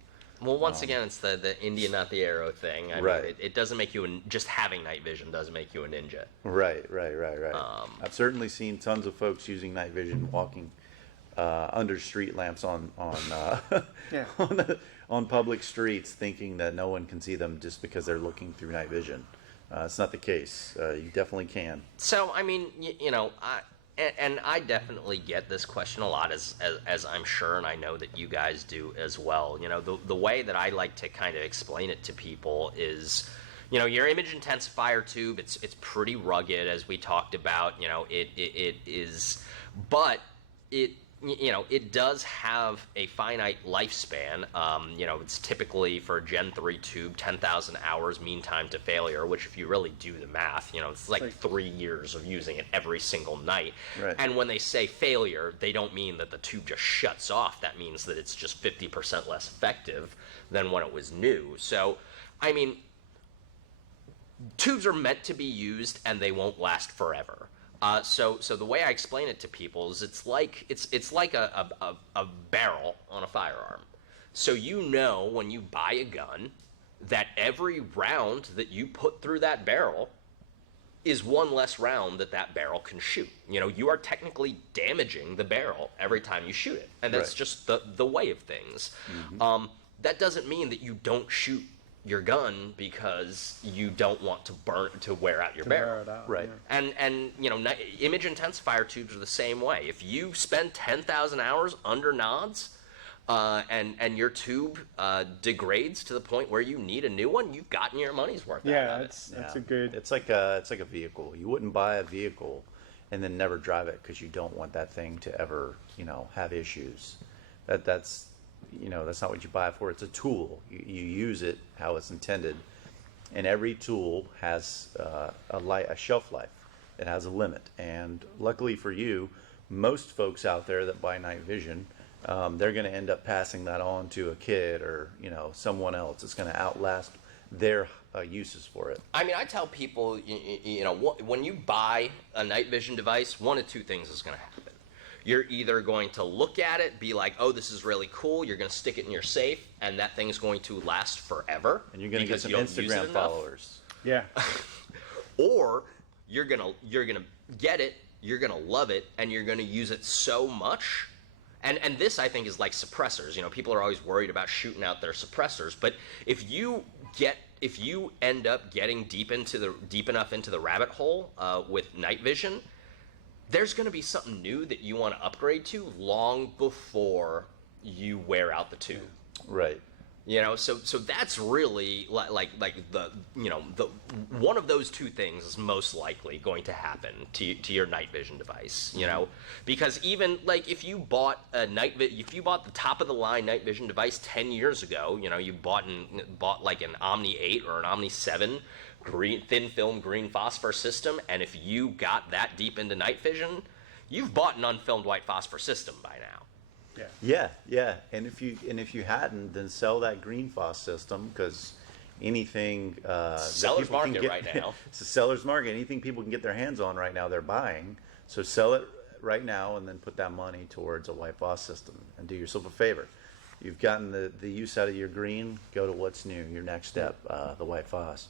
Well, once again, it's the Indian, not the arrow thing. I Right. mean, it doesn't make you just having night vision doesn't make you a ninja. Right. I've certainly seen tons of folks using night vision walking under street lamps on public streets, thinking that no one can see them just because they're looking through night vision. It's not the case. You definitely can. So, I mean, you know, I definitely get this question a lot, as I'm sure, and I know that you guys do as well. You know, the way that I like to kind of explain it to people is, you know, your image intensifier tube, it's pretty rugged, as we talked about. You know, it is, but it does have a finite lifespan. You know, it's typically for a Gen 3 tube, 10,000 hours mean time to failure, which if you really do the math, you know, it's like 3 years of using it every single night. Right. And when they say failure, they don't mean that the tube just shuts off. That means that it's just 50% less effective than when it was new. So, I mean, tubes are meant to be used and they won't last forever. So the way I explain it to people is it's like a barrel on a firearm. So you know when you buy a gun that every round that you put through that barrel is one less round that barrel can shoot. You know, you are technically damaging the barrel every time you shoot it, and that's just the way of things. That doesn't mean that you don't shoot your gun because you don't want to wear out your barrel. Wear it out, right. yeah. And you know, image intensifier tubes are the same way. If you spend 10,000 hours under nods, and your tube degrades to the point where you need a new one, you've gotten your money's worth. Yeah, that's a good. It's like a vehicle. You wouldn't buy a vehicle and then never drive it because you don't want that thing to ever, you know, have issues. That's you know, that's not what you buy it for. It's a tool. You use it how it's intended, and every tool has a shelf life. It has a limit, and luckily for you, most folks out there that buy night vision, they're going to end up passing that on to a kid or, you know, someone else. It's going to outlast their uses for it. I mean, I tell people, you know, when you buy a night vision device, one of two things is going to happen. You're either going to look at it, be like, oh, this is really cool. You're going to stick it in your safe, and that thing's going to last forever. And you're going to get some Instagram followers. Yeah. Or you're gonna get it, you're gonna love it, and you're gonna use it so much. And this, I think, is like suppressors. You know, people are always worried about shooting out their suppressors, but if you end up getting deep enough into the rabbit hole with night vision, there's going to be something new that you want to upgrade to long before you wear out the tube. Right. You know, so that's really like the, you know, the one of those two things is most likely going to happen to your night vision device. You know, because even like if you bought the top of the line night vision device 10 years ago, you know, you bought like an Omni 8 or an Omni 7 thin film green phosphor system, and if you got that deep into night vision, you've bought an unfilmed white phosphor system by now. Yeah. And if you hadn't, then sell that green phos system, because anything seller's market get, right now. It's a seller's market. Anything people can get their hands on right now, they're buying. So sell it right now, and then put that money towards a white phos system, and do yourself a favor. You've gotten the use out of your green. Go to what's new. Your next step, the white phos.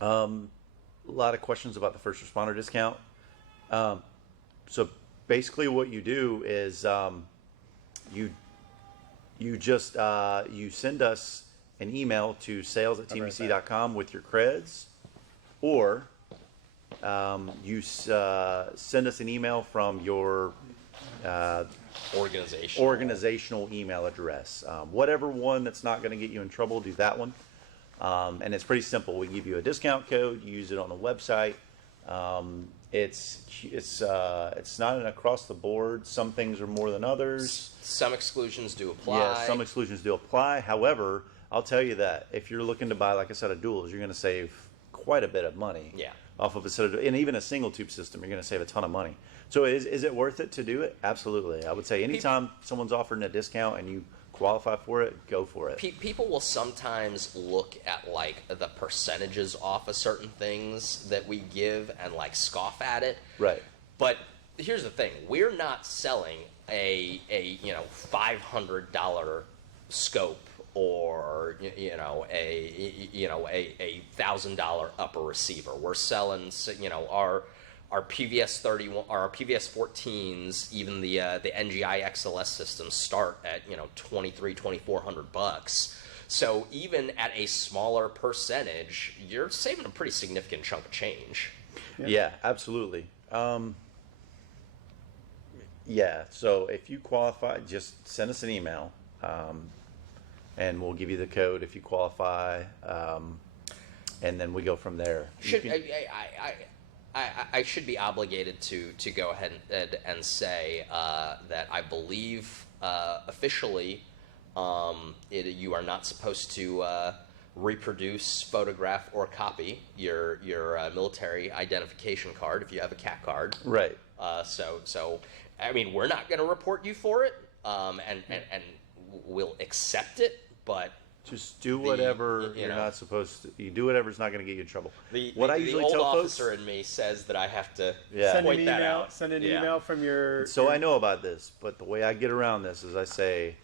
A lot of questions about the first responder discount. So basically what you do is you send us an email to sales@tvc.com with your creds, or you send us an email from your organizational email address. Whatever one that's not going to get you in trouble, do that one. And it's pretty simple. We give you a discount code. You use it on the website. It's not an across the board. Some things are more than others. Some exclusions do apply. Yeah, some exclusions do apply. However, I'll tell you that if you're looking to buy like a set of duals, you're going to save quite a bit of money. Yeah. Off of a set of, and even a single tube system, you're going to save a ton of money. So is it worth it to do it? Absolutely. I would say anytime someone's offering a discount and you qualify for it, go for it. People will sometimes look at like the percentages off of certain things that we give and like scoff at it. Right. But here's the thing: we're not selling a $500 scope or a $1,000 upper receiver. We're selling our PVS 31, our PVS 14s, even the NGI XLS systems start at $2,300-$2,400. So even at a smaller percentage, you're saving a pretty significant chunk of change. Yeah, absolutely. So if you qualify, just send us an email, and we'll give you the code if you qualify, and then we go from there. I should be obligated to go ahead and say that I believe officially you are not supposed to reproduce, photograph, or copy your military identification card if you have a CAT card. Right. So I mean, we're not going to report you for it, and we'll accept it, but Just do whatever you're not supposed to. You do whatever's not going to get you in trouble. What I the usually old tell officer folks, in me says that I have to Send point an that email. out. Send an email from your. so I know about this, but the way I get around this is I say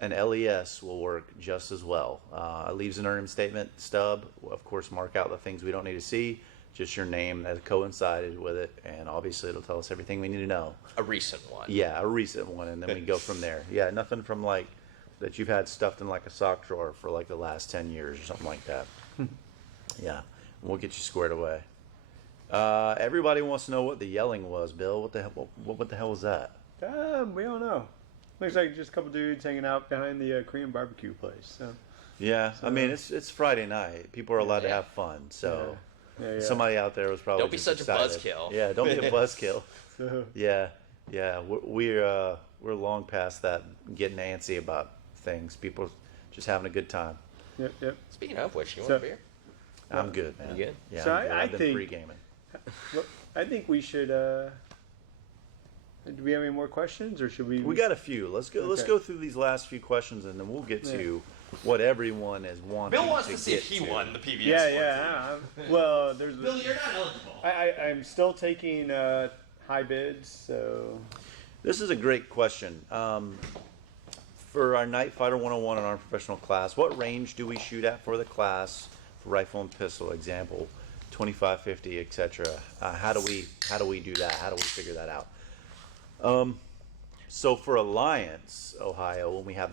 an LES will work just as well. It leaves an earnings statement stub. Of course, mark out the things we don't need to see. Just your name that coincided with it, and obviously it'll tell us everything we need to know. A recent one. Yeah, a recent one, and then we go from there. Yeah, nothing from like that you've had stuffed in like a sock drawer for like the last 10 years or something like that. Yeah, we'll get you squared away. Everybody wants to know what the yelling was, Bill. What the hell? What the hell was that? We don't know. Looks like just a couple dudes hanging out behind the Korean barbecue place. So. Yeah, I mean it's Friday night. People are allowed to have fun, so somebody out there was probably don't be just such excited. a buzzkill. Yeah, don't be a buzzkill. Yeah, we're long past that getting antsy about things. People just having a good time. Yep. Speaking of which, you want a beer? I'm good, man. You good? Yeah, so I'm good. I've been think pre-gaming. Well, I think we should. Do we have any more questions, or should we? We got a few. Let's go. Let's Okay. go through these last few questions, and then we'll get to what everyone is wanting. Bill wants to see get if he won the PBS. Yeah. Well, there's. Bill, you're not eligible. I'm still taking high bids, so. This is a great question. For our Night Fighter 101 and our professional class, what range do we shoot at for the class for rifle and pistol? Example, 25, 50, etc. How do we do that? How do we figure that out? So for Alliance Ohio, when we have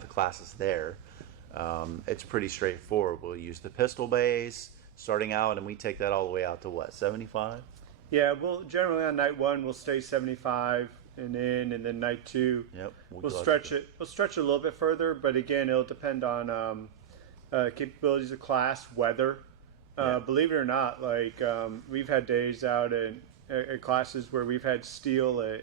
the classes there, it's pretty straightforward. We'll use the pistol bays starting out, and we take that all the way out to what, 75? Yeah, well, generally on night one we'll stay 75 and then night two. Yep. We'll stretch it. We'll stretch it a little bit further, but again, it'll depend on capabilities of class, weather. Believe it or not, like we've had days out at classes where we've had steel at,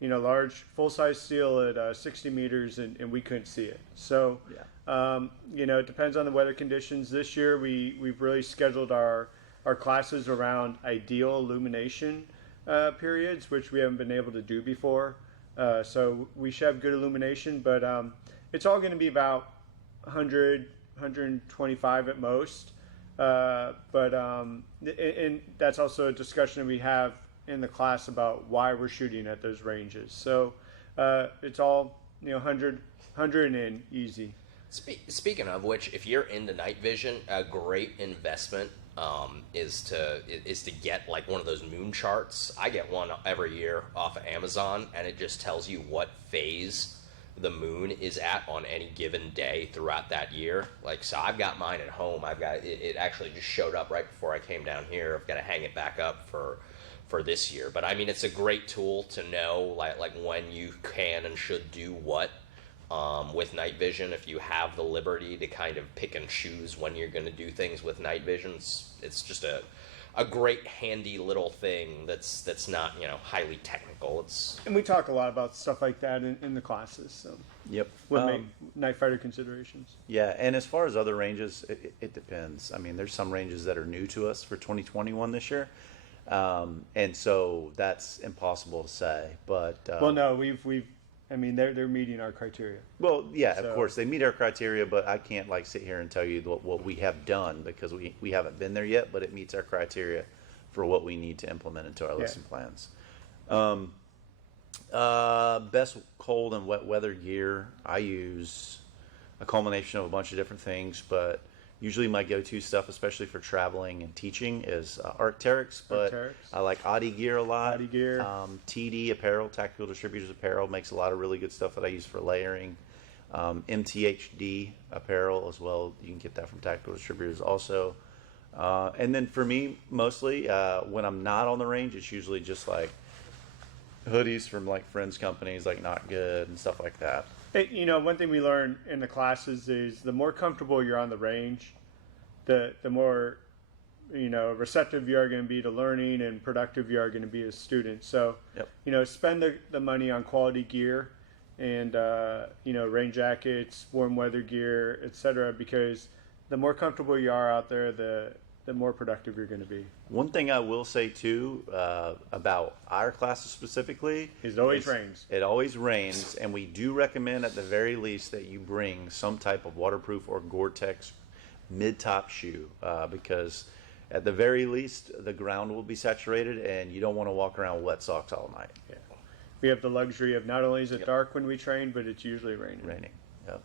large full-size steel at 60 meters, and we couldn't see it. So, it depends on the weather conditions. This year, we've really scheduled our classes around ideal illumination periods, which we haven't been able to do before. So we should have good illumination, but it's all going to be about 100, 125 at most. And that's also a discussion we have in the class about why we're shooting at those ranges. So it's all 100 and easy. Speaking of which, if you're into night vision, a great investment is to get like one of those moon charts. I get one every year off of Amazon, and it just tells you what phase the moon is at on any given day throughout that year. Like, so I've got mine at home. I've got it actually just showed up right before I came down here. I've got to hang it back up for this year. But I mean, it's a great tool to know like when you can and should do what with night vision. If you have the liberty to kind of pick and choose when you're going to do things with night vision, it's just a great handy little thing that's not highly technical. And we talk a lot about stuff like that in the classes. So Yep. we'll make night fighter considerations. Yeah, and as far as other ranges, it depends. I mean, there's some ranges that are new to us for 2021 this year, and so that's impossible to say. But well, no, I mean, they're meeting our criteria. Well, yeah, of course they meet our criteria, but I can't like sit here and tell you what we have done because we haven't been there yet. But it meets our criteria for what we need to implement into our lesson plans. Best cold and wet weather gear. I use a culmination of a bunch of different things, but usually my go-to stuff, especially for traveling and teaching, is Arc'teryx. But I like Audi gear a lot. Audi gear. TD apparel, Tactical Distributors apparel, makes a lot of really good stuff that I use for layering. MTHD apparel as well. You can get that from Tactical Distributors also. And then for me, mostly when I'm not on the range, it's usually just like hoodies from like friends companies like Not Good and stuff like that. Hey, one thing we learn in the classes is the more comfortable you're on the range, the more receptive you are going to be to learning and productive you are going to be as a student. So spend the money on quality gear and rain jackets, warm weather gear, etc. Because the more comfortable you are out there, the the more productive you're going to be. One thing I will say too about our classes specifically is it always rains. It always rains, and we do recommend at the very least that you bring some type of waterproof or Gore-Tex mid-top shoe because at the very least the ground will be saturated, and you don't want to walk around with wet socks all night. Yeah. We have the luxury of not only is it dark when we train, but it's usually raining. Yep.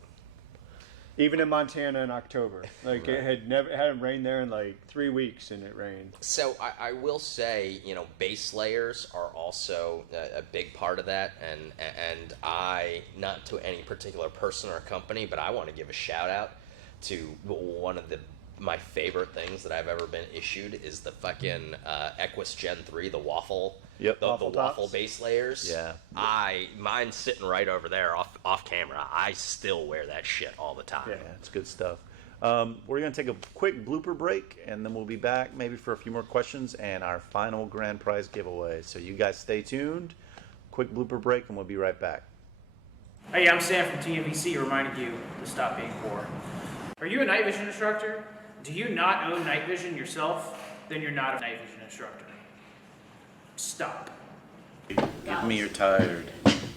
Even in Montana in October, like it hadn't rained there in like 3 weeks, and it rained. So I will say, base layers are also a big part of that, and I, not to any particular person or company, but I want to give a shout out to one of my favorite things that I've ever been issued is the fucking Equus Gen 3, the waffle. Yep. The waffle base layers. Yeah. Mine's sitting right over there off camera. I still wear that shit all the time. Yeah, it's good stuff. We're going to take a quick blooper break, and then we'll be back maybe for a few more questions and our final grand prize giveaway. So you guys stay tuned. Quick blooper break, and we'll be right back. Hey, I'm Sam from TNVC reminding you to stop being poor. Are you a night vision instructor? Do you not own night vision yourself? Then you're not a night vision instructor. Stop. Give me your tired.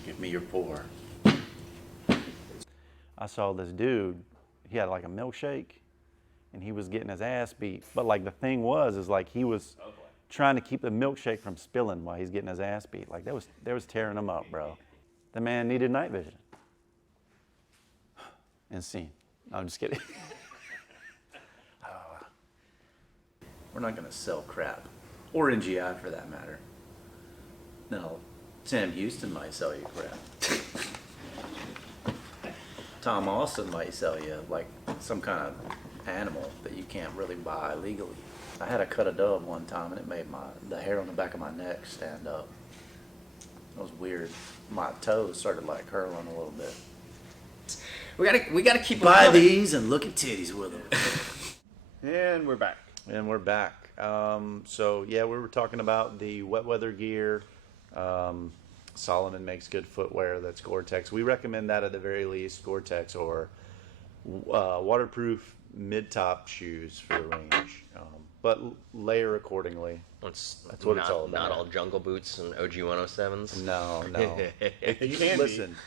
Give me your poor. I saw this dude, he had like a milkshake and he was getting his ass beat. But like the thing is like he was trying to keep the milkshake from spilling while he's getting his ass beat. Like they was tearing him up, bro. The man needed night vision. Insane. No, I'm just kidding. We're not going to sell crap. Or NGI for that matter. No, Sam Houston might sell you crap. Tom Austin might sell you like some kind of animal that you can't really buy legally. I had to cut a dove one time and it made the hair on the back of my neck stand up. It was weird. My toes started like curling a little bit. We gotta keep buy these and look at titties with them. And we're back. And we're back. So yeah, we were talking about the wet weather gear. Solomon makes good footwear that's Gore-Tex. We recommend that at the very least, Gore-Tex or waterproof mid-top shoes for the range. But layer accordingly. That's what it's all about. Not all jungle boots and OG 107s. No.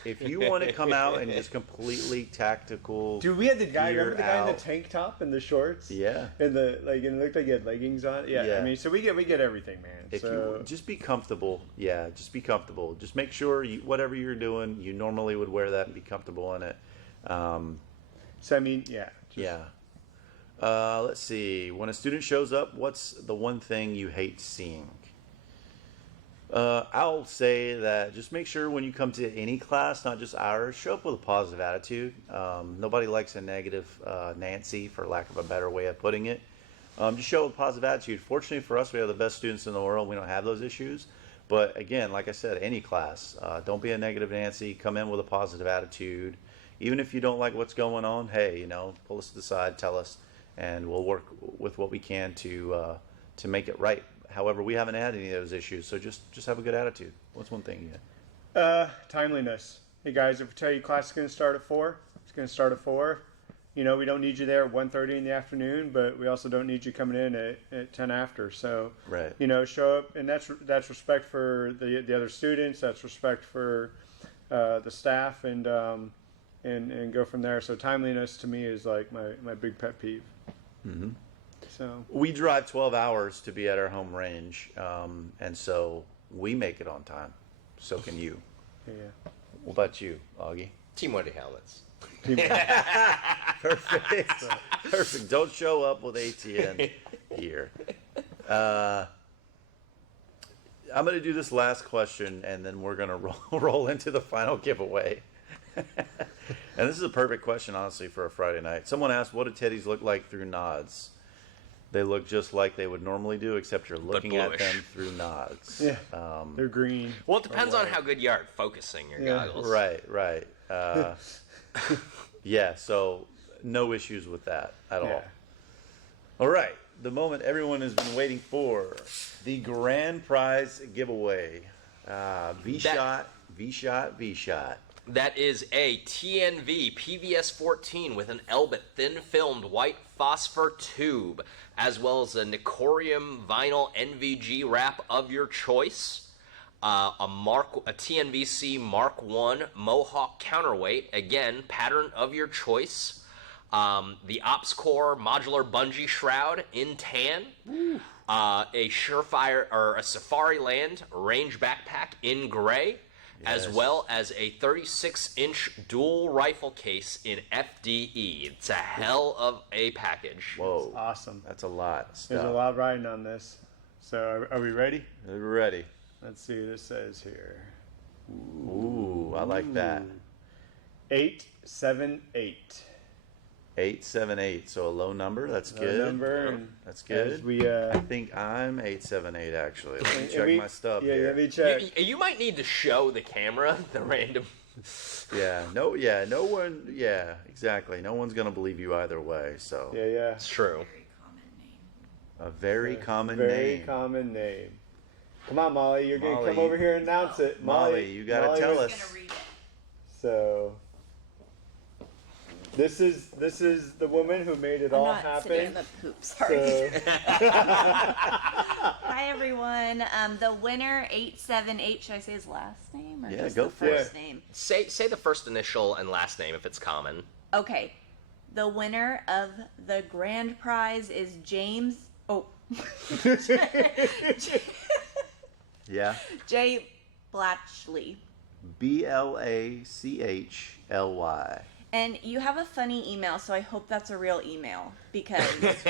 If you want to come out and just completely tactical. Dude, we had the guy. Remember the guy in the tank top and the shorts? Yeah. And and it looked like he had leggings on. Yeah. I mean, so we get everything, man. If you just be comfortable, just be comfortable. Just make sure whatever you're doing, you normally would wear that and be comfortable in it. So I mean, yeah. Let's see. When a student shows up, what's the one thing you hate seeing? I'll say that just make sure when you come to any class, not just ours, show up with a positive attitude. Nobody likes a negative Nancy, for lack of a better way of putting it. Just show up with a positive attitude. Fortunately for us, we have the best students in the world. We don't have those issues. But again, like I said, any class, don't be a negative Nancy. Come in with a positive attitude. Even if you don't like what's going on, hey, pull us to the side, tell us, and we'll work with what we can to make it right. However, we haven't had any of those issues, so just have a good attitude. What's one thing you had? Timeliness. Hey guys, if we tell you class is going to start at 4, it's going to start at 4. We don't need you there at 1:30 in the afternoon, but we also don't need you coming in at 10 after. So, right. Show up, and that's respect for the other students. That's respect for the staff, and go from there. So timeliness to me is like my big pet peeve. Mm-hmm. So we drive 12 hours to be at our home range, and so we make it on time. So can you. Yeah. What about you, Augie? Team Wendy helmets. Perfect. Don't show up with ATN here. I'm going to do this last question, and then we're going to roll into the final giveaway. And this is a perfect question, honestly, for a Friday night. Someone asked, what do teddies look like through nods? They look just like they would normally do, except you're looking at them through nods. Yeah, they're green. Well, it depends on how good you are at focusing your goggles. Right. Yeah, so no issues with that at all. All right, the moment everyone has been waiting for, the grand prize giveaway. vSHOTT. That is a TNV PVS-14 with an Elbit thin-filmed white phosphor tube, as well as a Nicorium vinyl NVG wrap of your choice, a TNVC Mark I Mohawk counterweight, again, pattern of your choice, the OpsCore modular bungee shroud in tan, a Surefire or a Safari Land range backpack in gray, as well as a 36-inch dual rifle case in FDE. It's a hell of a package. Whoa. That's awesome. That's a lot of stuff. There's a lot riding on this. So are we ready? We're ready. Let's see what it says here. Ooh, I like that. 878. 878, so a low number. That's good. Number. And that's good. as we, I think I'm 878 actually. Let me check my stuff yeah, here. let me check. You might need to show the camera the random. No one. Yeah, exactly. No one's gonna believe you either way. So Yeah. It's true. a very common Very name. common name. Come on, Molly. You're going to Molly, come over here and announce it. Molly, you gotta tell us. So, this is the woman who made it all happen. Sitting in the poop, sorry. So- Hi everyone. The winner 878. Should I say his last name or Yeah, just go the for it. first name? Say the first initial and last name if it's common. Okay. The winner of the grand prize is James. Oh. Yeah. Jay Blatchley. BLACHLY. And you have a funny email, so I hope that's a real email because Lois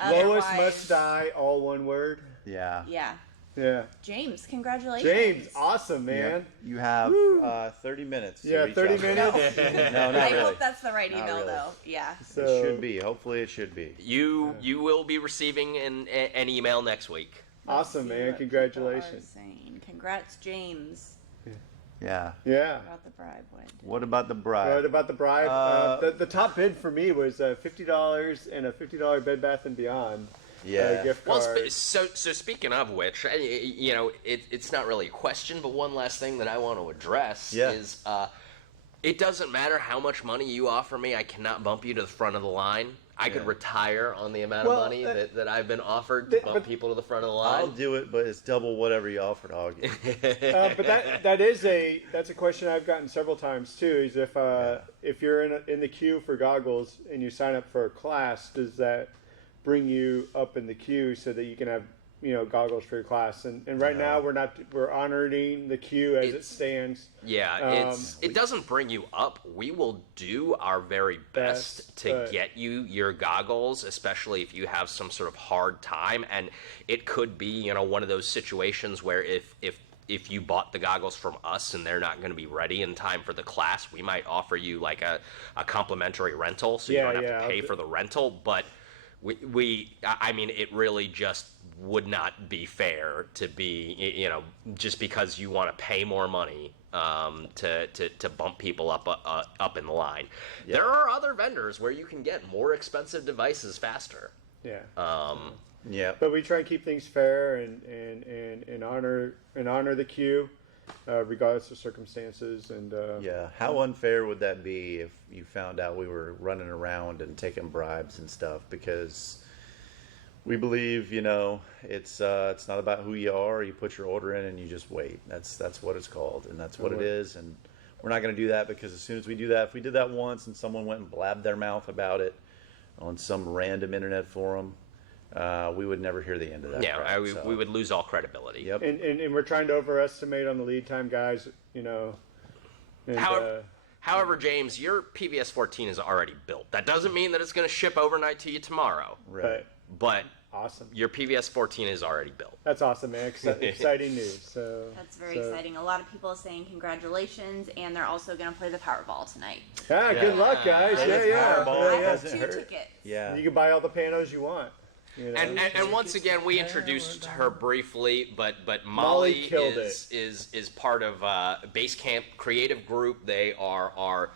otherwise- must die, all one word. Yeah. Yeah. Yeah. James, congratulations. James, awesome, man. You have 30 minutes. to Yeah, reach 30 out. minutes? No, not I really. hope that's the right Not email, really. though. Yeah. It should be. Hopefully, it should be. You will be receiving an email next week. Awesome, man. Congratulations. Saying. Congrats, James. Yeah. Yeah. About the bribe, What about the bride? What about the bribe? The top bid for me was $50 and a $50 Bed Bath & Beyond gift Well, card. so speaking of which, it's not really a question, but one last thing that I want to address is it doesn't matter how much money you offer me, I cannot bump you to the front of the line. I could retire on the amount of money that I've been offered to bump people to the front of the line. I'll do it, but it's double whatever you offered, Augie. But that's a question I've gotten several times too. Is if you're in the queue for goggles and you sign up for a class, does that bring you up in the queue so that you can have goggles for your class? And right now we're honoring the queue as it stands. Yeah, it doesn't bring you up. We will do our very best to get you your goggles, especially if you have some sort of hard time. And it could be, one of those situations where if you bought the goggles from us and they're not going to be ready in time for the class, we might offer you like a complimentary rental, so you don't have to pay for the rental. But it really just would not be fair to be, just because you want to pay more money to bump people up in the line. Yeah. There are other vendors where you can get more expensive devices faster. Yeah. Yeah. But we try and keep things fair and honor the queue, regardless of circumstances. And how unfair would that be if you found out we were running around and taking bribes and stuff? Because we believe, it's not about who you are. You put your order in and you just wait. That's what it's called, and that's what it is. And we're not going to do that, because as soon as we do that, if we did that once and someone went and blabbed their mouth about it on some random internet forum, we would never hear the end of that. Yeah, we would lose all credibility. Yep. And we're trying to overestimate on the lead time, guys. And, However, James, your PVS-14 is already built. That doesn't mean that it's going to ship overnight to you tomorrow. Right. But awesome. Your PVS-14 is already built. That's awesome, man. Exciting news. So that's very exciting. A lot of people are saying congratulations, and they're also going to play the Powerball tonight. Yeah, good luck, guys. I have 2 tickets. Yeah. You can buy all the panos you want. And once again, we introduced her briefly, but Molly is part of Basecamp Creative Group. They are our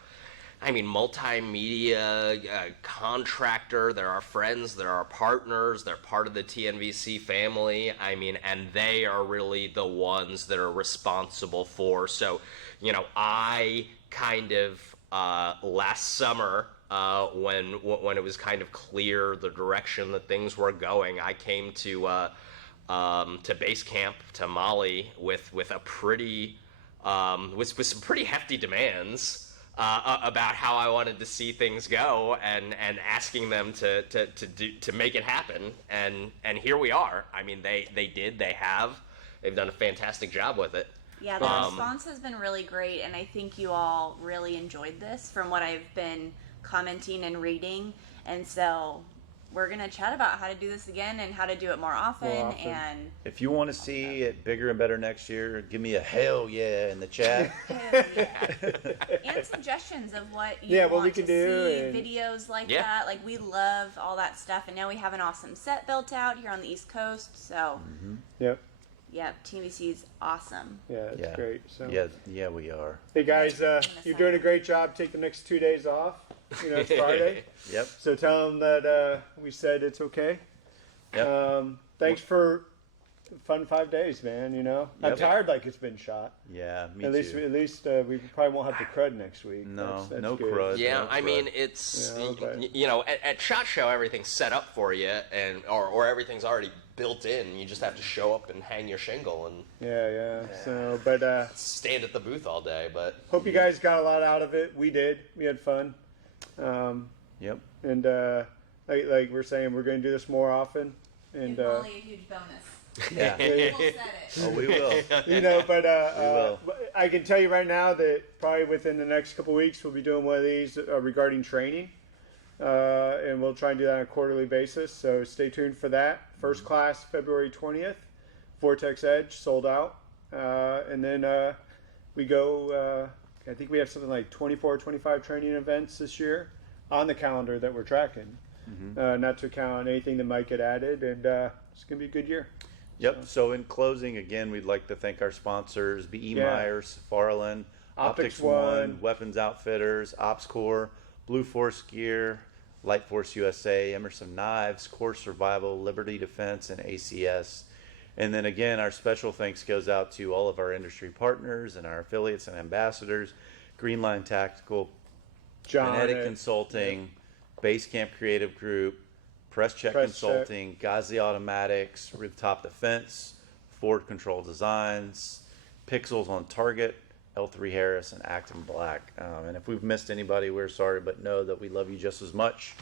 I mean, multimedia contractor. They're our friends. They're our partners. They're part of the TNVC family. I mean, and they are really the ones that are responsible for. So, you know, I kind of last summer, when it was kind of clear the direction that things were going, I came to base camp to Mali with a pretty with some pretty hefty demands. About how I wanted to see things go, and asking them to make it happen, and here we are. I mean, they've done a fantastic job with it. Yeah, the response has been really great, and I think you all really enjoyed this from what I've been commenting and reading, and so we're going to chat about how to do this again and how to do it more often. And if you want to see it bigger and better next year, give me a hell yeah in the chat. Hell yeah. And suggestions of what you want what we can to do see, videos like that. Like, we love all that stuff, and now we have an awesome set built out here on the East Coast, so Yep. yeah, TNVC is awesome. Yeah, it's great. So Yeah, we are. Hey guys, you're doing a great job. Take the next 2 days off. You know, it's Friday. Yep. So tell them that we said it's okay. Yep. Thanks for fun 5 days, man. You know, I'm tired like it's been shot. Yeah, me at too. At least we probably won't have the crud next week. No, that's no good. crud. Yeah, no I crud. mean, it's but- you know, at SHOT Show everything's set up for you, and or everything's already built in. You just have to show up and hang your shingle and Yeah. So, but stand at the booth all day. But hope you guys got a lot out of it. We did. We had fun. Yep. And like we're saying, we're going to do this more often. And Give Molly a huge bonus. Yeah. We'll set it. Oh, we will. You know, but We will. I can tell you right now that probably within the next couple weeks we'll be doing one of these regarding training, and we'll try and do that on a quarterly basis. So stay tuned for that. First class February 20th, Vortex Edge sold out, and then we go. I think we have something like 24, 25 training events this year on the calendar that we're tracking. Not to count anything that might get added, and it's gonna be a good year. Yep. So in closing, again, we'd like to thank our sponsors: B.E. Myers, Farland, Optics One, Weapons Outfitters, OpsCore, Blue Force Gear, Light Force USA, Emerson Knives, Core Survival, Liberty Defense, and ACS. And then again, our special thanks goes out to all of our industry partners and our affiliates and ambassadors: Greenline Tactical, Kinetic Consulting, Basecamp Creative Group, Press Check Consulting, Ghazi Automatics, Rooftop Defense, Ford Control Designs, Pixels on Target, L3 Harris, and Acton Black. And if we've missed anybody, we're sorry, but know that we love you just as much.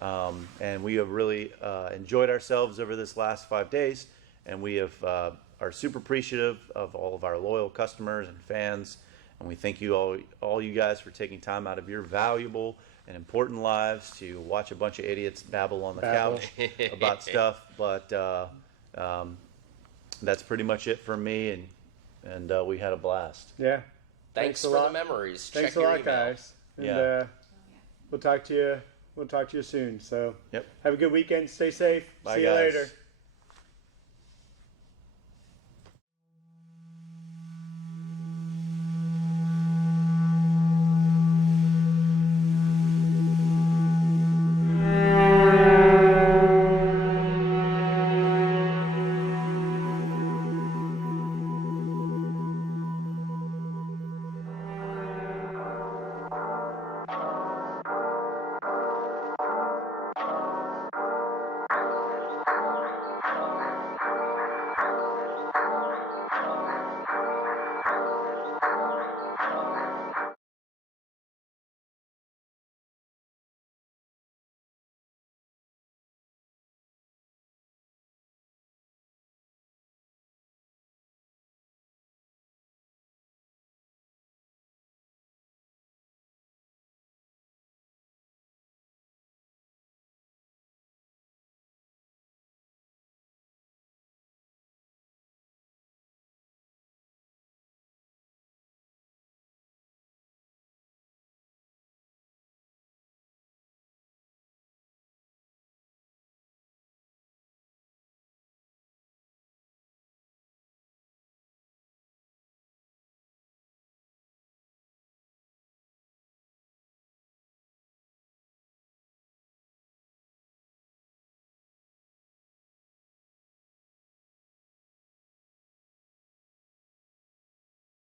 And we have really enjoyed ourselves over this last 5 days, and we have are super appreciative of all of our loyal customers and fans. And we thank you all you guys for taking time out of your valuable and important lives to watch a bunch of idiots babble on the couch about stuff. But that's pretty much it for me, and we had a blast. Yeah. Thanks for the memories. Thanks Check a your lot, email. guys. And, Yeah. We'll talk to you. We'll talk to you soon. So Yep. have a good weekend. Stay safe. Bye, See you guys. later.